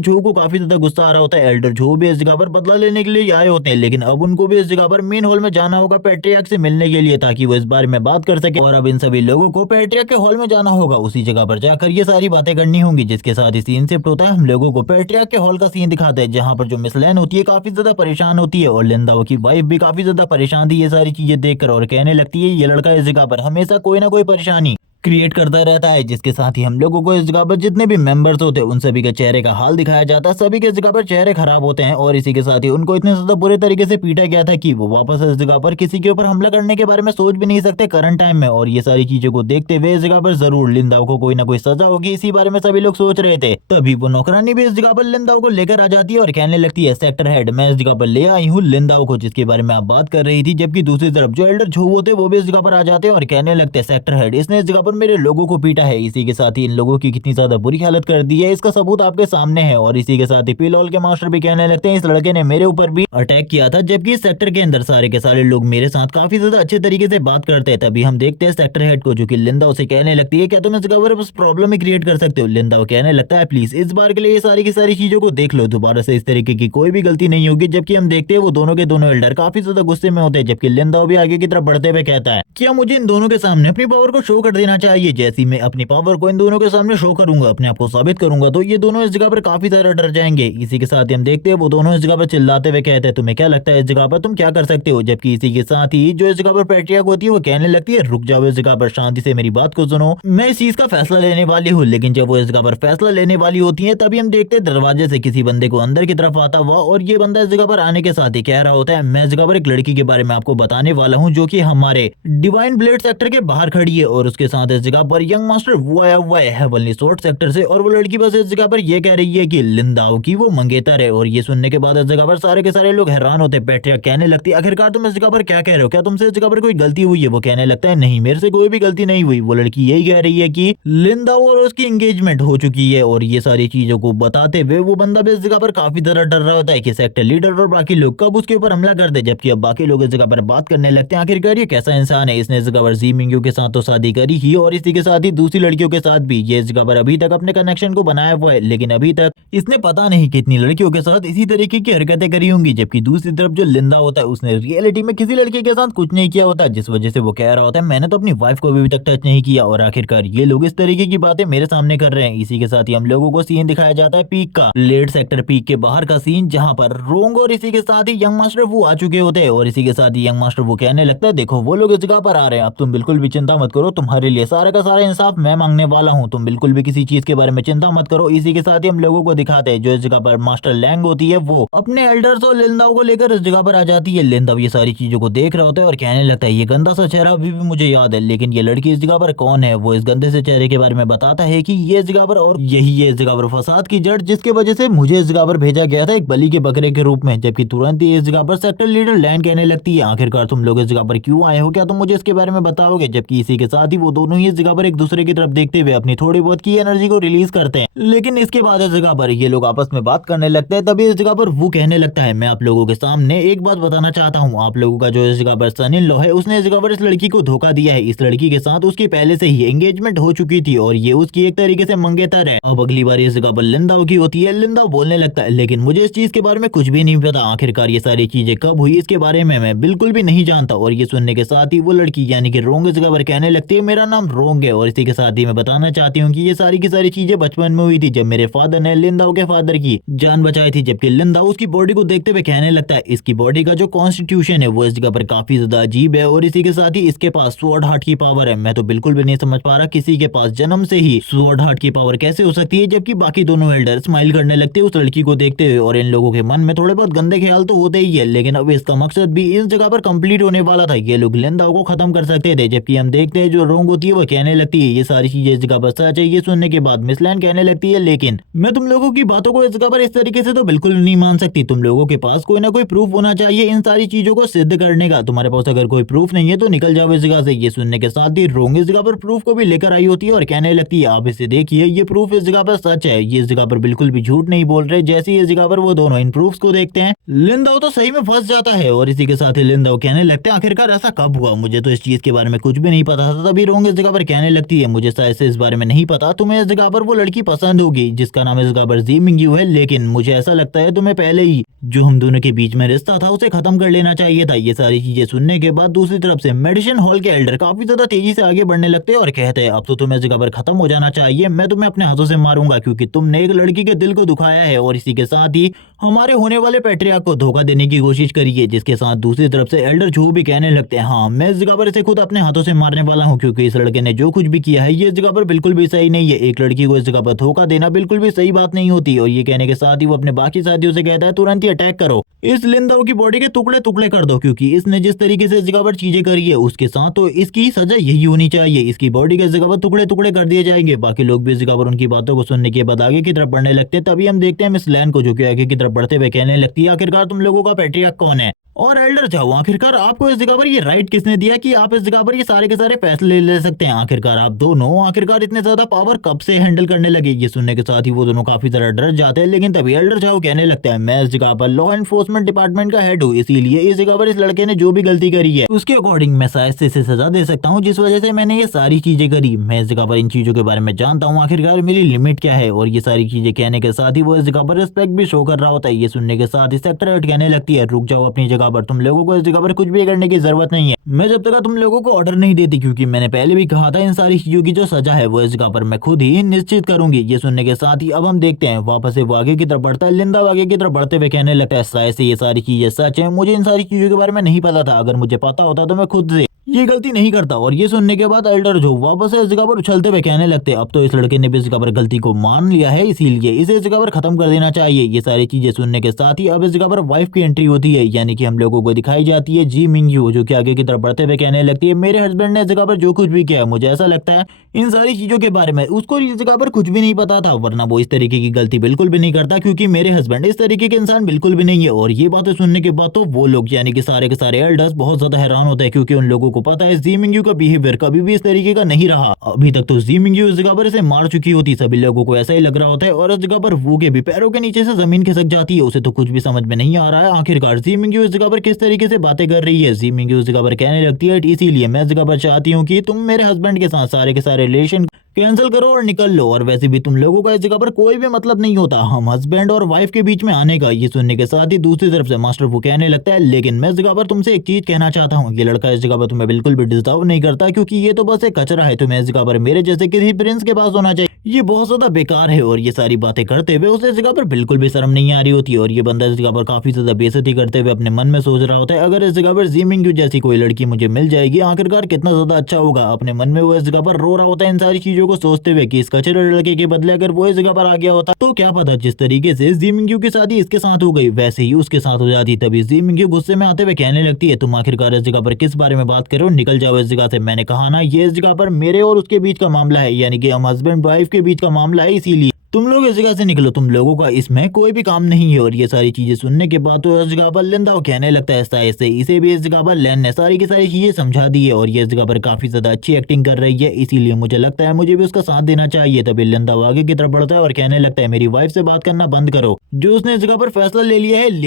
जो को काफी ज्यादा गुस्सा आ रहा होता है। एल्डर जो भी इस जगह पर बदला लेने के लिए आए होते हैं, लेकिन अब उनको भी इस जगह पर मेन हॉल में जाना होगा पैट्रियार्क से मिलने के लिए, ताकि वो इस बारे में बात कर सके। और अब इन सभी लोगों को पैट्रियार्क के हॉल में जाना होगा, उसी जगह पर जाकर ये सारी बातें करनी होंगी। जिसके साथ ही सीन शिफ्ट होता है, हम लोगों को पैट्रियार्क के हॉल का सीन दिखाते हैं, जहाँ पर जो मिस लैन होती है काफी ज्यादा परेशान होती है और लिंदा की वाइफ भी काफी ज्यादा परेशान थी ये सारी चीजें देखकर और कहने लगती है ये लड़का इस जगह पर हमेशा कोई ना कोई परेशानी क्रिएट करता रहता है। जिसके साथ ही हम लोगों को इस जगह पर जितने भी मेंबर्स होते हैं उन सभी के चेहरे का हाल दिखाया जाता है। सभी के इस जगह पर चेहरे खराब होते हैं और इसी के साथ ही उनको इतने ज्यादा बुरे तरीके से पीटा गया था कि वो वापस इस जगह पर किसी के ऊपर हमला करने के बारे में सोच भी नहीं सकते करंट टाइम में। और ये सारी चीजों को देखते हुए इस जगह पर जरूर लिंदाओ को कोई ना कोई सजा होगी, इसी बारे में सभी लोग सोच रहे थे। तभी वो नौकरानी भी इस जगह पर लिंदाओ को लेकर आ जाती है और कहने लगती है सेक्टर हेड मैं इस जगह पर ले आई हूँ लिंदाओ को, जिसके बारे में आप बात कर रही थी। जबकि दूसरी तरफ जो एल्डर झू होते वो भी इस जगह पर आ जाते हैं और कहने लगते हैं सेक्टर हेड इसने इस जगह पर मेरे लोगों को है। इसी के साथ ही इन लोगों की कितनी ज्यादा बुरी हालत कर दी है इसका सबूत आपके सामने है। और इसी के साथ ही पिलॉल के मास्टर भी कहने लगते हैं इस लड़के ने मेरे ऊपर भी अटैक किया था, जबकि इस सेक्टर के अंदर सारे के सारे लोग मेरे साथ काफी ज्यादा अच्छे तरीके से बात करते हैं। तभी हम देखते हैं सेक्टर हेड को जो कि लिंदा उसे कहने लगती है क्या तुम इस जगह पर बस प्रॉब्लम ही क्रिएट कर सकते हो। लिंदा कहने लगता है प्लीज इस बार के लिए ये सारी की सारी चीजों को देख लो, दोबारा से इस तरीके की कोई भी गलती नहीं होगी। जबकि हम देखते हैं वो दोनों के दोनों एल्डर काफी ज्यादा गुस्से में होते हैं, जबकि लिंदा भी आगे की तरफ बढ़ते हुए कहता है क्या मुझे इन दोनों के सामने अपनी पावर को शो कर देना चाहिए। जैसी मैं अपनी पावर को इन दोनों के सामने शो करूंगा, अपने आप को साबित करूंगा, तो ये दोनों इस जगह पर काफी ज्यादा डर जाएंगे। इसी के साथ ही हम देखते हैं वो दोनों इस जगह पर चिल्लाते हुए कहते हैं तुम्हें क्या लगता है इस जगह पर तुम क्या कर सकते हो। जबकि इसी के साथ ही जो इस जगह पर पैट्रियार्क होती है वो कहने लगती है रुक जाओ इस जगह पर शांति से मेरी बात को सुनो, मैं इस चीज का फैसला लेने वाली हूँ। लेकिन जब वो इस जगह पर फैसला लेने वाली होती है तभी हम देखते हैं दरवाजे से किसी बंदे को अंदर की तरफ आता हुआ और ये बंदा इस जगह पर आने के साथ ही कह रहा होता है मैं इस जगह पर एक लड़की के बारे में आपको बताने वाला हूँ जो कि हमारे डिवाइन ब्लेड सेक्टर के बाहर खड़ी है और उसके साथ इस जगह पर यंग मास्टर वो आया हुआ है हेवनली स्वॉर्ड सेक्टर से। और वो लड़की बस इस जगह पर ये कह रही है कि लिंदाओ की वो मंगेतर है। और ये सुनने के बाद इस जगह पर सारे के सारे लोग हैरान होते हैं। पैट्रियार्क कहने लगती है आखिरकार तुम इस जगह पर क्या कह रहे हो, क्या तुमसे इस जगह पर कोई गलती हुई है। वो कहने लगता है नहीं मेरे से कोई भी गलती नहीं हुई। वो लड़की यही कह रही है कि लिंदाओ और उसकी एंगेजमेंट हो चुकी है। और ये सारी चीजों को बताते हुए वो बंदा भी इस जगह पर काफी ज्यादा डर रहा होता है कि सेक्टर लीडर और बाकी लोग कब उसके ऊपर हमला कर दे। जबकि अब बाकी लोग इस जगह पर बात करने लगते हैं आखिरकार ये कैसा इंसान है, इसने इस जगह पर जी मिंगयू के साथ तो शादी करी ही और इसी के साथ ही दूसरी लड़कियों के साथ भी ये इस जगह पर अभी तक अपने कनेक्शन को बनाया हुआ है, लेकिन अभी तक इसने पता नहीं कितनी लड़कियों के साथ इसी तरीके की हरकतें करी होंगी। जबकि दूसरी तरफ जो लिंदा होता है उसने रियलिटी में किसी लड़के के साथ कुछ नहीं किया होता, जिस वजह से वो कह रहा होता है मैंने तो अपनी वाइफ को अभी तक टच नहीं किया। और आखिरकार ये लोग इस तरीके की बातें मेरे सामने कर रहे हैं। इसी के साथ ही हम लोगों को सीन दिखाया जाता है पीक का, लेट सेक्टर पीक के बाहर का सीन, जहाँ पर रोंग और इसी के साथ ही यंग मास्टर वो आ चुके होते हैं। और इसी के साथ ही यंग मास्टर वो कहने लगता है देखो वो लोग इस जगह पर आ रहे हैं, अब तुम बिल्कुल भी चिंता मत करो, तुम्हारे लिए सारा का सारा इंसाफ मैं मांगने वाला हूँ, तुम बिल्कुल भी किसी चीज के बारे में चिंता मत करो। इसी के साथ ही हम लोगों को दिखाते हैं जो इस जगह पर मास्टर लैंग होती है वो अपने एल्डर्स और लिंदाओ को लेकर इस जगह पर आ जाती है। लिंदाओ ये सारी चीजों को देख रहा होता है और कहने लगता है ये गंदा सा चेहरा अभी भी मुझे याद है, लेकिन ये लड़की इस जगह पर कौन है। वो इस गंदे से चेहरे के बारे में बताता है कि ये इस जगह पर और यही है इस जगह पर फसाद की जड़, जिसके वजह से मुझे इस जगह पर भेजा गया था एक बलि के बकरे के रूप में। जबकि तुरंत ही इस जगह पर सेक्टर लीडर लैंड कहने लगती है आखिरकार तुम लोग इस जगह पर क्यों आए हो, क्या तुम मुझे इसके बारे में बताओगे। जबकि इसी के साथ ही वो दोनों ही इस जगह पर एक दूसरे की तरफ देखते हुए अपनी थोड़ी बहुत की एनर्जी को रिलीज करते हैं। लेकिन इसके बाद इस जगह पर ये लोग आपस में बात करने लगते हैं। तभी इस जगह पर वो कहने लगता है मैं आप लोगों के सामने एक बात बताना चाहता हूँ, आप लोगों का जो इस जगह पर सन इन लॉ है उसने इस जगह पर इस लड़की को धोखा दिया है। इस लड़की के साथ उसकी पहले से ही एंगेजमेंट हो चुकी थी और ये उसकी एक तरीके से मंगेतर है। अब अगली बार इस जगह पर लिंदाओ की होती है। लिंदाओ बोलने लगता है लेकिन मुझे इस चीज के बारे में कुछ भी नहीं पता, आखिरकार ये सारी चीजें कब हुई इसके बारे में मैं बिल्कुल भी नहीं जानता। और ये सुनने के साथ ही वो लड़की यानी कि रोंग इस जगह पर कहने लगती है मेरा नाम रोंग है और इसी के साथ ही मैं बताना चाहती हूँ कि ये सारी की सारी चीजें बचपन में हुई थी जब मेरे फादर ने लिंदाओ के फादर की जान बचाई थी। जबकि लिंदाओ उसकी बॉडी को देखते हुए कहने लगता है इसकी बॉडी का जो कॉन्स्टिट्यूशन है वो इस जगह पर काफी ज्यादा अजीब है और इसी के साथ ही इसके पास स्वॉर्ड हार्ट की पावर है। मैं तो बिल्कुल भी नहीं समझ पा रहा किसी के पास जन्म से ही स्वॉर्ड हार्ट की पावर कैसे हो सकती है। जबकि बाकी दोनों एल्डर स्माइल करने लगते हैं उस लड़की को देखते हुए और इन लोगों के मन में थोड़े बहुत गंदे ख्याल तो होते ही है, लेकिन अब इसका मकसद भी इस जगह पर कंप्लीट होने वाला था, ये लोग लिंदाओ को खत्म कर सकते थे। जबकि हम देखते हैं जो रोंग होती है वो कहने लगती है ये सारी चीजें इस जगह पर सच है। ये सुनने के बाद मिस लैंड कहने लगती है लेकिन मैं तुम लोगों की बातों को इस जगह पर इस तरीके से तो बिल्कुल नहीं मान सकती, तुम लोगों के पास कोई ना कोई प्रूफ होना चाहिए इन सारी चीजों को सिद्ध करने का, तुम्हारे पास अगर कोई प्रूफ नहीं है तो निकल जाओ इस जगह से। ये सुनने के साथ ही रोंग इस जगह पर प्रूफ को भी लेकर आई होती है और कहने लगती है आप इसे देखिए ये प्रूफ इस जगह पर सच है, ये इस जगह पर बिल्कुल भी झूठ नहीं बोल रहे। जैसे इस जगह पर वो दोनों इन प्रूफ्स को देखते हैं लिंदाओ तो सही में फंस जाता है और इसी के साथ ही लिंदाओ कहने लगते हैं आखिरकार ऐसा कब हुआ, मुझे तो इस चीज के बारे में कुछ भी नहीं पता था। तभी रोंग इस जगह पर कहने लगती है मुझे शायद से इस बारे में नहीं पता, तुम्हें इस जगह पर वो लड़की पसंद होगी जिसका नाम इस जगह पर जी मिंग्यू है, लेकिन मुझे ऐसा लगता है तुम्हें पहले ही जो हम दोनों के बीच में रिश्ता था उसे खत्म कर लेना चाहिए था। ये सारी चीजें सुनने के बाद दूसरी तरफ से मेडिसिन हॉल के एल्डर काफी ज्यादा तेजी से आगे बढ़ने लगते हैं और कहते हैं अब तो तुम्हें इस जगह पर खत्म हो जाना चाहिए, मैं तुम्हें अपने हाथों से मारूंगा क्योंकि तुमने एक लड़की के दिल को दुखाया है और इसी के साथ ही हमारे होने वाले पैट्रियार्क को धोखा देने की कोशिश करी है। जिसके साथ दूसरी तरफ से एल्डर झू भी कहने लगते हैं हाँ मैं इस जगह पर इसे खुद अपने हाथों से मारने वाला हूँ क्योंकि इस लड़के ने जो कुछ भी किया है ये इस जगह पर बिल्कुल भी सही नहीं है। एक लड़की को इस जगह पर धोखा देना बिल्कुल भी सही बात नहीं होती। और ये कहने के साथ ही वो अपने बाकी साथियों से कहता है तुरंत ही अटैक करो, इस लिंदाओ की बॉडी के टुकड़े टुकड़े कर दो क्योंकि इसने जिस तरीके से इस जगह पर चीजें करी है उसके साथ तो इसकी सजा यही होनी चाहिए, इसकी बॉडी के इस जगह पर टुकड़े टुकड़े कर दिए जाएंगे। बाकी लोग भी इस जगह पर उनकी बातों को सुनने के बाद आगे की तरफ बढ़ने लगते हैं। तभी हम देखते हैं मिस लैंड को जो कि आगे की तरफ बढ़ते हुए कहने लगती है आखिरकार तुम लोगों का पैट्रियार्क कौन है और एल्डर जाओ, आखिरकार आपको इस जगह पर ये राइट किसने दिया कि आप इस जगह पर ये सारे के सारे फैसले ले सकते हैं, आखिरकार आप दोनों आखिरकार इतने ज्यादा पावर कब से हैंडल करने लगे। ये सुनने के साथ ही वो दोनों काफी ज्यादा डर जाते हैं। लेकिन तभी एल्डर जाओ कहने लगता है मैं इस जगह पर लॉ एनफोर्समेंट डिपार्टमेंट का हेड हूँ, इसीलिए इस जगह पर इस लड़के ने जो भी गलती करी है उसके अकॉर्डिंग मैं शायद से इसे सजा दे सकता हूँ जिस वजह से मैंने ये सारी चीजें करी। मैं इस जगह पर इन चीजों के बारे में जानता हूँ, आखिरकार मेरी लिमिट क्या है। और ये सारी चीजें कहने के साथ ही वो इस जगह पर रिस्पेक्ट भी शो कर रहा होता है। ये सुनने के साथ ही सेक्टर 8 कहने लगती है रुक जाओ अपनी जगह पर, तुम लोगों को इस जगह पर कुछ भी करने की जरूरत नहीं है, मैं जब तक तुम लोगों को ऑर्डर नहीं देती क्योंकि मैंने पहले भी कहा था इन सारी चीजों की जो सजा है वो इस जगह पर मैं खुद ही निश्चित करूंगी। ये सुनने के साथ ही अब हम देखते हैं वापस से वो आगे की तरफ बढ़ता है। लिंदा आगे की तरफ बढ़ते हुए कहने लगता है शायद से ये सारी चीजें सच है, मुझे इन सारी चीजों के बारे में नहीं पता था, अगर मुझे पता होता तो मैं खुद से ये गलती नहीं करता। और ये सुनने के बाद एल्डर जो वापस से इस जगह पर उछलते हुए कहने लगते अब तो इस लड़के ने भी इस जगह पर गलती को मान लिया है, इसीलिए इसे इस जगह पर खत्म कर देना चाहिए। ये सारी चीजें सुनने के साथ ही अब इस जगह पर वाइफ की एंट्री होती है, यानी कि हम लोगों को दिखाई जाती है जी मिंग्यू जो कि आगे की तरफ बढ़ते हुए कहने लगती है मेरे हस्बैंड ने इस जगह पर जो कुछ भी किया मुझे ऐसा लगता है इन सारी चीजों के बारे में उसको इस जगह पर कुछ भी नहीं पता था, वरना वो इस तरीके की गलती बिल्कुल भी नहीं करता क्योंकि मेरे हस्बैंड इस तरीके के इंसान बिल्कुल भी नहीं है। और ये बातें सुनने के बाद तो वो लोग यानी कि सारे के सारे एल्डर्स बहुत ज्यादा हैरान होते हैं क्योंकि उन लोगों को पता है जी मिंगयू का बिहेवियर कभी भी इस तरीके का नहीं रहा। अभी तक तो जी मिंगयू इस जगह पर इसे मार चुकी होती, सभी लोगों को ऐसा ही लग रहा होता है और इस जगह पर वो के भी पैरों के नीचे से जमीन खिसक जाती है। उसे तो कुछ भी समझ में नहीं आ रहा है आखिरकार जी मिंगयू इस जगह पर किस तरीके से बातें कर रही है। जी मिंगयू इस जगह पर कहने लगती है इसीलिए मैं इस जगह पर चाहती हूँ कि तुम मेरे हस्बैंड के साथ सारे के सारे रिलेशन कैंसिल करो और निकल लो, और वैसे भी तुम लोगों का इस जगह पर कोई भी मतलब नहीं होता हम हस्बैंड और वाइफ के बीच में आने का। ये सुनने के साथ ही दूसरी तरफ से मास्टर वो कहने लगता है लेकिन मैं इस जगह पर तुमसे एक चीज कहना चाहता हूँ, ये लड़का इस जगह पर तुम्हें बिल्कुल भी डिस्टर्ब नहीं करता क्योंकि ये तो बस एक कचरा है, तुम्हें इस जगह पर मेरे जैसे किसी प्रिंस के पास होना चाहिए, ये बहुत ज्यादा बेकार है। और ये सारी बातें करते हुए उसे इस जगह पर बिल्कुल भी शर्म नहीं आ रही होती और ये बंदा इस जगह पर काफी ज्यादा बेइज्जती करते हुए अपने मन में सोच रहा होता है अगर इस जगह पर जी मिंगयू जैसी कोई लड़की मुझे मिल जाएगी आखिरकार कितना ज्यादा अच्छा होगा। अपने मन में वो इस जगह पर रो रहा होता है इन सारी चीजों को सोचते हुए कि इस कचरे लड़के के बदले अगर वो इस जगह पर आ गया होता तो क्या पता जिस तरीके से जी मिंगयू की शादी इसके साथ हो गई वैसे ही उसके साथ हो जाती। तभी जी मिंगयू गुस्से में आते हुए कहने लगती है तुम आखिरकार इस जगह पर किस बारे में बात करो, निकल जाओ इस जगह से। मैंने कहा ना ये इस जगह पर मेरे और उसके बीच का मामला है, यानी कि हम हस्बैंड वाइफ के बीच का मामला है, इसीलिए तुम लोग इस जगह से निकलो, तुम लोगों का इसमें कोई भी काम नहीं है। और ये सारी चीजें सुनने के बाद तो इस जगह पर लिंदा कहने लगता है ऐसे इसे भी इस जगह पर लेन ने सारी की सारी चीजें समझा दी है और ये इस जगह पर काफी ज्यादा अच्छी एक्टिंग कर रही है, इसीलिए मुझे लगता है मुझे भी उसका साथ देना चाहिए। तभी लिंदा आगे की तरफ बढ़ता है और कहने लगता है मेरी वाइफ से बात करना बंद करो, जो उसने इस जगह पर फैसला ले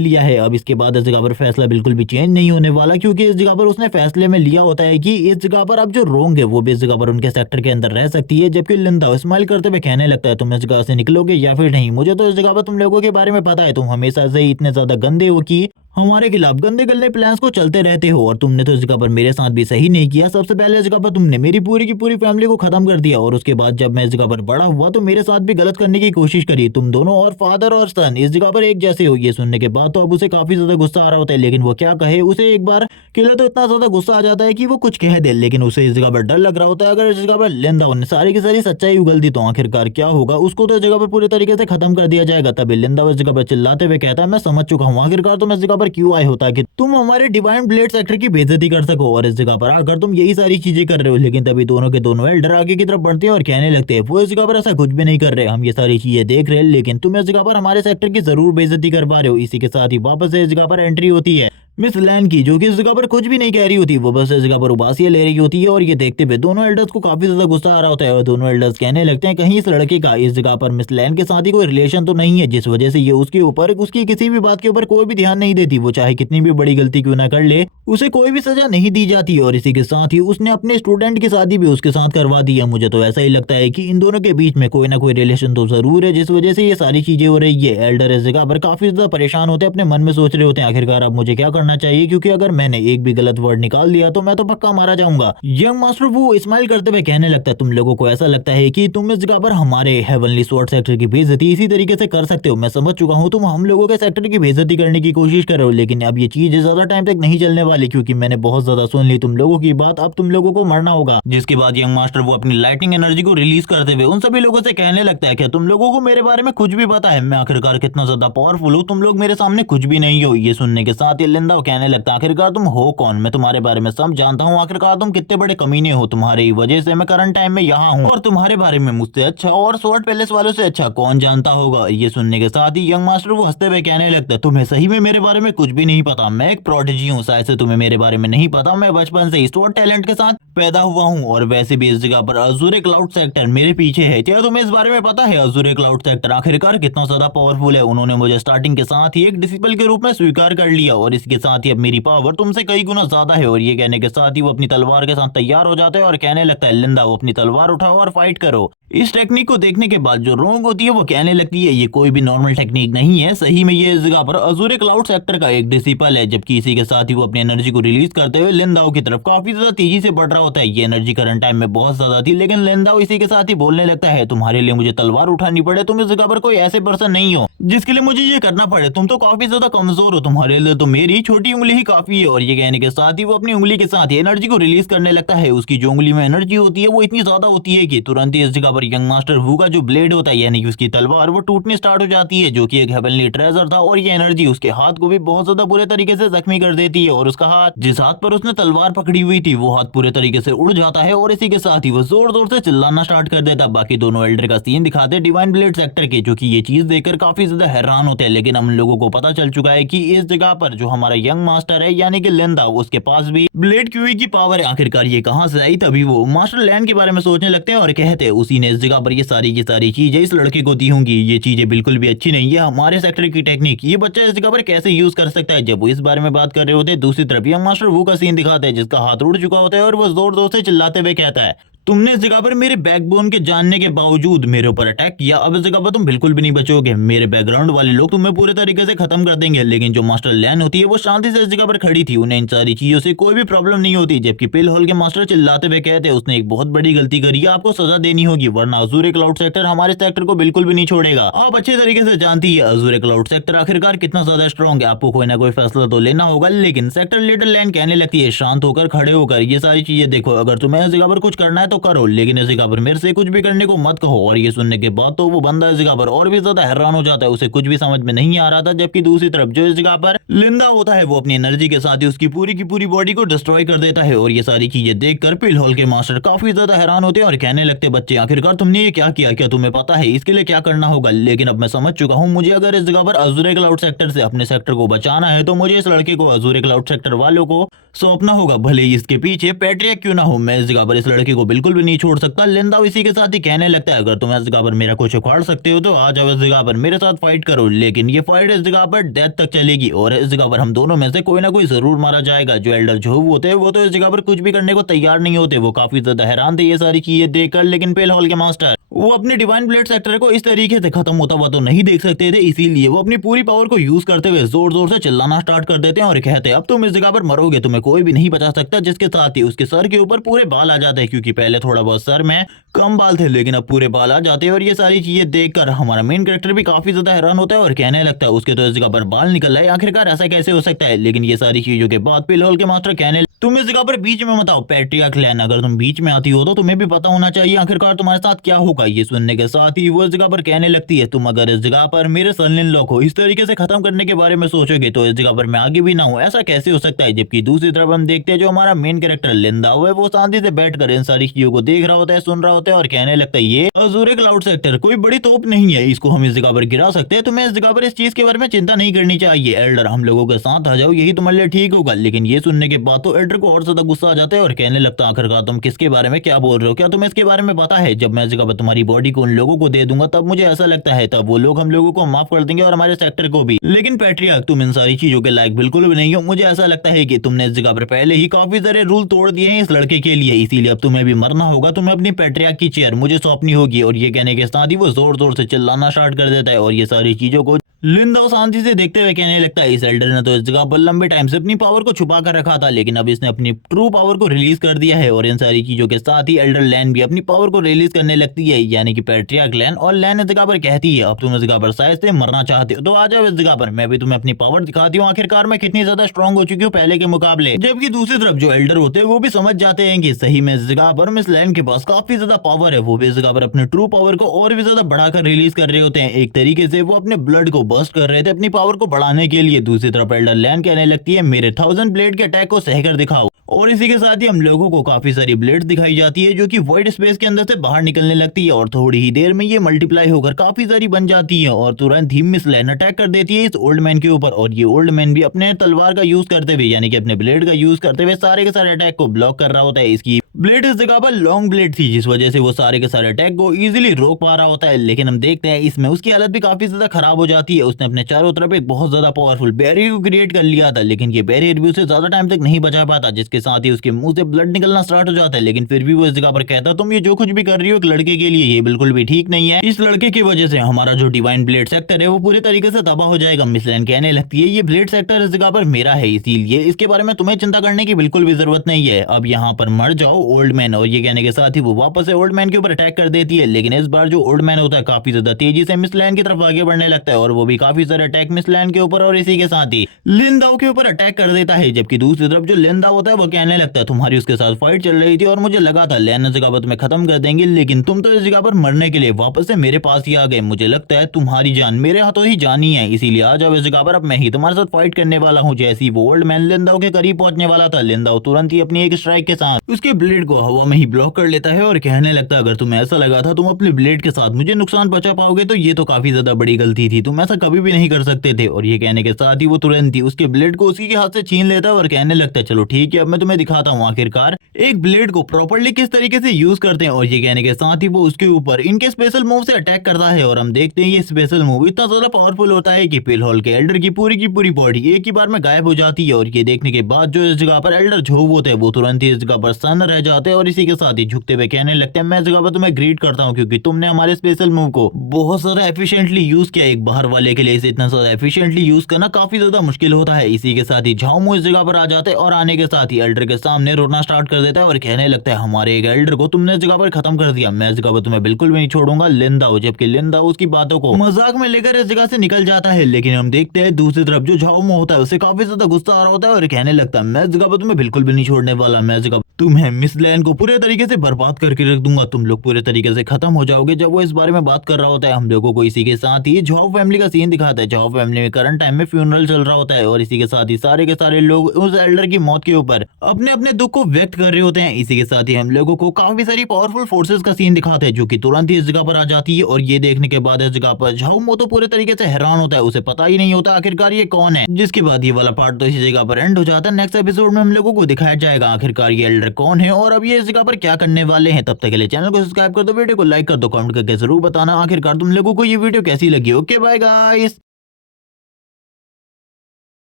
लिया है। अब इसके बाद इस जगह पर फैसला बिल्कुल भी चेंज नहीं होने वाला क्योंकि इस जगह पर उसने फैसले में लिया होता है कि इस जगह पर अब जो रोंग है वो भी इस जगह पर उनके सेक्टर के अंदर रह सकती है। जबकि लिंदा स्माइल करते हुए कहने लगता है तुम इस जगह से निकलोगे या फिर नहीं, मुझे तो इस जगह पर तुम लोगों के बारे में पता है, तुम हमेशा से ही इतने ज्यादा गंदे हो कि हमारे खिलाफ गंदे गंदे प्लान्स को चलते रहते हो और तुमने तो इस जगह पर मेरे साथ भी सही नहीं किया। सबसे पहले इस जगह पर तुमने मेरी पूरी की पूरी फैमिली को खत्म कर दिया और उसके बाद जब मैं इस जगह पर बड़ा हुआ तो मेरे साथ भी गलत करने की कोशिश करी। तुम दोनों और फादर और सन इस जगह पर एक जैसे हो। ये सुनने के बाद तो अब उसे काफी ज्यादा गुस्सा आ रहा होता है, लेकिन वो क्या कहे, उसे एक बार के लिए तो इतना ज्यादा गुस्सा आ जाता है कि वो कुछ कह दे, लेकिन उसे इस जगह पर डर लग रहा होता है अगर इस जगह पर लिंदा ने सारी की सारी सच्चाई उगल दी तो आखिरकार क्या होगा, उसको तो इस जगह पर पूरी तरीके से खत्म कर दिया जाएगा। तभी लिंदा इस जगह पर चिल्लाते हुए कहता है मैं समझ चुका हूँ, आखिरकार तुम इस जगह पर क्यों आए हो, ताकि तुम हमारे डिवाइन ब्लेड सेक्टर की बेइज्जती कर सको और इस जगह पर आकर तुम यही सारी चीजें कर रहे हो। लेकिन तभी दोनों के दोनों एल्डर आगे की तरफ बढ़ते हैं और कहने लगते हैं वो इस जगह पर ऐसा कुछ भी नहीं कर रहे, हम ये सारी चीजें देख रहे हैं, लेकिन तुम इस जगह पर हमारे सेक्टर की जरूर बेइज्जती करवा रहे हो। इसी के साथ ही वापस से इस जगह पर एंट्री होती है मिस लैन की, जो कि इस जगह पर कुछ भी नहीं कह रही होती, वो बस इस जगह पर उबासियां ले रही होती है। और ये देखते हुए दोनों एल्डर्स को काफी ज्यादा गुस्सा आ रहा होता है और दोनों एल्डर्स कहने लगते हैं कहीं इस लड़के का इस जगह पर मिस लैन के साथ ही कोई रिलेशन तो नहीं है जिस वजह से ये उसके ऊपर उसकी किसी भी बात के ऊपर कोई भी ध्यान नहीं देती, वो चाहे कितनी भी बड़ी गलती क्यों ना कर ले उसे कोई भी सजा नहीं दी जाती। और इसी के साथ ही उसने अपने स्टूडेंट की शादी भी उसके साथ करवा दी है। मुझे तो ऐसा ही लगता है कि इन दोनों के बीच में कोई ना कोई रिलेशन तो जरूर है जिस वजह से ये सारी चीजें हो रही है। एल्डर इस जगह पर काफी ज्यादा परेशान होते हैं, अपने मन में सोच रहे होते हैं आखिरकार अब मुझे क्या करना चाहिए, क्योंकि अगर मैंने एक भी गलत वर्ड निकाल दिया तो मैं तो पक्का मारा जाऊंगा। यंग मास्टर वो स्माइल करते हुए कहने लगता है तुम लोगों को ऐसा लगता है कि तुम इस जगह पर हमारे हेवनली स्वॉर्ड सेक्टर की बेइज्जती इसी तरीके से कर सकते हो, मैं समझ चुका हूँ तुम हम लोगों के सेक्टर की बेइज्जती करने की कोशिश कर रहे हो, लेकिन अब ये चीज ज्यादा टाइम तक नहीं चलने वाली क्योंकि मैंने बहुत ज्यादा सुन ली तुम लोगों की बात, अब तुम लोगों को मरना होगा। जिसके बाद यंग मास्टर वो अपनी लाइटिंग एनर्जी को रिलीज करते हुए उन सभी लोगों से कहने लगता है कि तुम लोगों को मेरे बारे में कुछ भी पता है, मैं आखिरकार कितना ज्यादा पावरफुल हूँ, तुम लोग मेरे सामने कुछ भी नहीं हो। ये सुनने के साथ ही लिंदा कहने लगता है आखिरकार तुम हो कौन, मैं तुम्हारे बारे में सब जानता हूँ, आखिरकार तुम कितने बड़े कमीने हो, तुम्हारी वजह से मैं करंट टाइम में यहाँ हूँ और तुम्हारे बारे में मुझसे अच्छा और स्वॉर्ड पैलेस वालों से अच्छा कौन जानता होगा। ये सुनने के साथ ही यंग मास्टर वो हंसते हुए कहने लगता है तुम्हें सही में मेरे बारे में कुछ भी नहीं पता, मैं एक प्रोडिजी हूँ, शायद से तुम्हें मेरे बारे में नहीं पता, मैं बचपन से स्वॉर्ड टैलेंट के साथ पैदा हुआ हूँ और वैसे भी इस जगह पर अज़ूरे क्लाउड सेक्टर मेरे पीछे है। क्या तुम्हें इस बारे में पता है अज़ूरे क्लाउड सेक्टर आखिरकार कितना ज्यादा पावरफुल है, उन्होंने मुझे स्टार्टिंग के साथ ही एक डिसिपल के रूप में स्वीकार कर लिया और इसके साथ ही अब मेरी पावर तुमसे कई गुना ज्यादा है। और ये कहने के साथ ही वो अपनी तलवार के साथ तैयार हो जाता है और कहने लगता है लिंदा वो अपनी तलवार उठाओ और फाइट करो। इस टेक्निक को देखने के बाद जो रोंग होती है वो कहने लगती है ये कोई भी नॉर्मल टेक्निक नहीं है, सही में ये इस जगह पर अज़ूरे क्लाउड सेक्टर का एक डिसिपल है। जबकि इसी के साथ ही वो अपनी एनर्जी को रिलीज करते हुए लिंदाओ की तरफ काफी ज्यादा तेजी से बढ़ रहा होता है। ये एनर्जी करंट टाइम में बहुत ज्यादा थी, लेकिन लिंदाओ इसी के साथ ही बोलने लगता है तुम्हारे लिए मुझे तलवार उठानी पड़े, तुम इस जगह पर कोई ऐसे पर्सन नहीं हो जिसके लिए मुझे ये करना पड़े, तुम तो काफी ज्यादा कमजोर हो, तुम्हारे लिए तो मेरी छोटी उंगली ही काफी है। और ये कहने के साथ ही वो अपनी उंगली के साथ ही एनर्जी को रिलीज करने लगता है। उसकी जो उंगली में एनर्जी होती है वो इतनी ज्यादा होती है कि तुरंत ही इस जगह पर यंग मास्टर वू का जो ब्लेड होता है यानी कि उसकी तलवार वो टूटनी स्टार्ट हो जाती है, जो कि एक हेवनली ट्रेजर था और ये एनर्जी उसके हाथ को भी बहुत ज्यादा बुरे तरीके से जख्मी कर देती है और उसका हाथ, जिस हाथ पर उसने तलवार पकड़ी हुई थी, वो हाथ पूरे तरीके से उड़ जाता है और इसी के साथ ही वो जोर जोर से चिल्लाना स्टार्ट कर देता। बाकी दोनों एल्डर का सीन दिखाते डिवाइन ब्लेड सेक्टर के, जो कि ये चीज देखकर काफी ज्यादा हैरान होते हैं। लेकिन हम लोगों को पता चल चुका है कि इस जगह पर जो हमारा यंग मास्टर है यानी कि लिंदा, उसके पास भी ब्लेड क्यूई की पावर है। आखिरकार ये कहां से आई? तभी वो मास्टर लैंड के बारे में सोचने लगते हैं और कहते हैं उसी ने इस जगह पर ये सारी की सारी चीजें इस लड़के को दी होंगी। ये चीजें बिल्कुल भी अच्छी नहीं है, हमारे सेक्टर की टेक्निक ये बच्चा इस जगह पर कैसे यूज कर सकता है। जब वो इस बारे में बात कर रहे होते हैं, दूसरी तरफ यंग मास्टर वो का सीन दिखाते हैं जिसका हाथ उड़ चुका होता है और वो जोर जोर से चिल्लाते हुए कहता है, तुमने इस जगह पर मेरे बैकबोन के जानने के बावजूद मेरे ऊपर अटैक किया, अब इस जगह पर तुम बिल्कुल भी नहीं बचोगे। मेरे बैकग्राउंड वाले लोग तुम्हें पूरे तरीके से खत्म कर देंगे। लेकिन जो मास्टर लैन होती है वो शांति से इस जगह पर खड़ी थी, उन्हें इन सारी चीजों से कोई भी प्रॉब्लम नहीं होती। जबकि पिल होल के मास्टर चिल्लाते हुए कहते उसने एक बहुत बड़ी गलती करी है, आपको सजा देनी होगी वरना अजूरे क्लाउड सेक्टर हमारे सेक्टर को बिल्कुल भी नहीं छोड़ेगा। आप अच्छे तरीके से जानती है अजूरे क्लाउड सेक्टर आखिरकार कितना ज्यादा स्ट्रॉन्ग है, आपको कोई ना कोई फैसला तो लेना होगा। लेकिन सेक्टर लीडर लैन कहने लगती है, शांत होकर खड़े होकर ये सारी चीजें देखो, अगर तुम्हें इस जगह पर कुछ करना है तो करो, लेकिन इस जगह पर मेरे से कुछ भी करने को मत कहो। और ये सुनने के बाद तो वो बंदा इस जगह पर और भी ज्यादा हैरान हो जाता है, उसे कुछ भी समझ में नहीं आ रहा था। जबकि दूसरी तरफ जो इस जगह पर लिंदा होता है वो अपनी एनर्जी के साथ ही उसकी पूरी की पूरी बॉडी को डिस्ट्रॉय कर देता है। और ये सारी चीजें देखकर पिल होल के मास्टर काफी ज्यादा हैरान होते हैं और कहने लगते, बच्चे आखिरकार तुमने ये क्या किया, क्या तुम्हें पता है इसके लिए क्या करना होगा? लेकिन अब मैं समझ चुका हूँ, मुझे अगर इस जगह पर अजूरे क्लाउड सेक्टर से अपने सेक्टर को बचाना है तो मुझे इस लड़के को अजूरे क्लाउड सेक्टर वालों को सौंपना होगा, भले ही इसके पीछे पैट्रियक क्यों ना हो। मैं इस जगह पर इस लड़के को बिल्कुल भी नहीं छोड़ सकता। लिंदा इसी के साथ ही कहने लगता है, अगर तुम इस जगह पर मेरा कुछ उखाड़ सकते हो तो आ जाओ इस जगह पर मेरे साथ फाइट करो, लेकिन ये फाइट इस जगह पर डेथ तक चलेगी और इस जगह पर हम दोनों में से कोई ना कोई जरूर मारा जाएगा। जो एल्डर जो होते हैं वो तो इस जगह पर कुछ भी करने को तैयार नहीं होते, वो काफी ज्यादा हैरान थे ये सारी चीजें देखकर। लेकिन पेल हॉल के मास्टर वो अपने डिवाइन ब्लेड सेक्टर को इस तरीके से खत्म होता हुआ तो नहीं देख सकते थे, इसीलिए वो अपनी पूरी पावर को यूज करते हुए जोर जोर से चिल्लाना स्टार्ट कर देते हैं और कहते हैं, अब तुम इस जगह पर मरोगे, तुम्हें कोई भी नहीं बचा सकता। जिसके साथ ही उसके सर के ऊपर पूरे बाल आ जाते हैं, क्योंकि पहले थोड़ा बहुत सर में कम बाल थे लेकिन अब पूरे बाल आ जाते हैं। और ये सारी चीजें देखकर हमारा मेन कैरेक्टर भी काफी ज्यादा हैरान होता है और कहने लगता है, उसके तो इस जगह पर बाल निकल रहा है, आखिरकार ऐसा कैसे हो सकता है? लेकिन ये सारी चीजों के बाद पिल होल के मास्टर कहने, तुम इस जगह पर बीच में मत आओ पैट्रियर्क लैन, अगर तुम बीच में आती हो तो तुम्हें भी पता होना चाहिए आखिरकार तुम्हारे साथ क्या होगा। ये सुनने के साथ ही वो इस जगह पर कहने लगती है, तुम अगर इस जगह पर मेरे सन इन लॉ को इस तरीके से खत्म करने के बारे में सोचोगे तो इस जगह पर मैं आगे भी ना हूँ, ऐसा कैसे हो सकता है? जबकि दूसरी तरफ हम देखते हैं जो हमारा मेन कैरेक्टर लिंदा हुआ है वो शांति से बैठकर इन सारी चीजों को देख रहा होता है, सुन रहा होता है और कहने लगता है, ये अजूरे क्लाउड सेक्टर कोई बड़ी तोप नहीं है, इसको हम इस जगह पर गिरा सकते हैं, तुम्हें इस जगह पर इस चीज के बारे में चिंता नहीं करनी चाहिए। एल्डर हम लोगों के साथ आ जाओ, यही तुम्हारे लिए ठीक होगा। लेकिन ये सुनने के बाद तो एल्डर को और ज्यादा गुस्सा आ जाता है और कहने लगता है, आखिरकार तुम किसके बारे में क्या बोल रहे हो, क्या तुम्हें इसके बारे में पता है? जब मैं इस जगह पर तुम्हारी बॉडी को उन लोगों को दे दूंगा तब मुझे ऐसा लगता है तब वो लोग हम लोगों को माफ कर देंगे और हमारे सेक्टर को भी। लेकिन पैट्रियर्क तुम इन सारी चीजों के लायक बिल्कुल भी नहीं हो, मुझे ऐसा लगता है कि तुमने इस जगह पर पहले ही काफी सारे रूल तोड़ दिए हैं इस लड़के के लिए, इसीलिए अब तुम्हें भी मरना होगा, तुम्हें अपनी पैट्रियर्क की चेयर मुझे सौंपनी होगी। और ये कहने के साथ ही वो जोर जोर से चिल्लाना स्टार्ट कर देता है और ये सारी चीजों को लिंदा शांति से देखते हुए कहने लगता है, इस एल्डर ने तो इस जगह पर लंबे टाइम से अपनी पावर को छुपा कर रखा था, लेकिन अब इसने अपनी ट्रू पावर को रिलीज कर दिया है। और इन सारी चीजों के साथ ही एल्डर लैन भी अपनी पावर को रिलीज करने लगती है, यानी कि पैट्रियर्क लैन। और लैन इस जगह पर कहती है, अब तुम इस जगह पर शायद से मरना चाहते हो तो आ जाओ इस जगह पर, मैं भी तुम्हें अपनी पावर दिखाती हूँ, आखिरकार मैं कितनी ज्यादा स्ट्रॉन्ग हो चुकी हूँ पहले के मुकाबले। जबकि दूसरी तरफ जो एल्डर होते हैं वो भी समझ जाते हैं कि सही में इस जगह पर मिस लैन के पास काफी ज्यादा पावर है, वो भी इस जगह पर अपने ट्रू पावर को और भी ज्यादा बढ़ाकर रिलीज कर रहे होते हैं। एक तरीके से वो अपने ब्लड को बर्स्ट कर रहे थे अपनी पावर को बढ़ाने के लिए। दूसरी तरफ एल्डर लैन कहने लगती है, मेरे 1000 ब्लेड के अटैक को सहकर दिखाओ। और इसी के साथ ही हम लोगों को काफी सारी ब्लेड्स दिखाई जाती है जो कि वॉइड स्पेस के अंदर से बाहर निकलने लगती है और थोड़ी ही देर में ये मल्टीप्लाई होकर काफी सारी बन जाती है और तुरंत ही मिस लैन अटैक कर देती है इस ओल्ड मैन के ऊपर। और ये ओल्ड मैन भी अपने तलवार का यूज करते हुए यानी कि अपने ब्लेड का यूज करते हुए सारे के सारे अटैक को ब्लॉक कर रहा होता है। इसकी ब्लेड इस जगह पर लॉन्ग ब्लेड थी जिस वजह से वो सारे के सारे अटैक को इजीली रोक पा रहा होता है। लेकिन हम देखते हैं इसमें उसकी हालत भी काफी ज्यादा खराब हो जाती है। उसने अपने चारों तरफ एक बहुत ज्यादा पावरफुल बैरियर को क्रिएट कर लिया था, लेकिन ये बैरियर भी उसे ज्यादा टाइम तक नहीं बचा पाता, जिसके साथ ही उसके मुंह से ब्लड निकलना स्टार्ट हो जाता है। लेकिन फिर भी वो इस जगह पर कहता, तुम ये जो कुछ भी कर रही हो एक लड़के के लिए ये बिल्कुल भी ठीक नहीं है, इस लड़के की वजह से हमारा जो डिवाइन ब्लेड सेक्टर है वो पूरी तरीके से तबाह हो जाएगा। मिस लैन कहने लगती है, ये ब्लेड सेक्टर इस जगह पर मेरा है, इसीलिए इसके बारे में तुम्हें चिंता करने की बिल्कुल भी जरूरत नहीं है, अब यहाँ पर मर जाओ ओल्ड मैन, और ये कहने के साथ ही वो वापस से ओल्ड मैन के ऊपर अटैक कर देती है। लेकिन इस बार जो ओल्ड मैन होता है काफी ज्यादा तेजी से मिस लैन की तरफ आगे बढ़ने लगता है और वो भी काफी सारे अटैक मिस लैन के ऊपर और इसी के साथ ही लिन दाओ के ऊपर अटैक कर देता है। जबकि दूसरी तरफ जो लिन दाओ होता है वो कहने लगता है तुम्हारी उसके साथ फाइट चल रही थी और मुझे लगा था लैन इस जगह पर तुम्हें खत्म कर देंगे, लेकिन तुम तो इस जगह पर मरने के लिए वापस से मेरे पास ही आ गए। मुझे लगता है तुम्हारी जान मेरे हाथों ही जानी है, इसीलिए आ जाओ इस जगह पर, अब मैं ही तुम्हारे साथ फाइट करने वाला हूँ। जैसे ही वो ओल्ड मैन लिन दाओ के करीब पहुंचने वाला था, लिन दाओ तुरंत ही अपनी एक स्ट्राइक के साथ उसके ब्लेड को हवा में ही ब्लॉक कर लेता है और कहने लगता है अगर तुम्हें ऐसा लगा था तुम अपने ब्लेड के साथ मुझे नुकसान पहुंचा पाओगे तो ये तो काफी ज्यादा बड़ी गलती थी, तुम ऐसा कभी भी नहीं कर सकते थे। और ये कहने के साथ ही वो तुरंत ही उसके ब्लेड को उसी के हाथ से छीन लेता है और कहने लगता है चलो ठीक है अब मैं तुम्हें दिखाता हूँ आखिरकार एक ब्लेड को प्रॉपर्ली किस तरीके से यूज करते हैं। और ये कहने के साथ ही वो उसके ऊपर इनके स्पेशल मूव से अटैक करता है और हम देखते हैं ये स्पेशल मूव इतना ज्यादा पावरफुल होता है कि पिल हॉल के एल्डर की पूरी बॉडी एक ही बार में गायब हो जाती है। और ये देखने के बाद जो इस जगह पर एल्डर झोव होते हैं वो तुरंत ही इस जगह पर सन रह जाते हैं और इसी के साथ ही झुकते हुए कहने लगते हैं मैं इस जगह पर तुम्हें ग्रीट करता हूँ क्योंकि तुमने हमारे स्पेशल मूव को बहुत ज्यादा एफिशिएंटली यूज किया। एक बाहर वाले के लिए इसे इतना ज्यादा एफिशिएंटली यूज करना काफी ज्यादा मुश्किल होता है। इसी के साथ ही झाओमो इस जगह पर आ जाते हैं और आने के साथ ही एल्डर के सामने रोना स्टार्ट कर देता है और कहने लगता है हमारे एक एल्डर को तुमने इस जगह पर खत्म कर दिया, मैं इस जगह पर तुम्हें बिल्कुल भी नहीं छोड़ूंगा लिन दाओ। जबकि लिन दाओ उसकी बातों को मजाक में लेकर इस जगह से निकल जाता है, लेकिन हम देखते हैं दूसरी तरफ जो झाओमो होता है उसे काफी ज्यादा गुस्सा आ रहा होता है और कहने लगता है मैं इस जगह पर तुम्हें बिल्कुल भी नहीं छोड़ने वाला, मैं इस जगह तुम्हें मिस लैन को पूरे तरीके से बर्बाद करके रख दूंगा, तुम लोग पूरे तरीके से खत्म हो जाओगे। जब वो इस बारे में बात कर रहा होता है हम लोगों को इसी के साथ ही झाओ फैमिली का सीन दिखाता है। झाओ फैमिली में करंट टाइम में फ्यूनरल चल रहा होता है और इसी के साथ ही सारे के सारे लोग उस एल्डर की मौत के ऊपर अपने अपने दुख को व्यक्त कर रहे होते हैं। इसी के साथ ही हम लोगों को काफी सारी पावरफुल फोर्सेस का सीन दिखाते हैं जो कि तुरंत ही इस जगह पर आ जाती है। और ये देखने के बाद इस जगह पर झाओमो तो पूरे तरीके से हैरान होता है, उसे पता ही नहीं होता आखिरकार ये कौन है। जिसके बाद ये वाला पार्ट तो इसी जगह पर एंड हो जाता है। नेक्स्ट एपिसोड में हम लोगों को दिखाया जाएगा आखिरकार ये एल्डर कौन है और अब ये इस जगह पर क्या करने वाले हैं। तब तक के लिए चैनल को सब्सक्राइब कर दो, वीडियो को लाइक कर दो, कमेंट करके जरूर बताना आखिरकार तुम लोगों को ये वीडियो कैसी लगी। Okay bye guys.